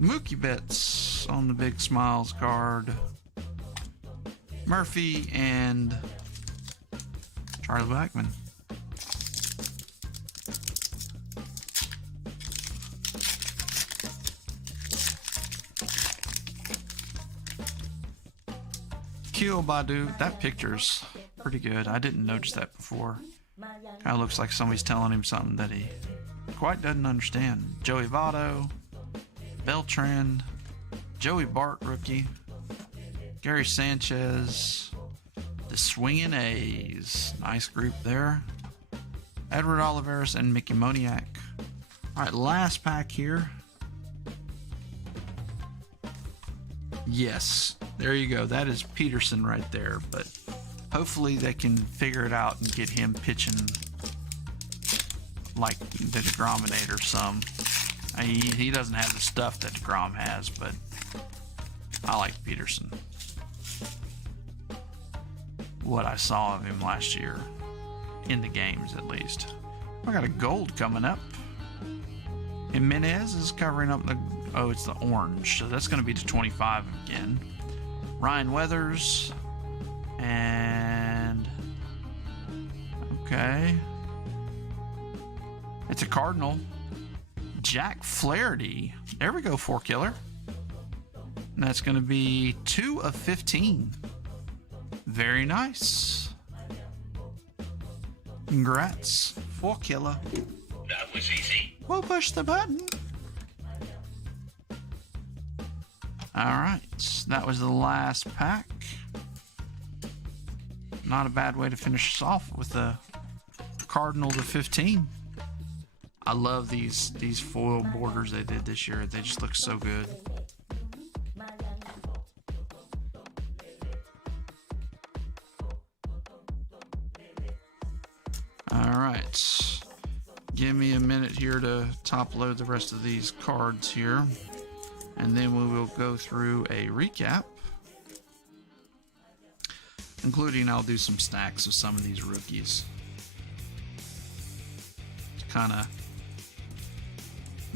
Mookie Betts on the Big Smiles card, Murphy, and Charlie Blackmon. Keel Badu, that picture's pretty good. I didn't notice that before. Kind of looks like somebody's telling him something that he quite doesn't understand. Joey Votto, Beltran, Joey Bart, rookie, Gary Sanchez, the Swingin' A's. Nice group there. Edward Olivares and Mickey Moniak. All right, last pack here. Yes, there you go. That is Peterson right there, but hopefully they can figure it out and get him pitching like the DeGrominator some. He doesn't have the stuff that DeGrom has, but I like Peterson. What I saw of him last year, in the games at least. I got a gold coming up. Jimenez is covering up the... Oh, it's the orange, so that's going to be to 25 again. Ryan Weathers. And... Okay. It's a Cardinal. Jack Flaherty. There we go, 4-killer. And that's going to be 2 of 15. Very nice. Congrats. 4-killer. That was easy. We'll push the button. Alright, that was the last pack. Not a bad way to finish us off with a Cardinal to 15. I love these foil borders they did this year. They just look so good. Alright. Give me a minute here to top load the rest of these cards here. And then we will go through a recap. Including I'll do some stacks of some of these rookies. It's kind of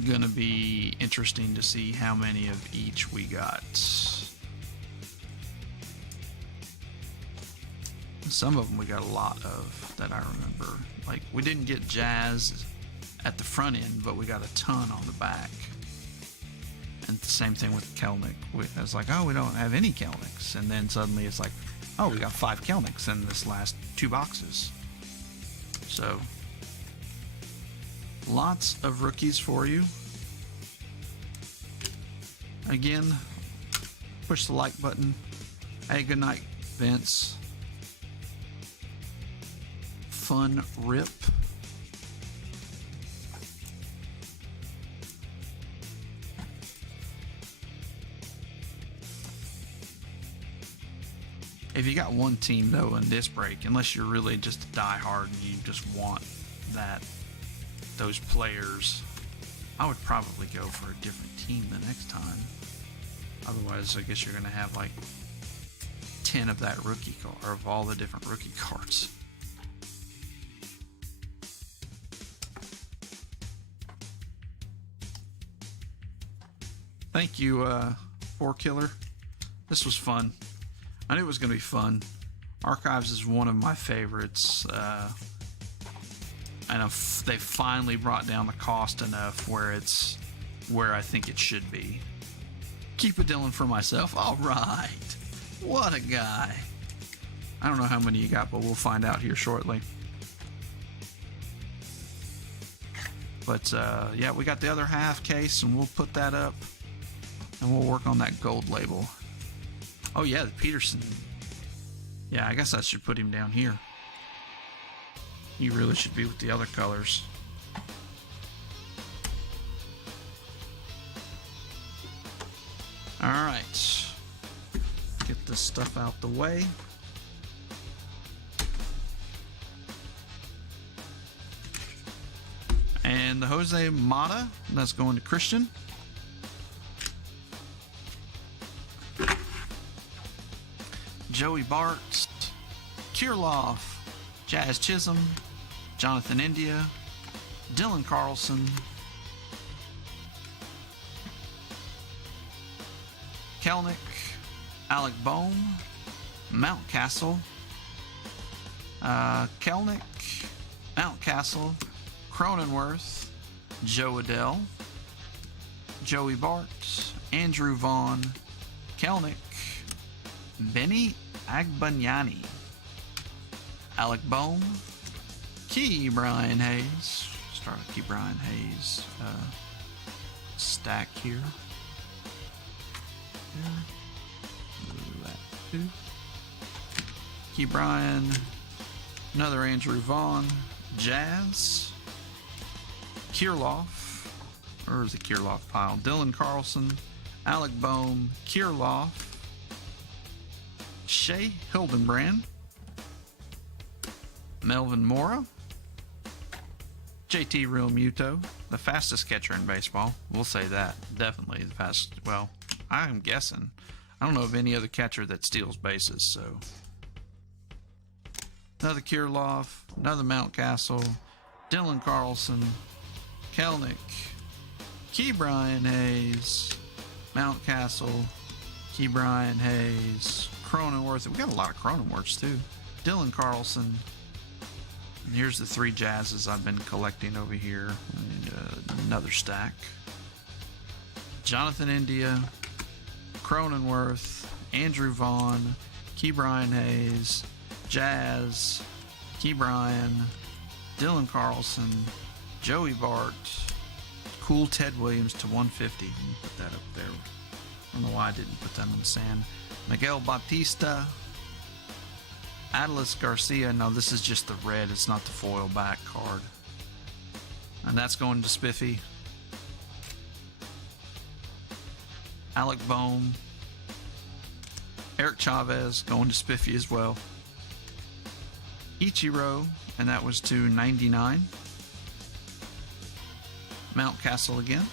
going to be interesting to see how many of each we got. Some of them we got a lot of that I remember. Like, we didn't get Jazz at the front end, but we got a ton on the back. And the same thing with Kelnick. I was like, oh, we don't have any Kelnicks. And then suddenly it's like, oh, we got 5 Kelnicks in this last 2 boxes. So, lots of rookies for you. Again, push the like button. Hey, good night, Vince. Fun rip. If you got one team though in this break, unless you're really just a diehard and you just want those players, I would probably go for a different team the next time. Otherwise, I guess you're going to have like 10 of that rookie card, or of all the different rookie cards. Thank you, 4-killer. This was fun. I knew it was going to be fun. Archives is one of my favorites. And they finally brought down the cost enough where it's where I think it should be. Keep a Dylan for myself. All right. What a guy. I don't know how many you got, but we'll find out here shortly. But yeah, we got the other half case, and we'll put that up, and we'll work on that gold label. Oh yeah, the Peterson. Yeah, I guess I should put him down here. He really should be with the other colors. All right, get this stuff out the way. And the Jose Mata, that's going to Christian. Joey Bart, Kirilloff, Jazz Chisholm, Jonathan India, Dylan Carlson, Kelnick, Alec Bohm, Mountcastle, Kelnick, Mountcastle, Cronenworth, Joe Adell, Joey Bart, Andrew Vaughn, Kelnick, Benny Agbayani, Alec Bohm, Key Brian Hayes. Start with Key Brian Hayes stack here. Key Brian, another Andrew Vaughn, Jazz, Kirilloff, or is it Kirilloff pile? Dylan Carlson, Alec Bohm, Kirilloff, Shea Hildenbrand, Melvin Mora, JT Real Muto, the fastest catcher in baseball. We'll say that. Definitely the fastest. Well, I'm guessing. I don't know of any other catcher that steals bases, so. Another Kirilloff, another Mountcastle, Dylan Carlson, Kelnick, Key Brian Hayes, Mountcastle, Key Brian Hayes, Cronenworth. We got a lot of Cronenworths too. Dylan Carlson. And here's the three Jazzes I've been collecting over here. And, another stack. Jonathan India, Cronenworth, Andrew Vaughn, Key Brian Hayes, Jazz, Key Brian, Dylan Carlson, Joey Bart, cool Ted Williams to 150. Let me put that up there. I don't know why I didn't put them in sand. Miguel Bautista, Adolis Garcia. No, this is just the red. It's not the foil back card. And that's going to Spiffy. Alec Bohm. Eric Chavez going to Spiffy as well. Ichiro, and that was to 99. Mountcastle again.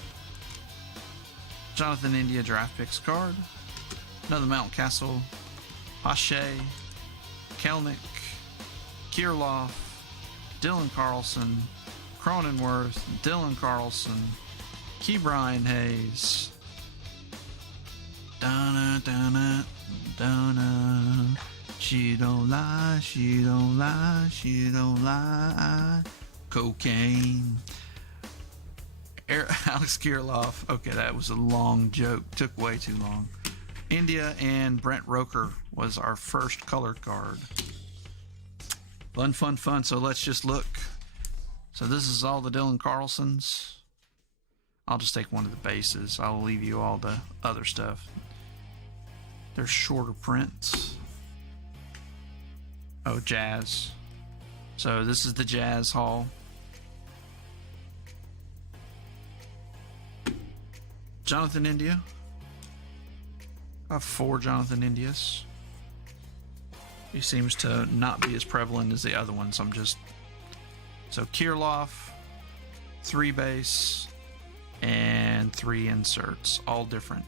Jonathan India draft picks card. Another Mountcastle. Pache, Kelnick, Kirilloff, Dylan Carlson, Cronenworth, Dylan Carlson, Key Brian Hayes. Donna, Donna, Donna. She don't lie, she don't lie, she don't lie. Cocaine. Alex Kirilloff. Okay, that was a long joke. Took way too long. India and Brent Roker was our first color card. Fun, fun, fun. So let's just look. So this is all the Dylan Carlsons. I'll just take one of the bases. I'll leave you all the other stuff. They're shorter prints. Oh, Jazz. So this is the Jazz haul. Jonathan India. I have 4 Jonathan Indias. He seems to not be as prevalent as the other ones. So Kirilloff, 3 base, and 3 inserts, all different.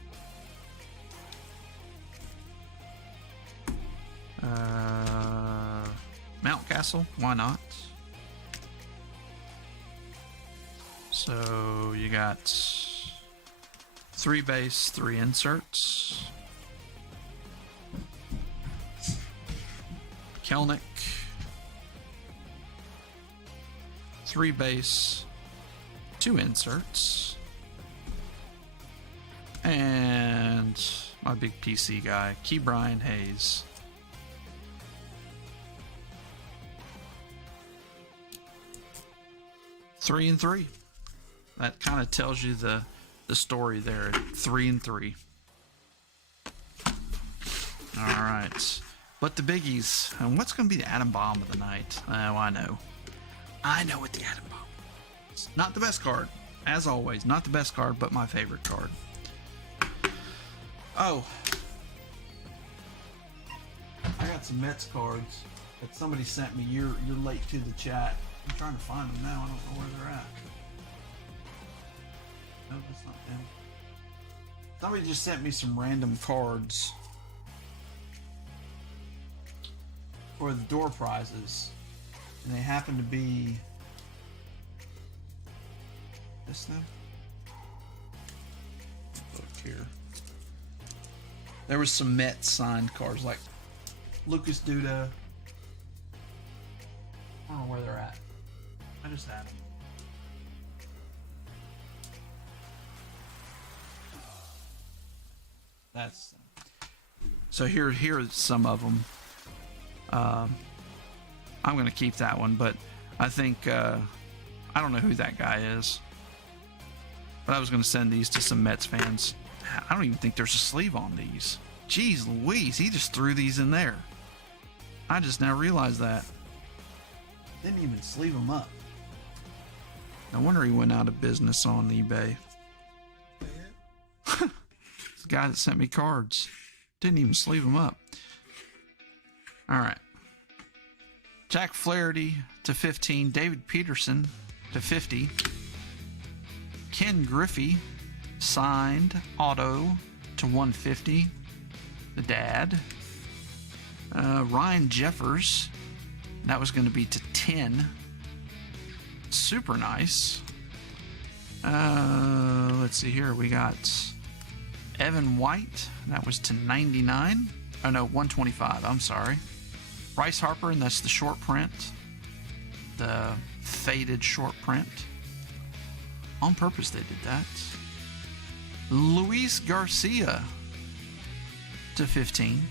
Mountcastle, why not? So you got 3 base, 3 inserts. Kelnick. 3 base. 2 inserts. And my big PC guy, Key Brian Hayes. Three and 3. That kind of tells you the story there. 3 and 3. All right. But the biggies. And what's going to be the atom bomb of the night? Oh, I know. I know what the atom bomb is. Not the best card. As always, not the best card, but my favorite card. Oh. I got some Mets cards that somebody sent me. You're late to the chat. I'm trying to find them now. I don't know where they're at. Nope, that's not them. Somebody just sent me some random cards for the door prizes. And they happen to be this now. Look here. There was some Mets signed cards like Lucas Duda. I don't know where they're at. I just had them. That's so here are some of them. I'm gonna keep that one, but I think I don't know who that guy is. But I was gonna send these to some Mets fans. I don't even think there's a sleeve on these. Jeez Louise, he just threw these in there. I just now realized that. Didn't even sleeve them up. No wonder he went out of business on eBay. The guy that sent me cards didn't even sleeve them up. All right. Jack Flaherty to 15. David Peterson to 50. Ken Griffey signed auto to 150. The dad. Ryan Jeffers. That was going to be to 10. Super nice. Let's see here. We got Evan White. That was to 99. Oh no, 125. I'm sorry. Bryce Harper, and that's the short print. The faded short print. On purpose they did that. Luis Garcia to 15.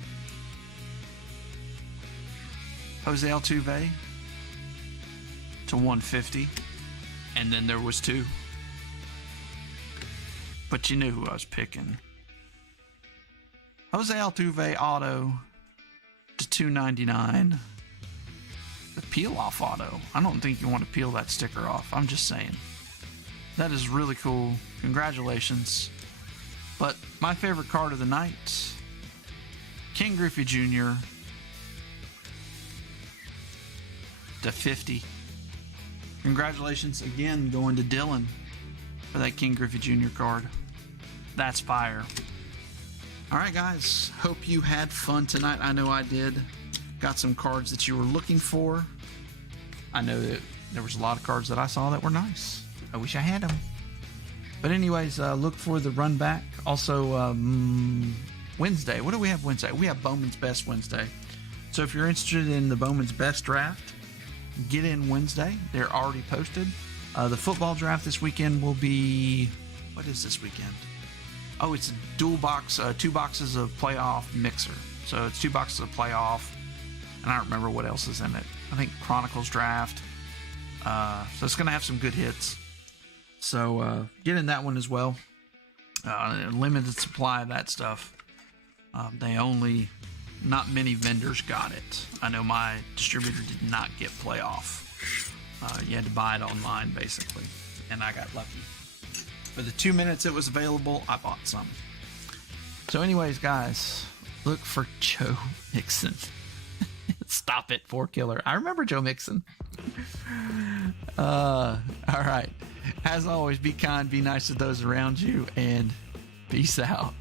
Jose Altuve to 150. And then there was 2. But you knew who I was picking. Jose Altuve auto to 299. The peel off auto. I don't think you want to peel that sticker off. I'm just saying. That is really cool. Congratulations. But my favorite card of the night, King Griffey Jr. to 50. Congratulations again going to Dylan for that King Griffey Jr. card. That's fire. All right, guys. Hope you had fun tonight. I know I did. Got some cards that you were looking for. I know that there was a lot of cards that I saw that were nice. I wish I had them. But anyways, look for the run back. Also, Wednesday. What do we have Wednesday? We have Bowman's Best Wednesday. So if you're interested in the Bowman's Best draft, get in Wednesday. They're already posted. The football draft this weekend will be... What is this weekend? Oh, it's a dual box, 2 boxes of playoff mixer. So it's 2 boxes of playoff. And I don't remember what else is in it. I think Chronicles draft. So it's going to have some good hits. So get in that one as well. Limited supply of that stuff. Not many vendors got it. I know my distributor did not get playoff. You had to buy it online, basically. And I got lucky. For the 2 minutes it was available, I bought some. So anyways, guys, look for Joe Mixon. Stop it, 4Killer. I remember Joe Mixon. All right. As always, be kind, be nice to those around you, and peace out.